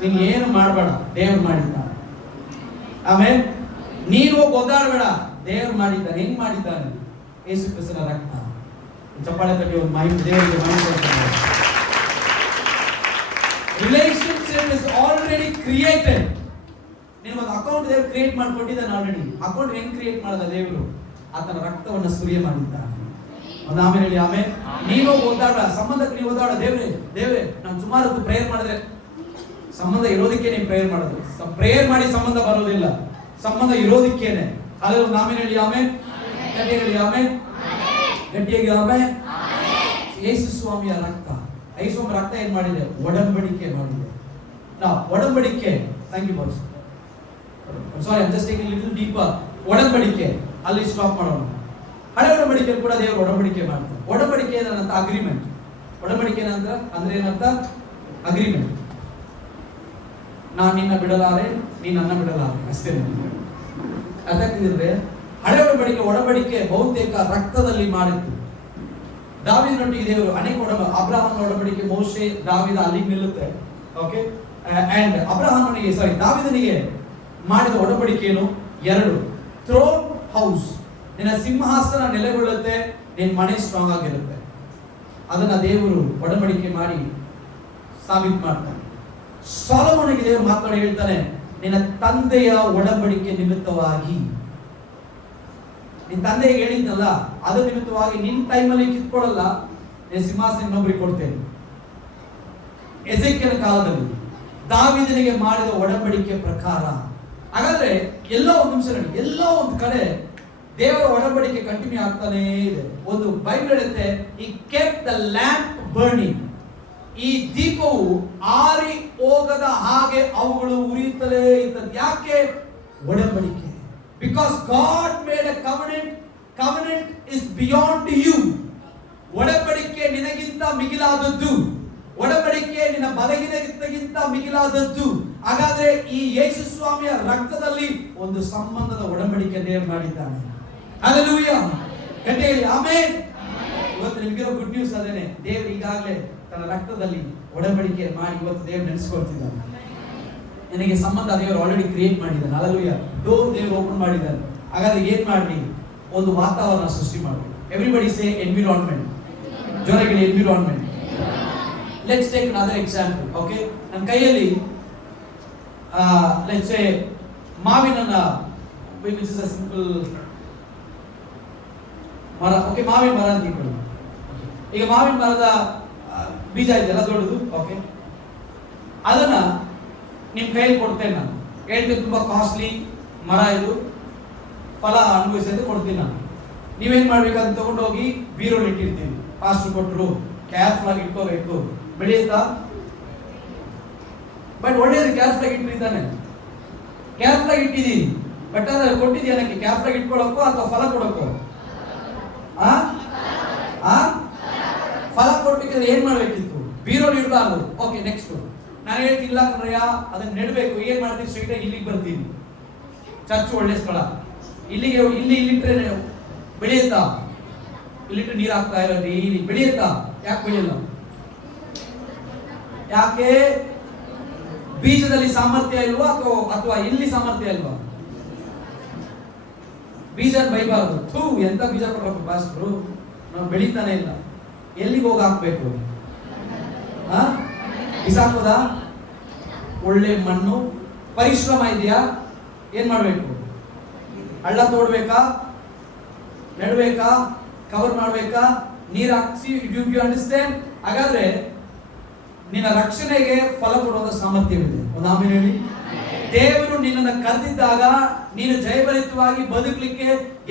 ನೀನು ಏನು ಮಾಡಬೇಡ, ದೇವ್ರು ಮಾಡಿದ್ದಾನೆ. ಆಮೇಲೆ ನೀನು ಹೋಗಿ ಒದ್ದಾಡಬೇಡ, ದೇವ್ರು ಮಾಡಿದ್ದಾನೆ. ಹೆಂಗ್ ಮಾಡಿದ್ದಾನೆ? ಯೇಸು ಕ್ರಿಸ್ತನ ರಕ್ತ. ಚಪ್ಪಾಳೆ ತಟ್ಟಿ ಒಂದು ಮಾಹಿತಿ ದೇವರಿಗೆ ಮಾಹಿತಿ. Relationship is already created. ನಿನಗೊಂದು ಅಕೌಂಟ್ ದೇವ್ರು ಕ್ರಿಯೇಟ್ ಮಾಡಿಕೊಟ್ಟಿದ್ದಾನೆ ಆಲ್ರೆಡಿ. ಅಕೌಂಟ್ ಹೆಂಗ್ ಕ್ರಿಯೇಟ್ ಮಾಡದ ದೇವರು? ಆತನ ರಕ್ತವನ್ನು ಸುರಿಯ ಮಾಡಿದ್ದಾನೆ. ಒಂದು ಆಮೇಲೆ ಹೇಳಿ ಆಮೇಲೆ. ನೀನು ಓದಾಡ, ಸಂಬಂಧಕ್ಕೆ ನೀವು ಓದಾಡ. ದೇವ್ರೆ ನಾನು ಸುಮಾರು ಹೊತ್ತು ಪ್ರೇಯರ್ ಮಾಡಿದ್ರೆ, ಸಂಬಂಧ ಇರೋದಕ್ಕೆ ನೀವು ಪ್ರೇಯರ್ ಮಾಡೋದು. ಪ್ರೇಯರ್ ಮಾಡಿ ಸಂಬಂಧ ಬರೋದಿಲ್ಲ, ಸಂಬಂಧ ಇರೋದಕ್ಕೇನೆ. ಅದ್ರಲ್ಲಿ ಒಂದು ಆಮೇಲೆ ಹೇಳಿ ಆಮೇಲೆ. ಗಟ್ಟಿಯಾಗಿ ಹೇಳಿ ಆಮೇಲೆ. ಗಟ್ಟಿಯಾಗಿ ಆಮೇಲೆ. ಯೇಸು ಸ್ವಾಮಿಯ ರಕ್ತ, ಯೇಸು ಸ್ವಾಮಿ ರಕ್ತ ಏನ್ ಮಾಡಿದೆ? ಒಡಂಬಡಿಕೆ ಮಾಡಿದೆ. ನಾವು ಒಡಂಬಡಿಕೆ. Thank you boss. Sorry, I am just taking little deeper. ಒಡಂಬಡಿಕೆ ಅಲ್ಲಿ ಸ್ಟಾಪ್ ಮಾಡೋಣ. ಹಳೆ ಒಡಂಬಡಿಕೆ ಕೂಡ ದೇವರು ಒಡಂಬಡಿಕೆ ಮಾಡ್ತಾರೆ. ಒಡಂಬಡಿಕೆ ಏನಂತ? ಅಗ್ರಿಮೆಂಟ್. ಒಡಂಬಡಿಕೆ ಏನಂತ ಅಂದ್ರೆ ಏನಂತ? ಅಗ್ರಿಮೆಂಟ್. ನಾನು ನಿನ್ನ ಬಿಡಲಾರೆ, ನೀನು ನನ್ನ ಬಿಡಲಾರೆ, ಅಷ್ಟೇ. ಅರ್ಥಾಗ್ತಿದ್ರೆ ಹಳೆ ಒಡಂಬಡಿಕೆ ಬಹುತೇಕ ರಕ್ತದಲ್ಲಿ ಮಾಡಿತ್ತು. ದಾವೀದನೊಟ್ಟಿಗೆ ದೇವರು ಅನೇಕ ಅಬ್ರಹಾಮನ ಒಡಂಬಡಿಕೆ, ಮೋಶೆ, ದಾವೀದ ಅಲ್ಲಿ ನಿಲ್ಲುತ್ತೆ. ಓಕೆ, ಅಂಡ್ ದಾವೀದನಿಗೆ ಮಾಡಿದ ಒಡಂಬಡಿಕೆ ಏನು? 2. ಥ್ರೋನ್ ಹೌಸ್, ನಿನ್ನ ಸಿಂಹಾಸನ ನೆಲೆಗೊಳ್ಳುತ್ತೆ, ನಿನ್ನ ಮನೆ ಸ್ಟ್ರಾಂಗ್ ಆಗಿರುತ್ತೆ. ಅದನ್ನ ದೇವರು ಒಡಂಬಡಿಕೆ ಮಾಡಿ ಸಾಬೀತು ಮಾಡ್ತಾನೆ. ಸೊಲೊಮೋನನಿಗೆ ದೇವರು ಮಾತನಾಡಿ ಹೇಳ್ತಾನೆ, ನಿನ್ನ ತಂದೆಯ ಒಡಂಬಡಿಕೆ ನಿಮಿತ್ತವಾಗಿ, ನಿನ್ನ ತಂದೆಗೆ ಹೇಳಿದ್ನಲ್ಲ ಅದ್ರ ನಿಮಿತ್ತವಾಗಿ ನಿನ್ನ ಟೈಮಲ್ಲಿ ಕಿತ್ಕೊಳ್ಳಲ್ಲ, ನಿನ್ನ ಸಿಂಹಾಸನ ಇನ್ನೊಬ್ಬರಿಗೆ ಕೊಡ್ತೇನೆ. ಎಸೆಕ್ಯನ ಕಾಲದಲ್ಲಿ ದಾವೀದನಿಗೆ ಮಾಡಿದ ಒಡಂಬಡಿಕೆ ಪ್ರಕಾರ. ಹಾಗಾದ್ರೆ ಎಲ್ಲೋ ಒಂದು ನಿಮಿಷ ನೋಡಿ, ಎಲ್ಲೋ ಒಂದು ಕಡೆ ದೇವರ ಒಡಂಬಡಿಕೆ ಕಂಟಿನ್ಯೂ ಆಗ್ತಾನೇ ಇದೆ. ಒಂದು ಬೈಬಲ್ ಹೇಳುತ್ತೆ, ಈ ಕೆಪ್ ದ ಲ್ಯಾಂಪ್ ಬರ್ನಿಂಗ್. ಈ ದೀಪವು ಆರಿ ಹೋಗದ ಹಾಗೆ ಅವುಗಳು ಉರಿಯುತ್ತಲೇ ಇರ್ತದೆ. ಯಾಕೆ? ಒಡಂಬಡಿಕೆ. Because God made a covenant. Covenant is beyond you. ಒಡಂಬಡಿಕೆ ನಿನಗಿಂತ ಮಿಗಿಲಾದದ್ದು. ಒಡಂಬಡಿಕೆ ನಿನ್ನ ಬಲಹೀನತೆಗಿಂತ ಮಿಗಿಲಾದದ್ದು. ಹಾಗಾದ್ರೆ ಈ ಯೇಸು ಸ್ವಾಮಿಯ ರಕ್ತದಲ್ಲಿ ಒಂದು ಸಂಬಂಧದ ಒಡಂಬಡಿಕೆ ದೇವರು ಮಾಡಿದ್ದಾನೆ. ಹಲ್ಲೆಲೂಯಾ, ಗಟ್ಟಿ ಹೇಳಿ ಆಮೆನ್. ಇವತ್ತು ನಿಮಗಿರೋ ಗುಡ್ ನ್ಯೂಸ್ ಅದೇನೆ, ದೇವರು ಈಗಾಗಲೇ ತನ್ನ ರಕ್ತದಲ್ಲಿ ಒಡಂಬಡಿಕೆ ಮಾಡಿ ಇವತ್ತು ದೇವರು ನೆನೆಸ್ಕೊಳ್ತಿದ್ದಾನೆ. ನಿನಗೆ ಸಂಬಂಧ ದೇವರು ಆಲ್ರೆಡಿ ಕ್ರಿಯೇಟ್ ಮಾಡಿದ್ದಾನೆ. ಹಲ್ಲೆಲೂಯಾ, ಡೋರ್ ದೇವರು ಓಪನ್ ಮಾಡಿದ್ದಾನೆ. ಹಾಗಾದ್ರೆ ಏನ್ ಮಾಡಿ? ಒಂದು ವಾತಾವರಣ ಸೃಷ್ಟಿ ಮಾಡಬೇಕು. ಎವ್ರಿಬಡಿ ಸೇ ಎನ್ವಿರಾನ್ಮೆಂಟ್. ಜೋರಾಗಿ environment. Let's take another example. Okay, ನನ್ನ ಕೈಯಲ್ಲಿ ಲೆಟ್ಸ್ ಸೇ ಮಾವಿನ which is a simple ಮರ. ಓಕೆ, ಮಾವಿನ ಮರ ಅಂತ ಇಟ್ಕೊಳ್ಳಿ. ಈಗ ಮಾವಿನ ಮರದ ಬೀಜ ಇದೆಯಲ್ಲ ದೊಡ್ಡದು. ಓಕೆ, ಅದನ್ನ ನಿಮ್ ಕೈಯಲ್ಲಿ ಕೊಡ್ತೇನೆ ನಾನು. ಹೇಳ್ತೀನಿ ತುಂಬಾ ಕಾಸ್ಟ್ಲಿ ಮರ ಇದು, ಫಲ ಅನುಭವಿಸೋದು ಕೊಡ್ತೀನಿ ನಾನು. ನೀವೇನ್ ಮಾಡ್ಬೇಕಂತ ತಗೊಂಡು ಹೋಗಿ ಬೀರೋಲ್ ಇಟ್ಟಿರ್ತೀನಿ. ಪಾಸ್ಟರ್ ಕೊಟ್ಟರು, ಕೇರ್ಫುಲ್ ಆಗಿ ಇಟ್ಕೋಬೇಕು. ಬೆಳೆಯುತ್ತಾ? ಬಟ್ ಒಳ್ಳೇದು ಕೇರ್ಫುಲ್ ಆಗಿ ಇಟ್ಟಿದ್ದಾನೆ. ಕೇರ್ಫುಲ್ ಆಗಿ ಇಟ್ಟಿದ್ದೀನಿ, ಬಟ್ ಅದ್ರಲ್ಲಿ ಕೊಟ್ಟಿದ್ದೀನಕ್ಕೆ ಕೇರ್ಫುಲ್ ಆಗಿ ಇಟ್ಕೊಳ್ಳೋಕ್ಕೋ ಅಥವಾ ಫಲ ಕೊಡೋಕ್ಕೋ? ಫಲ ಕೊಡ್ಬೇಕಿದ್ರೆ ಏನ್ ಮಾಡ್ಬೇಕಿತ್ತು? ಬೀರೋಲ್ ಇಡಬಾರ್ದು. ಓಕೆ, ನೆಕ್ಸ್ಟ್ ನಾನು ಹೇಳ್ತಿಲ್ಲ ಕಣ್ರಯ್ಯ, ಅದನ್ನ ನೆಡಬೇಕು. ಏನ್ ಮಾಡ್ತೀನಿ? ಸ್ಟ್ರೈಟ್ ಆಗಿ ಇಲ್ಲಿಗೆ ಬರ್ತೀನಿ. ಚರ್ಚ್ ಒಳ್ಳೆ ಸ್ಥಳ. ಇಲ್ಲಿಟ್ರೆ ಬೆಳೆಯುತ್ತಾ? ಇಲ್ಲಿಟ್ರೆ ನೀರು ಹಾಕ್ತಾ ಇಲ್ಲ, ಡೈಲಿ ಬೆಳೆಯುತ್ತಾ? ಯಾಕೆ ಬೆಳೆಯಲ್ಲ? ಯಾಕೆ? ಬೀಜದಲ್ಲಿ ಸಾಮರ್ಥ್ಯ ಇಲ್ವಾ ಅಥವಾ ಇಲ್ಲಿ ಸಾಮರ್ಥ್ಯ ಇಲ್ವಾ? ಬೀಜ ಬೈಬಾರ್ದು. ಎಂತ ಬೀಜ ಕೊಡ್ಬೇಕು ಪಾಸ್ಟ್ರು, ನಾವು ಬೆಳೀತಾನೆ ಇಲ್ಲ. ಎಲ್ಲಿಗೆ ಹೋಗಿ ಹಾಕ್ಬೇಕು? ಬಿಸಾಕೋದಾ? ಒಳ್ಳೆ ಮಣ್ಣು, ಪರಿಶ್ರಮ ಇದೆಯಾ? ಏನ್ ಮಾಡ್ಬೇಕು? ಹಳ್ಳ ತೋಡ್ಬೇಕಾ? ನೆಡ್ಬೇಕಾ? ಕವರ್ ಮಾಡ್ಬೇಕಾ? ನೀರ್ ಹಾಕ್ಸಿ. You understand? ಹಾಗಾದ್ರೆ ನಿನ್ನ ರಕ್ಷಣೆಗೆ ಫಲ ಕೊಡುವ ಸಾಮರ್ಥ್ಯವಿದೆ. ಒಂದು ಆಮೇಲೆ ಹೇಳಿ. ದೇವರು ನಿನ್ನನ್ನು ಕರೆದಿದ್ದಾಗ ನೀನು ಜಯಭರಿತವಾಗಿ ಬದುಕಲಿಕ್ಕೆ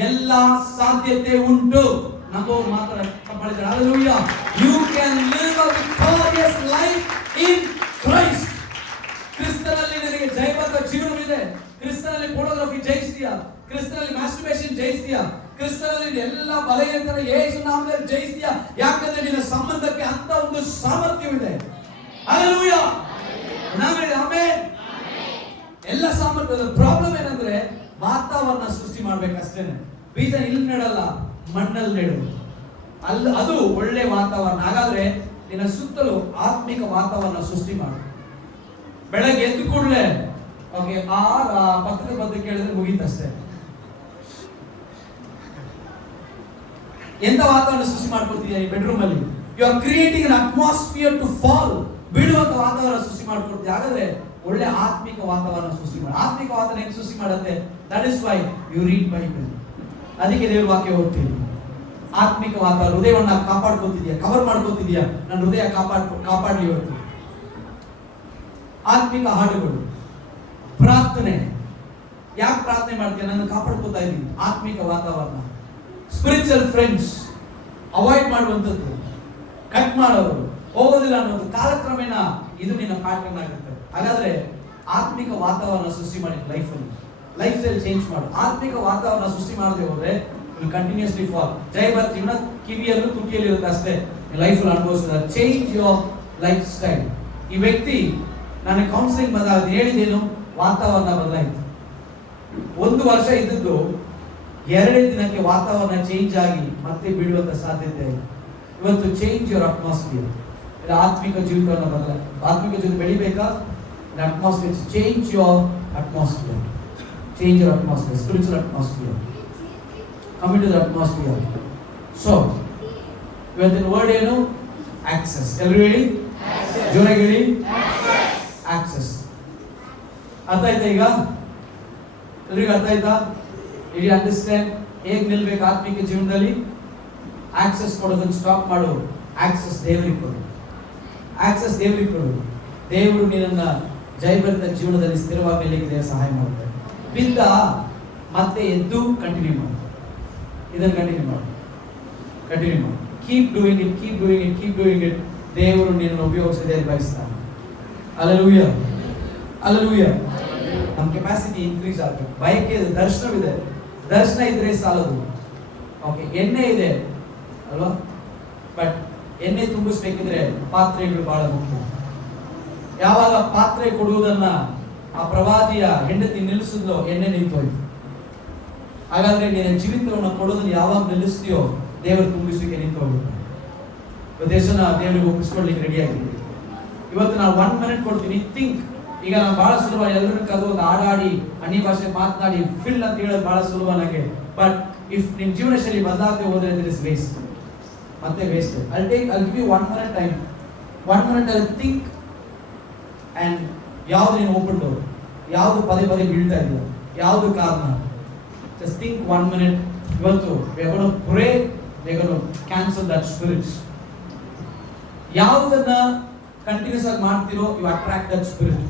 ಎಲ್ಲ ಸಾಧ್ಯತೆ ಉಂಟು. ನಂಬೋರು ಮಾತ್ರ ಮಾಡಿದ್ದಾರೆ. Hallelujah. You can live a victorious life in Christ. ಕ್ರಿಸ್ತನಲ್ಲಿ ನಿನಗೆ ಜಯಭರಿತ ಜೀವನವಿದೆ. ಕ್ರಿಸ್ತನಲ್ಲಿ ಪೋರ್ನೋಗ್ರಫಿ ಜಯಿಸ್ತೀಯಾ? ಕ್ರಿಸ್ತನಲ್ಲಿ ಮಾಸ್ಟರ್ಬೇಷನ್ ಜಯಿಸ್ತೀಯಾ? ಕ್ರಿಸ್ತನಲ್ಲಿ ಎಲ್ಲ ಬಲಹೀನತೆಯನ್ನು ಯೇಸು ನಾಮದಲ್ಲಿ ಜಯಿಸ್ತೀಯಾ? ಯಾಕಂದ್ರೆ ಸಾಮರ್ಥ್ಯವಿದೆ. Hallelujah, amen. ಎಲ್ಲ ಸಾಮರ್ಥ್ಯದ ಪ್ರಾಬ್ಲಮ್ ಏನಂದ್ರೆ ವಾತಾವರಣ ಸೃಷ್ಟಿ ಮಾಡ್ಬೇಕಷ್ಟೇನೆ. ಬೀಜ ಇಲ್ಲಿ ನೆಡಲ್ಲ, ಮಣ್ಣಲ್ಲಿ ನೆಡು, ಅದು ಒಳ್ಳೆ ವಾತಾವರಣ. ಹಾಗಾದ್ರೆ ನಿನ್ನ ಸುತ್ತಲೂ ಆತ್ಮಿಕ ವಾತಾವರಣ ಸೃಷ್ಟಿ ಮಾಡು. ಬೆಳಗ್ಗೆ ಎದ್ದು ಕೂಡಲೇ ಓಕೆ ಪತ್ರದ ಬಗ್ಗೆ ಕೇಳಿದ್ರೆ ಮುಗೀತಷ್ಟೇ. ಎಂತ ವಾತಾವರಣ ಸೃಷ್ಟಿ ಮಾಡ್ಕೊಡ್ತೀಯ ಈ ಬೆಡ್ರೂಮ್ ಅಲ್ಲಿ? You are creating an atmosphere to fall. ಬೀಳುವಂತ ವಾತಾವರಣ ಸೃಷ್ಟಿ ಮಾಡ್ಕೊಡ್ತೀಯ. ಹಾಗಾದ್ರೆ ಒಳ್ಳೆ ಆತ್ಮಿಕ ವಾತಾವರಣ ಸೃಷ್ಟಿ ಮಾಡಿ. ಆತ್ಮಿಕ ವಾತಾವರಣ ಹೆಂಗ್ ಸೃಷ್ಟಿ ಮಾಡುತ್ತೆ? That is why you read Bible. ಅದಕ್ಕೆ ದೇವ್ರ ವಾಕ್ಯ ಓದ್ತೀನಿ. ಆತ್ಮಿಕ ವಾತಾವರಣ, ಹೃದಯವನ್ನ ಕಾಪಾಡ್ಕೊತಿದ್ಯಾ, ಕವರ್ ಮಾಡ್ಕೊತಿದ್ಯಾ? ನನ್ನ ಹೃದಯ ಕಾಪಾಡ್ಲಿ ಇವತ್ತು. ಆತ್ಮಿಕ ಹಾಡುಗಳು, ಪ್ರಾರ್ಥನೆ. ಯಾಕೆ ಪ್ರಾರ್ಥನೆ ಮಾಡ್ತೀಯ? ನನ್ನ ಕಾಪಾಡ್ಕೊತಾ ಇದ್ದೀನಿ. ಆತ್ಮಿಕ ವಾತಾವರಣ. ಸ್ಪಿರಿಚುವಲ್ ಫ್ರೆಂಡ್ಸ್ ಅವಾಯ್ಡ್ ಮಾಡುವಂಥದ್ದು, ಕಟ್ ಮಾಡೋರು, ಹೋಗೋದಿಲ್ಲ ಅನ್ನೋದು ಕಾಲಕ್ರಮೇಣ ಇದು ನಿನ್ನ ಪ್ಯಾಟರ್ನ್ ಆಗುತ್ತೆ. ಹಾಗಾದ್ರೆ ಆತ್ಮಿಕ ವಾತಾವರಣ ಸೃಷ್ಟಿ ಮಾಡಿ ಲೈಫ್ ಸ್ಟೈಲ್ ಚೇಂಜ್ ಮಾಡು. ಆತ್ಮಿಕ ವಾತಾವರಣ ಸೃಷ್ಟಿ ಮಾಡದೆ ಹೋದ್ರೆ ಕಂಟಿನ್ಯೂಸ್ಲಿ ಫಾಲ್. ಜಯಭರ್ತಿ ಇವನ ಕಿವಿಯಲ್ಲೂ ತುಟಿಯಲ್ಲಿ ಇರುತ್ತೆ ಅಷ್ಟೇ, ಲೈಫ್ ಅನುಭವಿಸಿದ. Change your life style. ಈ ವ್ಯಕ್ತಿ ನಾನು ಕೌನ್ಸಿಲಿಂಗ್ ಬಂದಾಗ ಹೇಳಿದೇನು? ವಾತಾವರಣ ಬದಲಾಯಿತು. 1 ವರ್ಷ ಇದ್ದದ್ದು 2 ದಿನಕ್ಕೆ ವಾತಾವರಣ ಚೇಂಜ್ ಆಗಿ ಮತ್ತೆ ಬೀಳುವಂತ ಸಾಧ್ಯತೆ ಇದೆ. ಇವತ್ತು ಚೇಂಜ್ ಯುವರ್ ಅಟ್ಮಾಸ್ಫಿಯರ್. ಆತ್ಮಿಕ ಜೀವಿತವನ್ನು ಬದಲಾಯಿಸಿ. ಆತ್ಮಿಕ ಜೀವಿತ ಬೆಳಿಬೇಕಾ? Atmosphere. Change your atmosphere. Change your atmosphere, spiritual atmosphere. Come into the atmosphere. So, ಇವತ್ತಿನ ವರ್ಡ್ ಏನು? ಆಕ್ಸೆಸ್. ಎಲ್ಲರೂ ಹೇಳಿ, ಜೋರಾಗಿ ಹೇಳಿ, ಆಕ್ಸೆಸ್. ಅರ್ಥ ಆಯ್ತಾ? ಈಗ ಎಲ್ರಿಗೂ ಅರ್ಥ ಆಯ್ತಾ? ಯು ಅಂಡರ್ಸ್ಟ್ಯಾಂಡ್ ಹೇಗೆ ನಿಲ್ಬೇಕು ಆತ್ಮಿಕ ಜೀವನದಲ್ಲಿ? ಆಕ್ಸೆಸ್ ಕೊಡೋದನ್ನು ಸ್ಟಾಪ್ ಮಾಡು. ಆಕ್ಸೆಸ್ ದೇವರಿಗೆ ಕೊಡು. ಆಕ್ಸೆಸ್ ದೇವರಿಗೆ ಕೊಡು. ದೇವರು ನಿನ್ನನ್ನ ಜಯಭರಿತ ಜೀವನದಲ್ಲಿ ಸ್ಥಿರವಾಗಿ ನಿಲ್ಲಕ್ಕೆ ಸಹಾಯ ಮಾಡ್ತಾರೆ. ಬಿದ್ದ ಮತ್ತೆ ಎದ್ದು ಕಂಟಿನ್ಯೂ ಮಾಡು. ಇದನ್ನು ಕಂಟಿನ್ಯೂ ಮಾಡು. Keep doing it. ದೇವರು ನಿನ್ನನ್ನು ಉಪಯೋಗಿಸದೆ ಬಯಸ್ತಾನೆ. Hallelujah, hallelujah. ನಮ್ಮ ಕೆಪಾಸಿಟಿ ಇನ್ಕ್ರೀಸ್ ಆಗಬೇಕು. ಬಯಕೆ ಇದೆ, ದರ್ಶನವಿದೆ. ದರ್ಶನ ಇದ್ರೆ ಸಾಲದು. ಓಕೆ, ಎಣ್ಣೆ ಇದೆ ಅಲ್ವಾ? ಬಟ್ ಎಣ್ಣೆ ತುಂಬಿಸ್ಬೇಕಿದ್ರೆ ಪಾತ್ರೆಗಳು ಬಹಳ ಮುಖ್ಯ. ಯಾವಾಗ ಪಾತ್ರೆ ಕೊಡುವುದನ್ನ ಆ ಪ್ರವಾದಿಯ ಹೆಂಡತಿ ನಿಲ್ಲಿಸಿದ್ಲೋ ಎಣ್ಣೆ ನಿಂತೋಯ್ತು. ಹಾಗಾದ್ರೆ ನಿನ್ನ ಜೀವಿತವನ್ನು ಕೊಡೋದನ್ನ ಯಾವಾಗ ನಿಲ್ಲಿಸ್ತೀಯೋ ದೇವರು ತುಂಬಿಸುವಿಕೆ ನಿಂತು ಹೋಗುತ್ತೆ. ದೇಶನ ದೇವರಿಗೆ ಒಪ್ಪಿಸ್ಕೊಡ್ಲಿಕ್ಕೆ ರೆಡಿ ಆಗಿದೆ. ಇವತ್ತು ನಾನು 1 minute ಕೊಡ್ತೀನಿ. ಥಿಂಕ್. ಈಗ ನಾನು ಬಹಳ ಸುಲಭ ಎಲ್ಲರೂ ಕರೆದು ಹಾಡಾಡಿ ಅನ್ಯ ಭಾಷೆ ಮಾತನಾಡಿ ಫಿಲ್ ಅಂತ ಹೇಳೋದು ಬಹಳ ಸುಲಭ ನನಗೆ. ಬಟ್ ಇಫ್ ನಿಮ್ ಜೀವನ ಶೈಲಿ ಬದಲಾಗದೆ ಹೋದ್ರೆ ಇಟ್ ಇಸ್ ವೇಸ್ಟ್. ಮತ್ತೆ waste. I'll give you 1 minute time. 1 minute ಅಲ್ಲಿ ಥಿಂಕ್. ಅಂಡ್ ಯಾವ್ದು ನೀನು ಓಪನ್ ಡೋರ್, ಯಾವ್ದು ಪದೇ ಬೀಳ್ತಾ ಇದೆಯೋ, ಯಾವ್ದು ಕಾರಣ? Just think 1 minute. ಇವತ್ತು we are going to pray, we are going to cancel that spirits. ಯಾವುದನ್ನ ಕಂಟಿನ್ಯೂಸ್ ಆಗಿ ಮಾಡ್ತಿರೋ ಯು ಅಟ್ರಾಕ್ಟ್ ದಟ್ ಸ್ಪಿರಿಟ್.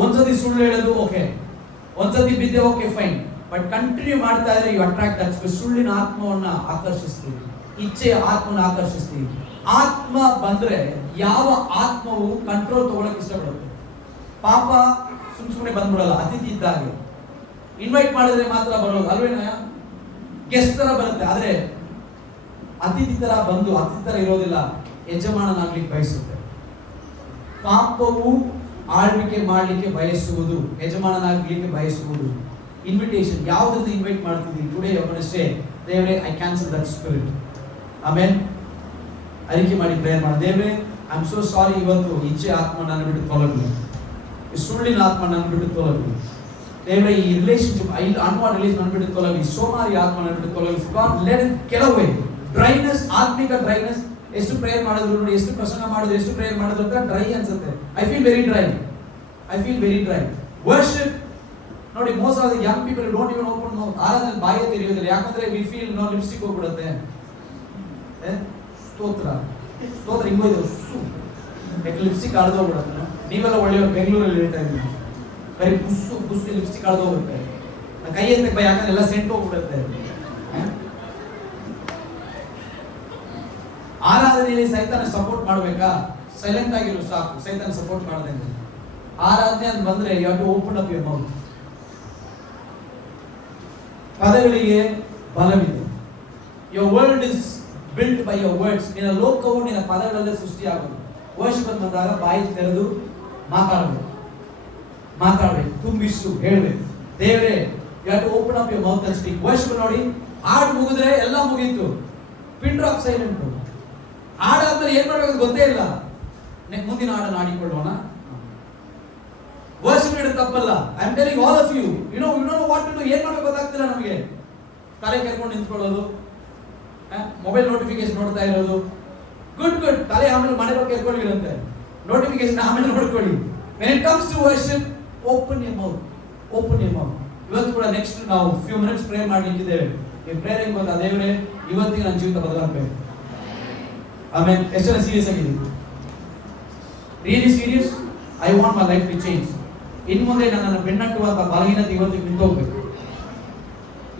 ಒಂದ್ಸತಿ ಸುಳ್ಳು ಹೇಳೋದು ಓಕೆ, ಒಂದ್ಸತಿ ಬಿದ್ದೆ ಓಕೆ ಫೈನ್, ಬಟ್ ಕಂಟಿನ್ಯೂ ಮಾಡ್ತಾ ಇದ್ರೆ ಯು ಅಟ್ರಾಕ್ಟ್ ದಟ್ ಸ್ಪಿರಿಟ್. ಸುಳ್ಳಿನ ಆತ್ಮವನ್ನ ಆಕರ್ಷಿಸ್ತೀವಿ, ಇಚ್ಛೆಯ ಆತ್ಮವನ್ನು ಆಕರ್ಷಿಸ್ತೀವಿ. ಆತ್ಮ ಬಂದ್ರೆ ಯಾವ ಆತ್ಮವು ಕಂಟ್ರೋಲ್ ತಗೊಳಕ್ ಇಷ್ಟಪಡುತ್ತೆ? ಪಾಪ ಸುಮ್ಮನೆ ಬಂದ್ಬಿಡಲ್ಲ. ಅತಿಥಿ ಇದ್ದಾಗೆ ಇನ್ವೈಟ್ ಮಾಡಿದ್ರೆ ಮಾತ್ರ ಬರೋದು ಅಲ್ವೇನ? ಗೆಸ್ಟ್ ತರ ಬರುತ್ತೆ. ಆದ್ರೆ ಅತಿಥಿ ತರ ಬಂದು ಅತಿಥಿ ತರ ಇರೋದಿಲ್ಲ, ಯಜಮಾನನಾಗ್ಲಿಕ್ಕೆ ಬಯಸುತ್ತೆ. ಪಾಪವು ಆಳ್ವಿಕೆ ಮಾಡ್ಲಿಕ್ಕೆ ಬಯಸುವುದು, ಯಜಮಾನನಾಗ್ಲಿಕ್ಕೆ ಬಯಸುವುದು. ಇನ್ವಿಟೇಷನ್ ಯಾವ್ದ್ರಿಂದ ಇನ್ವೈಟ್ ಮಾಡ್ತಿದ್ದೀನಿ? ಟುಡೇ ಯು ಆರ್ ಸೇ ದೇವರೇ ಐ ಕ್ಯಾನ್ಸಲ್ ದಟ್ ಸ್ಪಿರಿಟ್. ಆಮೇನ್. ಅರಿಕೆ ಮಾಡಿ ಪ್ರೇಯರ್ ಮಾಡಿ. ದೇವರೇ ಐ ಆಮ್ ಸೋ ಸಾರಿ, ಇವತ್ತು ಇಚ್ಛೆ ಆತ್ಮ ನನ್ನ ಬಿಟ್ಟು ತೊಲಗಲಿ, ಸುಳ್ಳಿನ ಆತ್ಮ ನನ್ನ ಬಿಟ್ಟು ತೊಲಗಲಿ. ದೇವರೇ ಈ ರಿಲೇಶನ್ಶಿಪ್ ಅನ್ವಾಂಟ್ ರಿಲೇಶನ್ ನನ್ನ ಬಿಟ್ಟು ತೊಲಗಲಿ, ಸೋಮಾರಿ ಆತ್ಮ ನನ್ನ ಬಿಟ್ಟು ತೊಲಗಲಿ. God let it get away. Dryness, ಆತ್ಮಿಕ ಡ್ರೈನೆಸ್. ಎಷ್ಟು ಪ್ರೇಯರ್ ಮಾಡಿದ್ರು ನೋಡಿ, ಎಷ್ಟು ಪ್ರಸಂಗ ಮಾಡಿದ್ರು, ಎಷ್ಟು ಪ್ರೇಯರ್ ಮಾಡಿದ್ರು ಅಂತ ಡ್ರೈ ಅನ್ಸುತ್ತೆ. I feel very dry. Worship ನೋಡಿ, most of the young people don't even open mouth. ಆರಾಧನೆ ಬಾಯಿ ತೆರೆಯೋದಿಲ್ಲ. ಯಾಕಂದ್ರೆ ವಿ ಫೀಲ್ ನೋ ಲಿಪ್ಸ್ಟಿಕ್ ಹೋಗ್ಬಿಡುತ್ತೆ. ಸ್ತೋತ್ರ ಹಿಂಗೋಯ್ತು, ಲಿಪ್ಸ್ಟಿಕ್ ಆಡ್ದೋಗ್ಬಿಡುತ್ತೆ. ನೀವೆಲ್ಲ ಒಳ್ಳೆಯವರು, ಬೆಂಗಳೂರಲ್ಲಿ ಹೇಳ್ತಾ ಇದ್ದೀನಿ, ಬರೀ ಕುಸ್ಸು ಲಿಪ್ಸ್ಟಿಕ್ ಆಡ್ದೋಗುತ್ತೆ. ಕೈ ಎತ್ತಕ್ಕೆ ಭಯ, ಯಾಕಂದ್ರೆ ಎಲ್ಲ ಸೆಂಟ್ ಹೋಗ್ಬಿಡುತ್ತೆ. ಆರಾಧನೆಯಲ್ಲಿ ಸೈತಾನ ಸಪೋರ್ಟ್ ಮಾಡ್ಬೇಕಾ? ಸೈಲೆಂಟ್ ಆಗಿರು ಸಾಕು, ಸೈತಾನ ಸಪೋರ್ಟ್ ಮಾಡ್ದಂಗೆ. ಆರಾಧನೆ ಅಂತ ಬಂದ್ರೆ you have to open up your mouth. ಪದಗಳಿಗೆ ಬಲವಿದೆ. Your world is built by your words. ನಿನ್ನ ಲೋಕವು ನಿನ್ನ ಪದಗಳಲ್ಲೇ ಸೃಷ್ಟಿಯಾಗುವುದು. ವರ್ಷ ಬಂದಾಗ ಬಾಯಿ ತೆರೆದು ಮಾತಾಡ್ಬೇಕು, ತುಂಬಿಷ್ಟು ಹೇಳ್ಬೇಕು. ದೇವರೇ, you have to open up your mouth and speak. ವರ್ಷ ನೋಡಿ, ಹಾಡು ಮುಗಿದ್ರೆ ಎಲ್ಲ ಮುಗೀತು, ಪಿನ್ ಡ್ರಾಪ್ ಸೈಲೆಂಟ್. ಹಾಡಾದ್ಮೇಲೆ ಏನ್ ಮಾಡ್ಬೇಕು ಗೊತ್ತೇ ಇಲ್ಲ. ಮುಂದಿನ ಹಾಡನ್ನು ಆಡಿಕೊಳ್ಳೋಣ. ವರ್ಷ ಬಿಡ ತಪ್ಪಲ್ಲ. I am telling all of you, you know what to do. ಏನ್ ಮಾಡ್ಬೇಕು ಗೊತ್ತಾಗ್ತಿಲ್ಲ ನಮಗೆ. ತಲೆ ಕೆರ್ಕೊಂಡು ನಿಂತ್ಕೊಳ್ಳೋದು, ಮೊಬೈಲ್ ನೋಟಿಫಿಕೇಶನ್ ನೋಡ್ತಾ ಇರೋದು. ಗುಡ್ ತಲೆ ಆಮೇಲೆ ಮನೆ ಬಗ್ಗೆ ಕೇಳ್ಕೊಳ್ಳಿರಂತೆ, ನೋಟಿಫಿಕೇಶನ್ ಆಮೇಲೆ ನೋಡ್ಕೊಳ್ಳಿ. when it comes to worship, open your mouth. ಇವತ್ತು ಕೂಡ ನೆಕ್ಸ್ಟ್ ನಾವು ಫ್ಯೂ ಮಿನಿಟ್ಸ್ ಪ್ರೇ ಮಾಡ್ಲಿಕ್ಕಿದ್ದೇವೆ. ಈ ಪ್ರೇಯರ್ ಹೆಂಗ್ ಗೊತ್ತಾ? ದೇವರೇ, ಇವತ್ತಿಗೆ ನನ್ನ ಜೀವಿತ ಬದಲಾಗಬೇಕು. ಆಮೇಲೆ ಎಷ್ಟು ಜನ ಸೀರಿಯಸ್ ಆಗಿದ್ದೀವಿ? Really serious. I want my life to change. ಇನ್ ಮುಂದೆ ನನ್ನನ್ನು ಬೆನ್ನಟ್ಟುವಂತ ಬಲಹೀನತೆ ಇವತ್ತಿಗೆ ನಿಂತೋಗ್ಬೇಕು.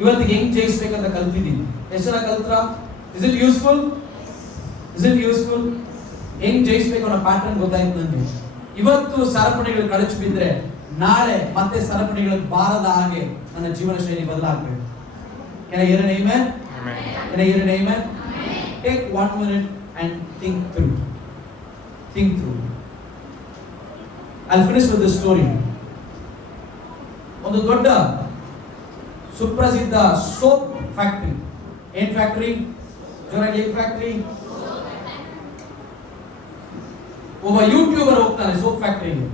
ಇವತ್ತಿಗೆ ಹೆಂಗ್ ಜಯಿಸ್ಬೇಕಂತ ಕಲ್ತಿದ್ದೀನಿ. ಎಷ್ಟು ಜನ ಕಲ್ತ್ರ? Is it useful? ಹೆಂಗ್ ಜಯಿಸ್ಬೇಕು ಅನ್ನೋ ಪ್ಯಾಟರ್ನ್ ಗೊತ್ತಾಯ್ತು ನನಗೆ. ಇವತ್ತು ಸರಪಣಿಗಳು ಕಳಚಿ ಬಿದ್ರೆ ನಾಳೆ ಮತ್ತೆ ಸರಪಣಿಗಳು ಬಾರದ ಹಾಗೆ ನನ್ನ ಜೀವನ ಶೈಲಿ ಬದಲಾಗಬೇಕು. Can I hear an amen? Can I hear an amen? Take 1 minute and think through. I'll finish with this story. ಒಂದು ದೊಡ್ಡ ಸುಪ್ರಸಿದ್ಧ ಸೋಪ್ ಫ್ಯಾಕ್ಟರಿ. ಏನ್ ಫ್ಯಾಕ್ಟರಿ? ಜೋರಾಗಿ ಫ್ಯಾಕ್ಟರಿ. ಒಬ್ಬ ಯೂಟ್ಯೂಬರ್ ಹೋಗ್ತಾನೆ ಸೋಪ್ ಫ್ಯಾಕ್ಟರಿಗೆ.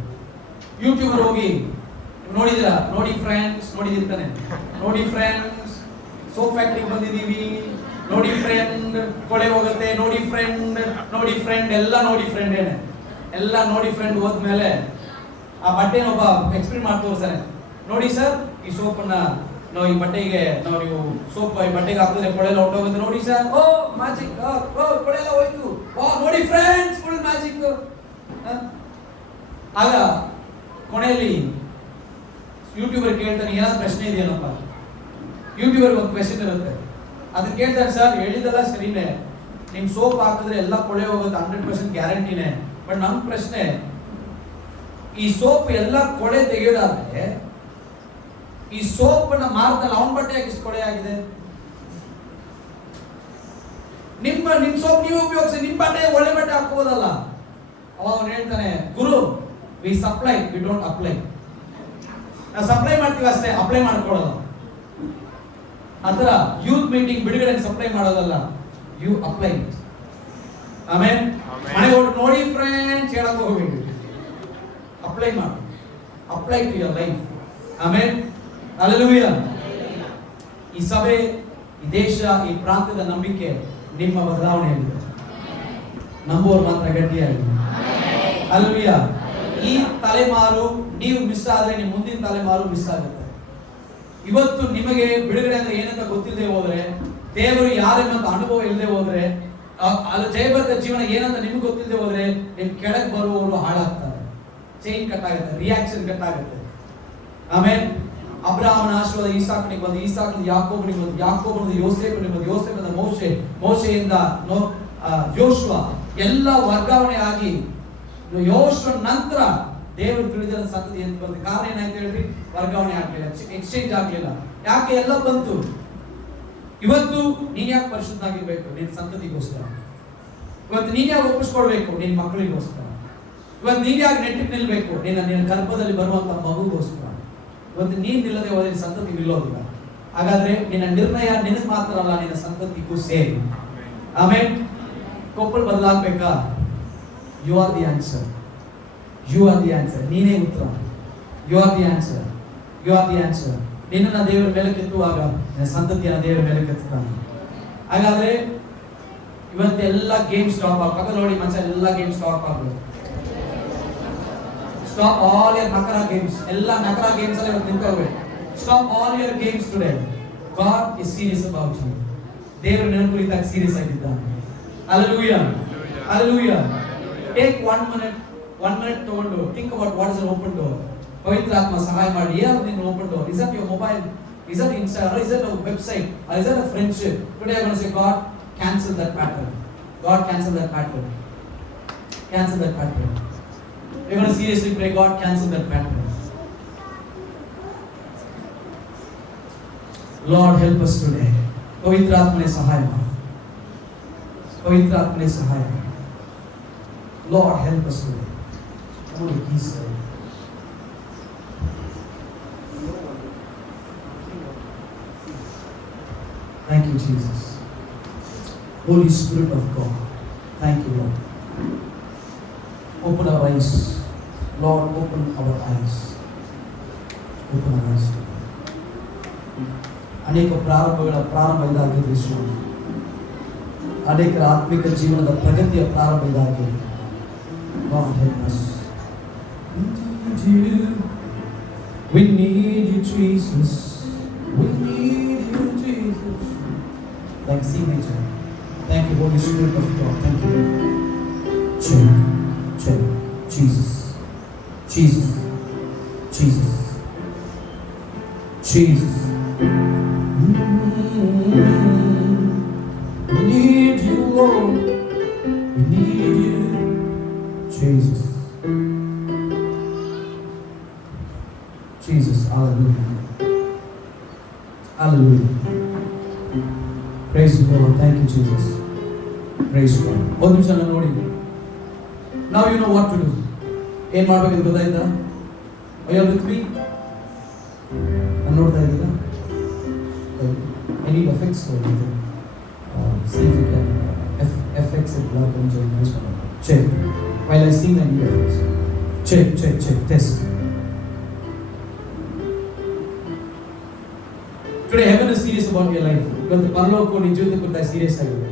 ಯೂಟ್ಯೂಬರ್ ಹೋಗಿ ನೋಡಿದಿರಾ? ನೋಡಿ ಫ್ರೆಂಡ್ಸ್, ಸೋಪ್ ಫ್ಯಾಕ್ಟರಿಗೆ ಬಂದಿದ್ದೀವಿ. ನೋಡಿ ಫ್ರೆಂಡ್, ಕೊಳೆ ಹೋಗುತ್ತೆ. ನೋಡಿ ಫ್ರೆಂಡ್, ಎಲ್ಲ ನೋಡಿ ಫ್ರೆಂಡ್ ಏನೆ. ಎಲ್ಲ ನೋಡಿ ಫ್ರೆಂಡ್ ಹೋದ್ಮೇಲೆ ಆ ಬಟ್ಟೆನ ಒಬ್ಬ ಎಕ್ಸ್ಪೆರಿಮೆಂಟ್ ಮಾಡಿ ತೋರಿಸ್ತಾನೆ. ನೋಡಿ ಸರ್, ಈ ಸೋಪನ್ನ ನಾವು ಈ ಬಟ್ಟೆಗೆ ನೀವು ಸೋಪ್ ಈ ಬಟ್ಟೆಗೆ ಹಾಕಿದ್ರೆ ಕೊಳೆ ಎಲ್ಲ ಹೊರಟೋಗುತ್ತೆ. ನೋಡಿ ಸರ್, ಓ ಮ್ಯಾಜಿಕ್, ಕೊಳೆ ಎಲ್ಲ ಹೋಯ್ತು. ನೋಡಿ ಫ್ರೆಂಡ್ಸ್, ಫುಲ್ ಮ್ಯಾಜಿಕ್. ಆಗ ಕೊನೆಯಲ್ಲಿ ಯೂಟ್ಯೂಬರ್ ಕೇಳ್ತಾನೆ, ಏನಾದ್ರು ಪ್ರಶ್ನೆ ಇದೆಯೇನಪ್ಪ? ಯೂಟ್ಯೂಬರ್ ಒಂದು ಕ್ವೆಶ್ಚನ್ ಇರುತ್ತೆ, ಅದನ್ನ ಕೇಳ್ತಾನೆ. ಸರ್, ಹೇಳಿದಲ್ಲ ಸರಿನೇ, ನಿಮ್ ಸೋಪ್ ಹಾಕಿದ್ರೆ ಎಲ್ಲ ಕೊಳೆ ಹೋಗುತ್ತೆ, 100% ಗ್ಯಾರಂಟಿನೇ. ಬಟ್ ನಮ್ ಪ್ರಶ್ನೆ, ಈ ಸೋಪ್ ಎಲ್ಲ ಕೊಳೆ ತೆಗೆಯೋದಾದ್ರೆ ಈ ಸೋಪ್ ನ ಮಾರ್ಗದಲ್ಲಿ ಅವನ ಬಟ್ಟೆ ಯಾಕೆ ಇಷ್ಟು ಕೊಳೆ ಆಗಿದೆ? ನಿಮ್ ಸೋಪ್ ನೀವು ಉಪಯೋಗಿಸಿ, ನಿಮ್ ಬಟ್ಟೆ ಒಳ್ಳೆ ಬಟ್ಟೆ ಹಾಕೋದಲ್ಲ. ಅವಾಗ ಅವನು ಹೇಳ್ತಾನೆ, ಗುರು, we supply, we don't apply. ನಾವು ಸಪ್ಲೈ ಮಾಡ್ತೀವಿ ಅಷ್ಟೇ, ಅಪ್ಲೈ ಮಾಡ್ಕೊಳ್ಳೋದು. ಆತರ ಯೂತ್ ಮೀಟಿಂಗ್ ಬಿಡುಗಡೆ ಸಪ್ಲೈ ಮಾಡೋದಲ್ಲ, ಯು ಅಪ್ಲೈ. ಆಮೇಲೆ ಮನೆ ನೋಡಿ ಫ್ರೆಂಡ್ಸ್ ಹೇಳಕ್ ಹೋಗ್ಬೇಡಿ, ಅಪ್ಲೈ ಮಾಡಿ. Apply to your life. ಆಮೇಲೆ ಹಲ್ಲೆಲೂಯಾ. ಈ ಸಭೆ, ಈ ದೇಶ, ಈ ಪ್ರಾಂತ್ಯದ ನಂಬಿಕೆ ನಿಮ್ಮ ಬದಲಾವಣೆಯಾಗಿದೆ. ನಂಬುವವರು ಮಾತ್ರ ಗಟ್ಟಿಯಾಗಿದೆ. ಹಲ್ಲೆಲೂಯಾ. ಈ ತಲೆಮಾರು ನೀವು ಮಿಸ್ ಆದ್ರೆ ನಿಮ್ಮ ಮುಂದಿನ ತಲೆಮಾರು ಮಿಸ್ ಆಗುತ್ತೆ. ಇವತ್ತು ನಿಮಗೆ ಬಿಡುಗಡೆ ಅಂದ್ರೆ ಏನಂತ ಗೊತ್ತಿಲ್ಲದೆ ಹೋದ್ರೆ, ದೇವರು ಯಾರೆನ್ನಂತ ಅನುಭವ ಇಲ್ಲದೆ ಹೋದ್ರೆ, ಅದು ಜಯಬದ್ಧ ಜೀವನ ಏನಂತ ನಿಮ್ಗೆ ಗೊತ್ತಿಲ್ಲದೆ ಹೋದ್ರೆ, ನಿಮ್ ಕೆಳಗೆ ಬರುವವರು ಹಾಳಾಗ್ತಾರೆ. ಚೈನ್ ಕಟ್ ಆಗುತ್ತೆ, ರಿಯಾಕ್ಷನ್ ಕಟ್ ಆಗುತ್ತೆ. ಆಮೇಲೆ ಅಬ್ರಹಾಮನ ಆಶೀರ್ವಾದ ಈಸಾಕನಿಗೆ ಬಂದು, ಈಸಾಕನಿಂದ ಯಾಕೋಬನಿಗೆ ಬಂದು, ಯಾಕೋಬನಿಂದ ಯೋಸೇಫನಿಗೆ ಬಂದು, ಯೋಸೇಫನಿಂದ ಮೋಶೆ, ಮೋಶೆಯಿಂದ ಯೋಶುವ, ಎಲ್ಲ ವರ್ಗಾವಣೆ ಆಗಿ ಯೋಶುವ ನಂತರ ದೇವರು ತಿಳಿದ ಸಂತತಿ ಅಂತ ಬಂದು. ಕಾರಣ ಏನಾಯ್ತು ಹೇಳ್ರಿ? ವರ್ಗಾವಣೆ ಆಗ್ಲಿಲ್ಲ, ಎಕ್ಸ್ಚೇಂಜ್ ಆಗ್ಲಿಲ್ಲ. ಯಾಕೆ? ಎಲ್ಲ ಬಂತು. ಇವತ್ತು ನೀನ್ ಯಾಕೆ ಪರಿಶುದ್ಧನಾಗಿರ್ಬೇಕು? ನಿನ್ ಸಂತತಿಗೋಸ್ಕರ. ಇವತ್ತು ನೀನ್ ಯಾಕೆ ಒಪ್ಪಿಸ್ಕೊಡ್ಬೇಕು? ನಿನ್ ಮಕ್ಕಳಿಗೋಸ್ಕರ. ಇವತ್ತು ನೀನ್ ಯಾಕೆ ನೆಟ್ಟಿಗೆ ನಿಲ್ಬೇಕು? ನಿನ್ನ ಗರ್ಭದಲ್ಲಿ ಬರುವಂತ ಮಗುಗೋಸ್ಕರ. ಇವತ್ತು ನೀನ್ ನಿಲ್ಲದೆ ಹೋದ್ರೆ ಸಂತತಿ ನಿಲ್ಲೋದಿಲ್ಲ. ಹಾಗಾದ್ರೆ ನಿನ್ನ ನಿರ್ಣಯ ನಿನಗೆ ಮಾತ್ರ ಅಲ್ಲ, ನಿನ್ನ ಸಂತತಿಗೂ ಸೇರಿ. ಆಮೇಲೆ ಕೊಪ್ಪಲ್ ಬದಲಾಗಬೇಕಾ? You are the answer. ನೀನೇ ಉತ್ತರ. You are the answer. ನಿನ್ನ ದೇವರ ಮೇಲೆ ಕೆತ್ತುವಾಗ ಸಂತತಿಯನ್ನ ದೇವರ ಮೇಲೆ ಕೆತ್ತಾನೆ. ಹಾಗಾದ್ರೆ ಇವತ್ತೆಲ್ಲ ಗೇಮ್ ಸ್ಟಾಪ್ ಆಗ ನೋಡಿ ಮನುಷ್ಯ, ಎಲ್ಲ ಗೇಮ್ ಸ್ಟಾಪ್ ಆಗ್ಬೇಕು. ಸ್ಟಾಪ್ ಆಲ್ ಯರ್ ನಕರ ಗೇಮ್ಸ್. ಎಲ್ಲ ನಕರ ಗೇಮ್ಸ್ ಅಲ್ಲಿ ಇವತ್ತು ನಿಂತ್ಕೋಬೇಕು. Stop all your games today. God is serious about you. ದೇವರು ನಿನ್ನ ಕುರಿತಾಗಿ ಸೀರಿಯಸ್ ಆಗಿದ್ದಾನೆ. ಹಲ್ಲೆಲೂಯಾ. ಟೇಕ್ 1 minute ತಗೊಂಡು think about what is an open door. ಪವಿತ್ರ ಆತ್ಮ ಸಹಾಯ ಮಾಡಿ. ಏನು ನಿನ್ನ open door? Is that your mobile? Is that Insta? Or is that a website? Or is that a friendship? Today I'm going to say, God, cancel that pattern. We're going to seriously pray, God, cancel that pattern. Lord, help us today. ಪವಿತ್ರ ಆತ್ಮನೇ ಸಹಾಯ ಮಾಡಿ. Lord, help us today. Come on, please, sir. Thank you, Jesus. Holy Spirit of God. Thank you, Lord. Open our eyes. Lord, open our eyes. Open our eyes. ಅನೇಕ ಪ್ರಾರಂಭ ಇದಾಗಿದೆ ಸ್ವಾಮಿ. ಅನೇಕರ ಆತ್ಮಿಕ ಜೀವನದ ಪ್ರಗತಿಯ ಪ್ರಾರಂಭ ಇದಾಗಿದೆ. God help us. We need you, Jesus. We need you, Jesus. Like C major. Thank you, Holy Spirit of God. Thank you. Check. Jesus. Jesus. Jesus. Jesus. We need you, Lord. We need you, Jesus. Jesus. Hallelujah. Hallelujah. Praise the Lord. Thank you, Jesus. Praise God. ಒಂದು ನಿಮಿಷ ನೋಡಿ. Now you know what to do. ಏನು ಮಾಡಬೇಕಂತ ಗೊತ್ತಾಯ್ತಾ? Are you with me? ನಾನು ನೋಡ್ತಾ ಇದ್ದೀರಾ? I need a fix for it. See if you can FX it block and join this one. Check. While I sing, I need a fix. Check. Test. Today, heaven is serious about your life. Because the parloko ni jivata kurta serious agide.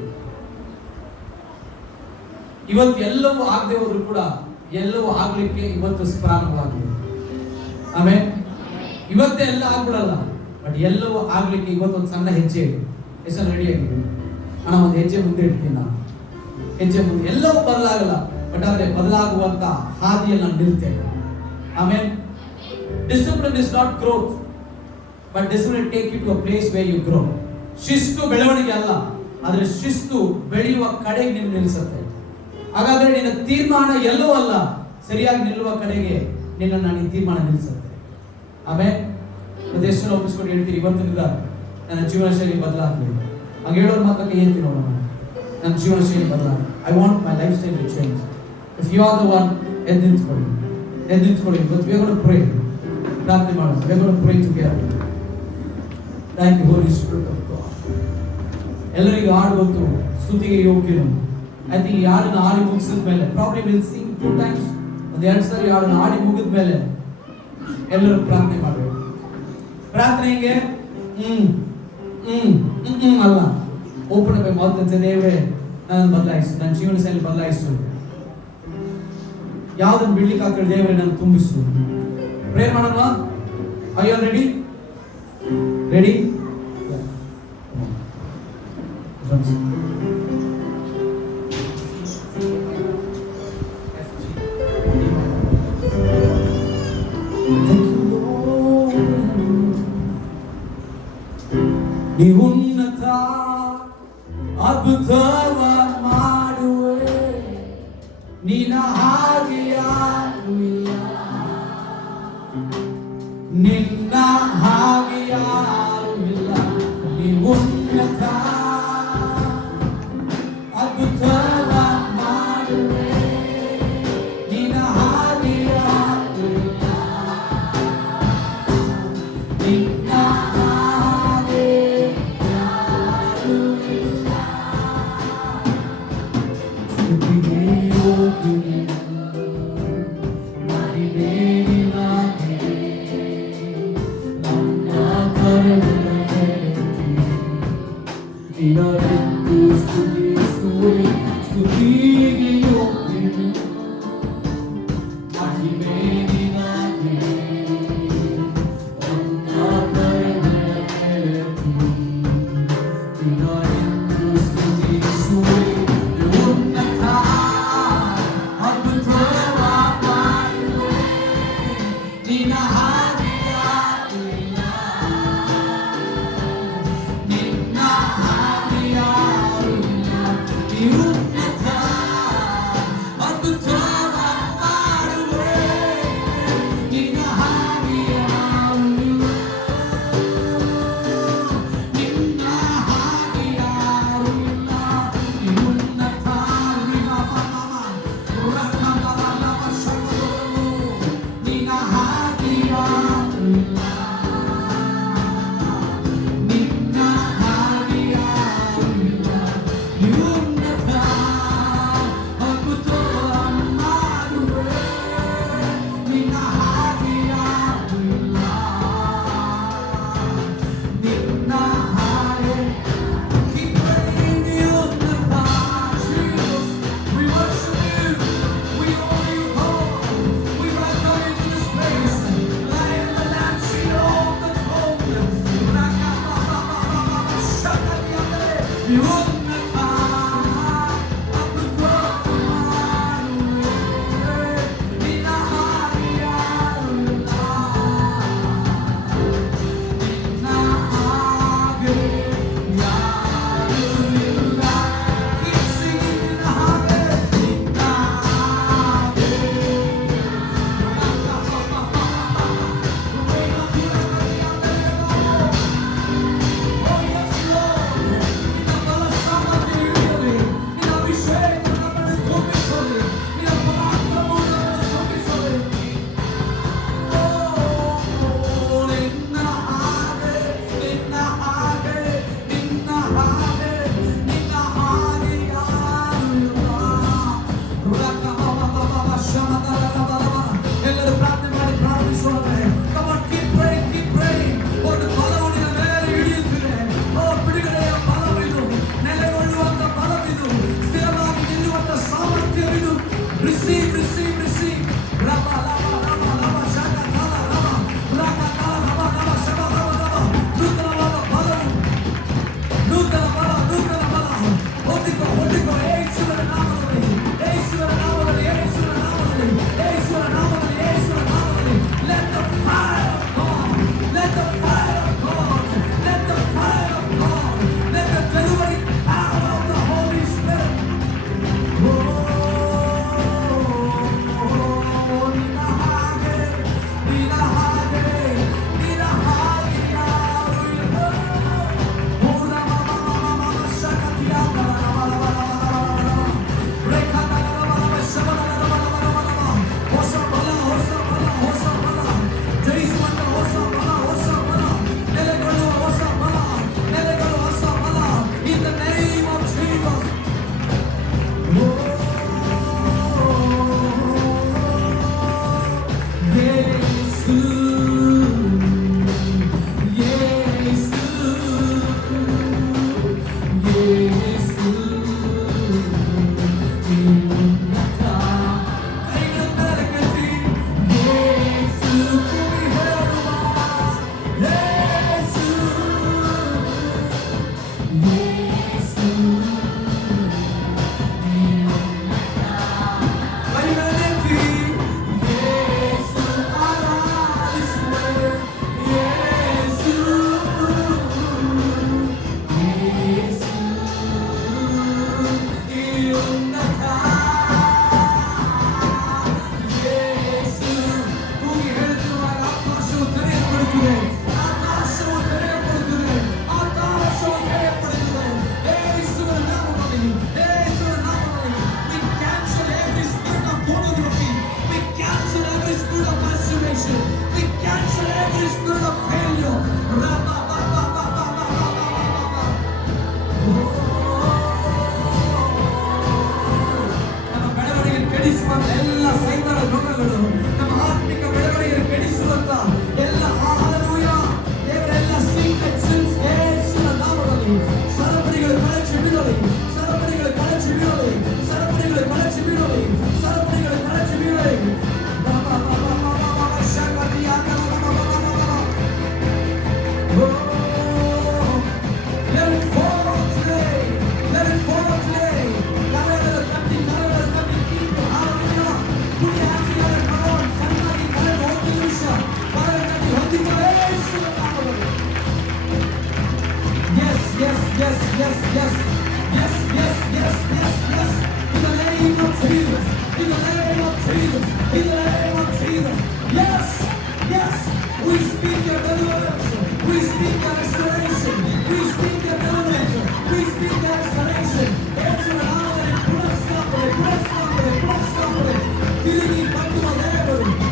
ಇವತ್ತು ಎಲ್ಲವೂ ಆಗದೆ ಹೋದ್ರು ಕೂಡ ಎಲ್ಲವೂ ಆಗ್ಲಿಕ್ಕೆ ಇವತ್ತು ಪ್ರಾರಂಭವಾಗಿದೆ. ಆಮೇಲೆ ಇವತ್ತೇ ಎಲ್ಲ ಆಗ್ಬಿಡಲ್ಲ, ಬಟ್ ಎಲ್ಲವೂ ಆಗ್ಲಿಕ್ಕೆ ಇವತ್ತೊಂದು ಸಣ್ಣ ಹೆಜ್ಜೆ ಎಷ್ಟು ರೆಡಿ ಆಗಿದೆ. ಅಣ್ಣ ಒಂದು ಹೆಜ್ಜೆ ಮುಂದೆ ಇಡ್ತೀನಿ ನಾನು. ಹೆಜ್ಜೆ ಮುಂದೆ ಎಲ್ಲವೂ ಬದಲಾಗಲ್ಲ, ಬಟ್ ಆದ್ರೆ ಬದಲಾಗುವಂತ ಹಾದಿಯಲ್ಲಿ ನಾನು ನಿಲ್ತೇನೆ. ಆಮೇಲೆ discipline is not growth, but discipline take you to a place where you grow. ಶಿಸ್ತು ಬೆಳವಣಿಗೆ ಅಲ್ಲ, ಆದ್ರೆ ಶಿಸ್ತು ಬೆಳೆಯುವ ಕಡೆಗೆ ನೀನು ನಿಲ್ಲಿಸುತ್ತೆ. ಹಾಗಾದ್ರೆ ನಿನ್ನ ತೀರ್ಮಾನ ಎಲ್ಲವೂ ಅಲ್ಲ, ಸರಿಯಾಗಿ ನಿಲ್ಲುವ ಕಡೆಗೆ ನಿನ್ನನ್ನು ನಿನ್ನ ತೀರ್ಮಾನ ನಿಲ್ಲಿಸುತ್ತೆ. ಆಮೇಲೆ ಮತ್ತೆ ಎಷ್ಟು ಒಪ್ಪಿಸ್ಕೊಂಡು ಹೇಳ್ತೀರಿ ಇವತ್ತಿನಿಂದ ನನ್ನ ಜೀವನ ಶೈಲಿ ಬದಲಾಗಬೇಕು. ಹಂಗೆ ಹೇಳೋರ ಮಾತಕ್ಕೆ ಹೇಳ್ತೀನಿ ನೋಡೋಣ, ನನ್ನ ಜೀವನ ಶೈಲಿ ಬದಲಾಗಬೇಕು. I want my lifestyle to change. If you are the one, ಎದ್ದು ನಿಂತ್ಕೊಳ್ಳಿ. But we are going to pray. ಪ್ರಾರ್ಥನೆ ಮಾಡೋಣ. We are going to pray together. Thank you, Holy Spirit of God. ಎಲ್ಲರಿಗೂ ಹಾಡು ಗೊತ್ತು, ಸ್ತುತಿಗೆ ಯೋಗ್ಯನು. I think ಈ ಹಾಡನ್ನು ಹಾಡಿ ಮುಗಿಸಿದ ಮೇಲೆ probably we'll sing 2 times. ಒಂದು 2 ಸಾರಿ ಹಾಡನ್ನು ಹಾಡಿ ಮುಗಿದ ಮೇಲೆ ಎಲ್ಲರೂ ಪ್ರಾರ್ಥನೆ ಮಾಡಬೇಕು. ಪ್ರಾರ್ಥನೆ ಹೆಂಗೆ? ಅಲ್ಲ, ಓಪನ್ ಅಪ್ ಮೌತ್ ಅಂತ ದೇವರೇ ನನ್ನ ಬದಲಾಯಿಸು, ನನ್ನ ಜೀವನ ಶೈಲಿ ಬದಲಾಯಿಸು, ಯಾವುದನ್ನು ಬಿಡ್ಲಿಕ್ಕೆ ಆಗ್ತದೆ ದೇವರೇ ನಾನು ತುಂಬಿಸು. ಪ್ರೇಯರ್ ಮಾಡೋಣ. Are you all ready? Ready? ನೀ ಉನ್ನತ ಅದ್ಭುತವ ಮಾಡುವೆ, ನಿನ್ನ ಹಾಗೆ ಯಾರೂ ಇಲ್ಲ, ನಿನ್ನ ಹಾಗೆ ಯಾರೂ ಇಲ್ಲ. ನೀ ಉನ್ನತ ಅದ್ಭುತವ ಮಾಡುವೆ, ನಿನ್ನ ಹಾಗೆ ಯಾರೂ ಇಲ್ಲ, ನಿನ್ನ ಹಾಗೆ ಯಾರೂ ಇಲ್ಲ. ಸ್ತುತಿಗೆ ಯೋಗ್ಯನು ಮಹಿಮೆ ನಿನಗೆ, ನನ್ನ ಕರುಣ ಬೆಳೆಸಿ ನಿನಗೆಂದು ಸ್ತುತಿಸುವೆ. ಸ್ತುತಿಗೆ ಯೋಗ್ಯನು ಮಹಿಮೆ ನಿನಗೆ, ನನ್ನ ಕರುಣ ಬೆಳೆಸಿ ನಿನಗೆಂದು ಸ್ತುತಿಸುವೆ. ಉನ್ನತ ಅದ್ಭುತವ ಮಾಡುವೆ, ನಿನ್ನ ಹಾಗೆ ಯಾರೂ ಇಲ್ಲ, ನಿನ್ನ ಹಾಗೆ ಯಾರೂ ಇಲ್ಲ. ನೀ ಉನ್ನತ ಅದ್ಭುತವ ಮಾಡುವೆ, ನಿನ್ನ ಹಾಗೆ ಯಾರೂ ಇಲ್ಲ, ನಿನ್ನ ಹಾಗೆ ಯಾರೂ ಇಲ್ಲ. ನೀ ಉನ್ನತ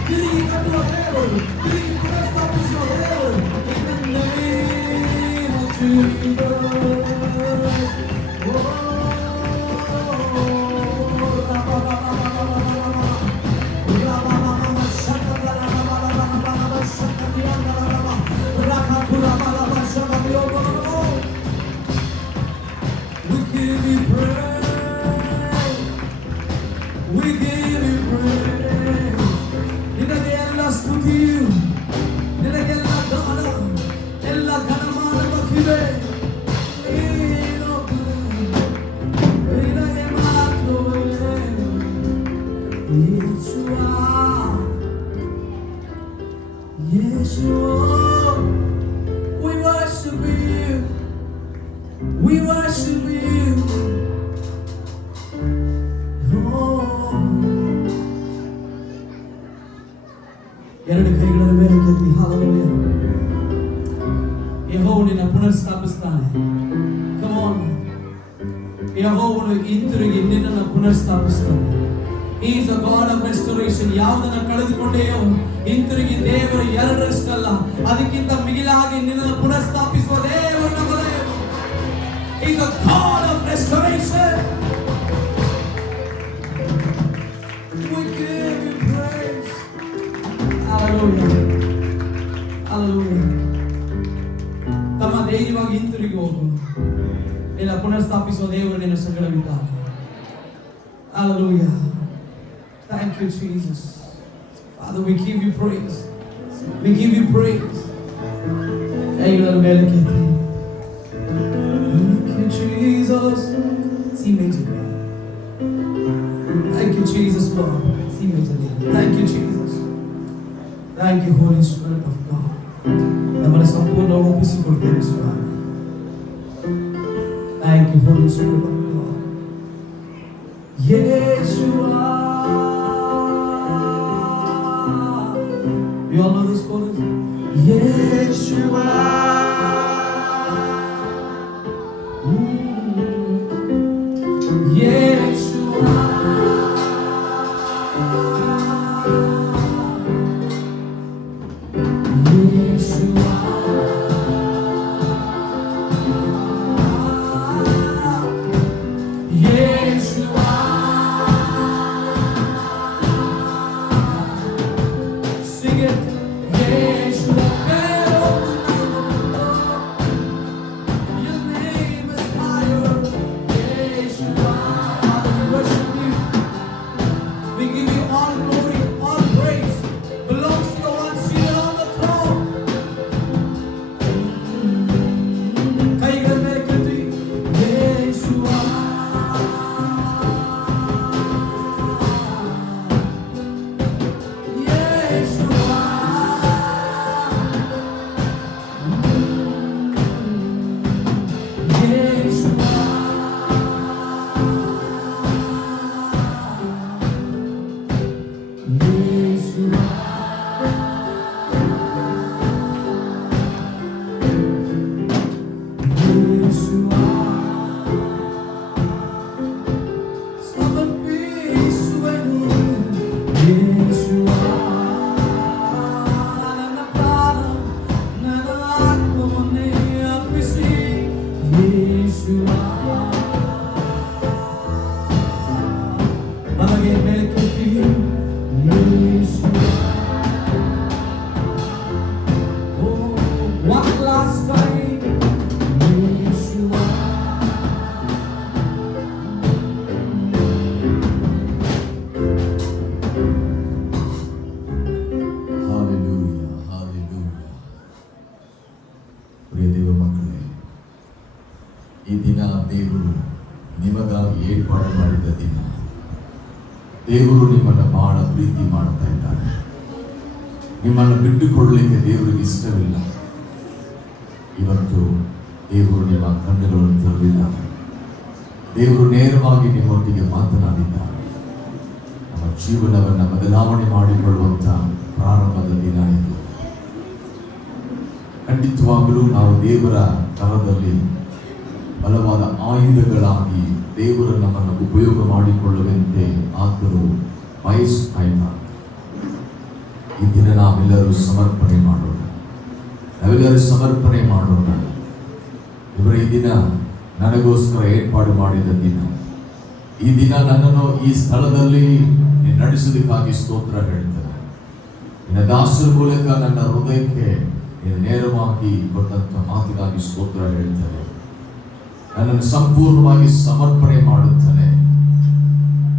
ತಿರುಗಿ ಕಟ್ಟುವ ದೇವರು ಸ್ತುತಿಯು ನಿನಗೆಲ್ಲ ದಾನ, ಎಲ್ಲ ಘನಮಾನ ಮಹಿಮೆ ನಿನಗೆ ಮಾತ್ರವೇ. ಯೇಸುವಾ, ಯೇಸುವಾ, we worship you, we worship you. ಎರಡು ಕೈಗಳನ್ನು ಮೇಲೆ ಕೆತ್ತಿ ಹಾಲೆಲೂಯಾ. ಯೆಹೋವನು ಪುನರ್ಸ್ಥಾಪಿಸ್ತಾನೆ. ಕಮ್ ಆನ್, ಯೆಹೋವನು ಹಿಂತಿರುಗಿ ನಿನ್ನನ್ನು ಪುನರ್ಸ್ಥಾಪಿಸ್ತಾನೆ. He is a God of restoration. ಯಾವುದನ್ನ ಕಳೆದುಕೊಂಡೆಯೋ ಹಿಂತಿರುಗಿ ದೇವರು ಎರಡರಷ್ಟಲ್ಲ, ಅದಕ್ಕಿಂತ ಮಿಗಿಲಾಗಿ ನಿನ್ನನ್ನು ಪುನರ್ಸ್ಥಾಪಿಸುವ ದೇವರು ನಮ್ಮ ದೇವರು. He is a God of restoration. We give you praise. Hallelujah. Hallelujah. ತಮ್ಮ ಧೈರ್ಯವಾಗಿ ಹಿಂತಿರುಗಿ ಹೋಗು. ನಿನ್ನ ಪುನರ್ಸ್ಥಾಪಿಸುವ ದೇವರು ನಿನ್ನ ಸಂಗಡವಿದ್ದಾನೆ. Hallelujah. Thank you, Jesus. Father, we give you praise. We give you praise. ಕೈಗಳನ್ನು ಮೇಲೆ ಕೆತ್ತಿ. Thank you, Jesus. C major. Thank you, Jesus, Lord. C major. Thank you, Jesus. Thank you, Holy Spirit of God. ನಮ್ಮನ್ನು ಸಂಪೂರ್ಣ ಒಪ್ಪಿಸಿಕೊಡ್ತೇವೆ ಸ್ವಾಮಿ. Thank you, Holy Spirit of God. Yeshua. You all know this chorus? Yeshua. Yeshua. Yeshua. Yeshua. Sing it. Yeshua. Your name is higher. Yeshua. Father, we worship you. We give you all glory, all praise belongs to the one seated on the throne. ಕೈಗಳ ಮೇಲೆ ಕೆತ್ತಿ. ಯೇಸುವಾ. ಯೇಸುವಾ. ಯೇಸುವಾ. ಯೇಸುವಾ. ಯೇಸುವಾ. ಸಮರ್ಪಿಸುವೆನು. ಯೇಸುವಾ. ನನ್ನ ಪ್ರಾಣ, ನನ್ನ ಆತ್ಮವನ್ನೇ ಅರ್ಪಿಸಿ. ಯೇಸುವಾ. ಬಲಗೈ ಮೇಲೆ ಕೆತ್ತಿ. ಯೇಸುವಾ. Oh, one last time. Yeshua. Hallelujah, hallelujah. ಪ್ರಿಯ ದೇವ ಮಕ್ಕಳೇ, ಈ ದಿನ ದೇವರು ನಿಮಗಾಗಿ ಏರ್ಪಾಡು ಮಾಡಿದ ದಿನ. ದೇವರು ನಿಮ್ಮನ್ನು ಬಹಳ ಪ್ರೀತಿ ಮಾಡ್ತಾ ಇದ್ದಾರೆ. ನಿಮ್ಮನ್ನು ಬಿಟ್ಟುಕೊಳ್ಳಲಿಕ್ಕೆ ದೇವರಿಗೆ ಇಷ್ಟವಿಲ್ಲ. ಇವತ್ತು ದೇವರು ನಿಮ್ಮ ಕಣ್ಣುಗಳನ್ನು ತೆರೆದಿದ್ದಾರೆ. ದೇವರು ನೇರವಾಗಿ ನಿಮ್ಮೊಟ್ಟಿಗೆ ಮಾತನಾಡಿದ್ದಾರೆ. ನಮ್ಮ ಜೀವನವನ್ನು ಬದಲಾವಣೆ ಮಾಡಿಕೊಳ್ಳುವಂಥ ಪ್ರಾರಂಭದ ದಿನ ಇದು. ಖಂಡಿತವಾಗಲೂ ನಾವು ದೇವರ ಕರದಲ್ಲಿ ಬಲವಾದ ಆಯುಧಗಳಾಗಿ ದೇವರು ನಮ್ಮನ್ನು ಉಪಯೋಗ ಮಾಡಿಕೊಳ್ಳುವಂತೆ ಆತನು ಬಯಸುತ್ತಾ ಇದ್ದಾರೆ. ಈ ದಿನ ನಾವೆಲ್ಲರೂ ಸಮರ್ಪಣೆ ಮಾಡೋಣ. ಇವರ ಈ ದಿನ ನನಗೋಸ್ಕರ ಏರ್ಪಾಡು ಮಾಡಿದ ದಿನ. ಈ ದಿನ ನನ್ನನ್ನು ಈ ಸ್ಥಳದಲ್ಲಿ ನಡೆಸೋದಕ್ಕಾಗಿ ಸ್ತೋತ್ರ ಹೇಳ್ತೇನೆ. ನಿನ್ನ ದಾಸರ ಮೂಲಕ ನನ್ನ ಹೃದಯಕ್ಕೆ ನೀನು ನೇರವಾಗಿ ಕೊಟ್ಟಂತ ಮಾತಿಗಾಗಿ ಸ್ತೋತ್ರ ಹೇಳ್ತೇನೆ. ನನ್ನನ್ನು ಸಂಪೂರ್ಣವಾಗಿ ಸಮರ್ಪಣೆ ಮಾಡುತ್ತೇನೆ.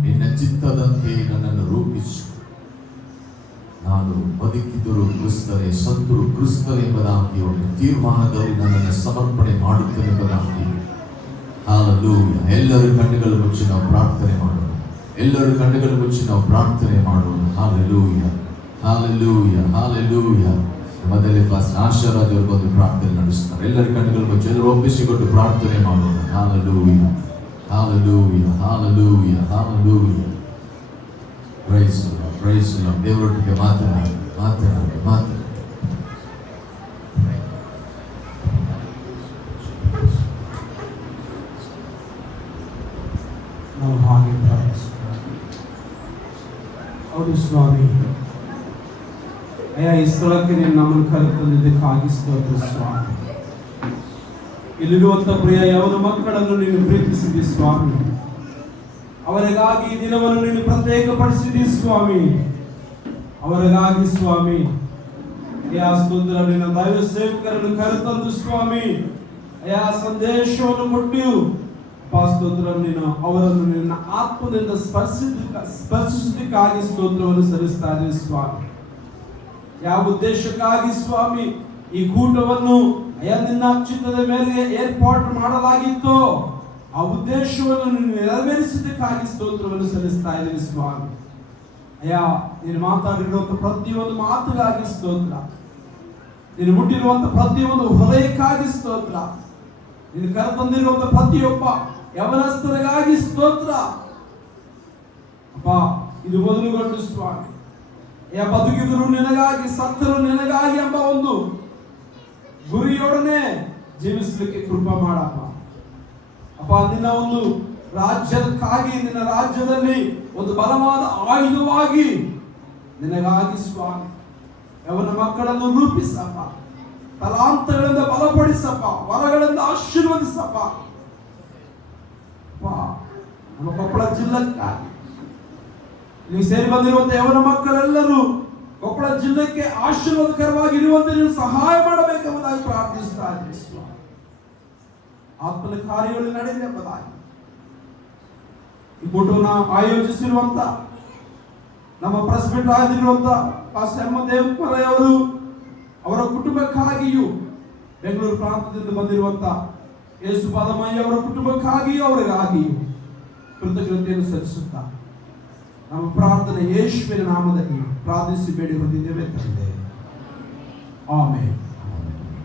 ನಿನ್ನ ಚಿತ್ತದಂತೆ ನನ್ನನ್ನು ರೂಪಿಸು. ನಾನು ಬದುಕಿದರೂ ಕ್ರಿಸ್ತನೇ, ಸತ್ತರೂ ಕ್ರಿಸ್ತನೇ ಎಂಬುದಾಗಿ ಒಂದು ತೀರ್ಮಾನದಲ್ಲಿ ನನ್ನನ್ನು ಸಮರ್ಪಣೆ ಮಾಡುತ್ತೇನೆ ಎಂಬುದಾಗಿ. ಹಾಲೆಲೂಯಾ. ಎಲ್ಲರೂ ಕಣ್ಣುಗಳು ಮುಚ್ಚಿ ನಾವು ಪ್ರಾರ್ಥನೆ ಮಾಡೋಣ. ಎಲ್ಲರೂ ಕಣ್ಣುಗಳು ಮುಚ್ಚಿ ನಾವು ಪ್ರಾರ್ಥನೆ ಮಾಡೋಣ. Hallelujah, hallelujah, hallelujah. ಮೊದಲೇ ಕ್ಲಾಸ್ ಆಶೀರ್ವಾದ ಒಂದು ಪ್ರಾರ್ಥನೆ ನಡೆಸ್ತಾರೆ. ಎಲ್ಲರ ಕಣ್ಣುಗಳು ಮುಚ್ಚಿ ಎಲ್ಲರೂ ಒಪ್ಪಿಸಿಕೊಂಡು ಪ್ರಾರ್ಥನೆ ಮಾಡೋಣ. Hallelujah, hallelujah, hallelujah, hallelujah. Praise Lord, praise Lord. ದೇವರೊಟ್ಟಿಗೆ ಮಾತನಾಡಿ, ಮಾತನಾಡಿ, ಮಾತನಾಡಿ. ನಾವು ಹಾಗೆ ಪ್ರಾರ್ಥಿಸುತ್ತೇವೆ. ಹೌದು ಸ್ವಾಮಿ, ಅಯ್ಯ, ಈ ಸ್ಥಳಕ್ಕೆ ನೀನು ನಮ್ಮನ್ನು ಕರೆತಂದಿದ್ದಕ್ಕಾಗಿ ಸ್ತೋತ್ರ ಸ್ವಾಮಿ. ಇಲ್ಲಿರುವಂತ ಪ್ರಿಯ ಯವನ ಮಕ್ಕಳನ್ನು ನೀನು ಪ್ರೀತಿಸಿದಿ ಸ್ವಾಮಿ. ಅವರಿಗಾಗಿ ಈ ದಿನವನ್ನು ನೀನು ಪ್ರತ್ಯೇಕಪಡಿಸಿದಿ ಸ್ವಾಮಿ. ಅವರಿಗಾಗಿ ಸ್ವಾಮಿ ಅಯ್ಯ ಸ್ತೋತ್ರ, ನಿನ್ನ ದೈವ ಸೇವಕರನ್ನು ಕರೆತಂದು ಸ್ವಾಮಿ ಅಯ್ಯ ಸಂದೇಶವನ್ನು ಕೊಟ್ಟು ಸ್ತೋತ್ರ, ನೀನು ಅವರನ್ನು ನಿನ್ನ ಆತ್ಮದಿಂದ ಸ್ಪರ್ಶಿಸಲಿಕ್ಕಾಗಿ ಸ್ತೋತ್ರವನ್ನು ಸಲ್ಲಿಸ್ತಾ ಇದ್ದೀವಿ ಸ್ವಾಮಿ. ಯಾವ ಉದ್ದೇಶಕ್ಕಾಗಿ ಸ್ವಾಮಿ ಈ ಕೂಟವನ್ನು ಅಯ್ಯ ನಿನ್ನ ಚಿತ್ತದ ಮೇಲೆ ಏರ್ಪಾಡು ಮಾಡಲಾಗಿತ್ತು, ಆ ಉದ್ದೇಶವನ್ನು ನೀನು ನೆರವೇರಿಸಿದ್ದಕ್ಕಾಗಿ ಸ್ತೋತ್ರವನ್ನು ಸಲ್ಲಿಸ್ತಾ ಇದ್ದೀವಿ ಸ್ವಾಮಿ. ಅಯ್ಯ, ನೀನು ಮಾತಾಡಿರುವಂತ ಪ್ರತಿಯೊಂದು ಮಾತುಗಾಗಿ ಸ್ತೋತ್ರ. ನೀನು ಮುಟ್ಟಿರುವಂತ ಪ್ರತಿಯೊಂದು ಹೃದಯಕ್ಕಾಗಿ ಸ್ತೋತ್ರ. ನೀನು ಕರೆತಂದಿರುವಂತ ಪ್ರತಿಯೊಬ್ಬ ಯವನಸ್ಥರಿಗಾಗಿ ಸ್ತೋತ್ರ ಅಪ್ಪ. ಇದು ಮೊದಲುಗೊಂಡು ಸ್ವಾಮಿ ಬದುಕಿದರು ನಿನಗಾಗಿ, ಸತ್ತರು ನಿನಗಾಗಿ ಎಂಬ ಒಂದು ಗುರಿಯೊಡನೆ ಜೀವಿಸಲಿಕ್ಕೆ ಕೃಪಾ ಮಾಡಪ್ಪ. ಅಪ್ಪ, ನಿನ್ನ ಒಂದು ರಾಜ್ಯಕ್ಕಾಗಿ, ನಿನ್ನ ರಾಜ್ಯದಲ್ಲಿ ಒಂದು ಬಲವಾದ ಆಯುಧವಾಗಿ ನಿನಗಾಗಿ ಸ್ವಾಮಿ ಯವನ ಮಕ್ಕಳನ್ನು ರೂಪಿಸಪ್ಪ. ತಲಾಂತಗಳಿಂದ ಬಲಪಡಿಸಪ್ಪ, ವರಗಳಿಂದ ಆಶೀರ್ವದಿಸಪ್ಪ. ನಮ್ಮ ಕೊಪ್ಪಳ ಜಿಲ್ಲೆಕ್ಕಾಗಿ ನೀವು ಸೇರಿ ಬಂದಿರುವಂತಹ ಯವನ ಮಕ್ಕಳೆಲ್ಲರೂ ಕೊಪ್ಪಳ ಜಿಲ್ಲೆಗೆ ಆಶೀರ್ವಾದಕರವಾಗಿರುವಂತೆ ನೀವು ಸಹಾಯ ಮಾಡಬೇಕೆಂಬುದಾಗಿ ಪ್ರಾರ್ಥಿಸ್ತಾ ಇದ್ದೀವಿ ಸ್ವಾಮಿ. ಆತ್ಮನ ಕಾರ್ಯಗಳು ನಡೆಯಲಿ ಎಂಬುದಾಗಿ ಈ ಕೂಟವನ್ನು ಆಯೋಜಿಸಿರುವಂತ ನಮ್ಮ ಪ್ರೆಸಿಡೆಂಟ್ ಆಗಿರುವಂತ ಪಾಸ್ಟರ್ ಎಂ ದೇವಕುಮಾರಯ್ಯ ಅವರು, ಅವರ ಕುಟುಂಬಕ್ಕಾಗಿಯೂ, ಬೆಂಗಳೂರು ಪ್ರಾಂತದಿಂದ ಬಂದಿರುವಂತ ಯೇಸು ಪಾದಮಯ್ಯ ಅವರ ಕುಟುಂಬಕ್ಕಾಗಿಯೂ, ಅವರಿಗಾಗಿಯೂ ಕೃತಜ್ಞತೆಯನ್ನು ಸಲ್ಲಿಸುತ್ತಾ ನಮ್ಮ ಪ್ರಾರ್ಥನೆ ಯೇಸುವಿನ ನಾಮದಲ್ಲಿ ಪ್ರಾರ್ಥಿಸಿ ಬೇಡಿ ಹೊಂದಿದ್ದೇವೆ ತಂದೆ. ಆಮೆನ್.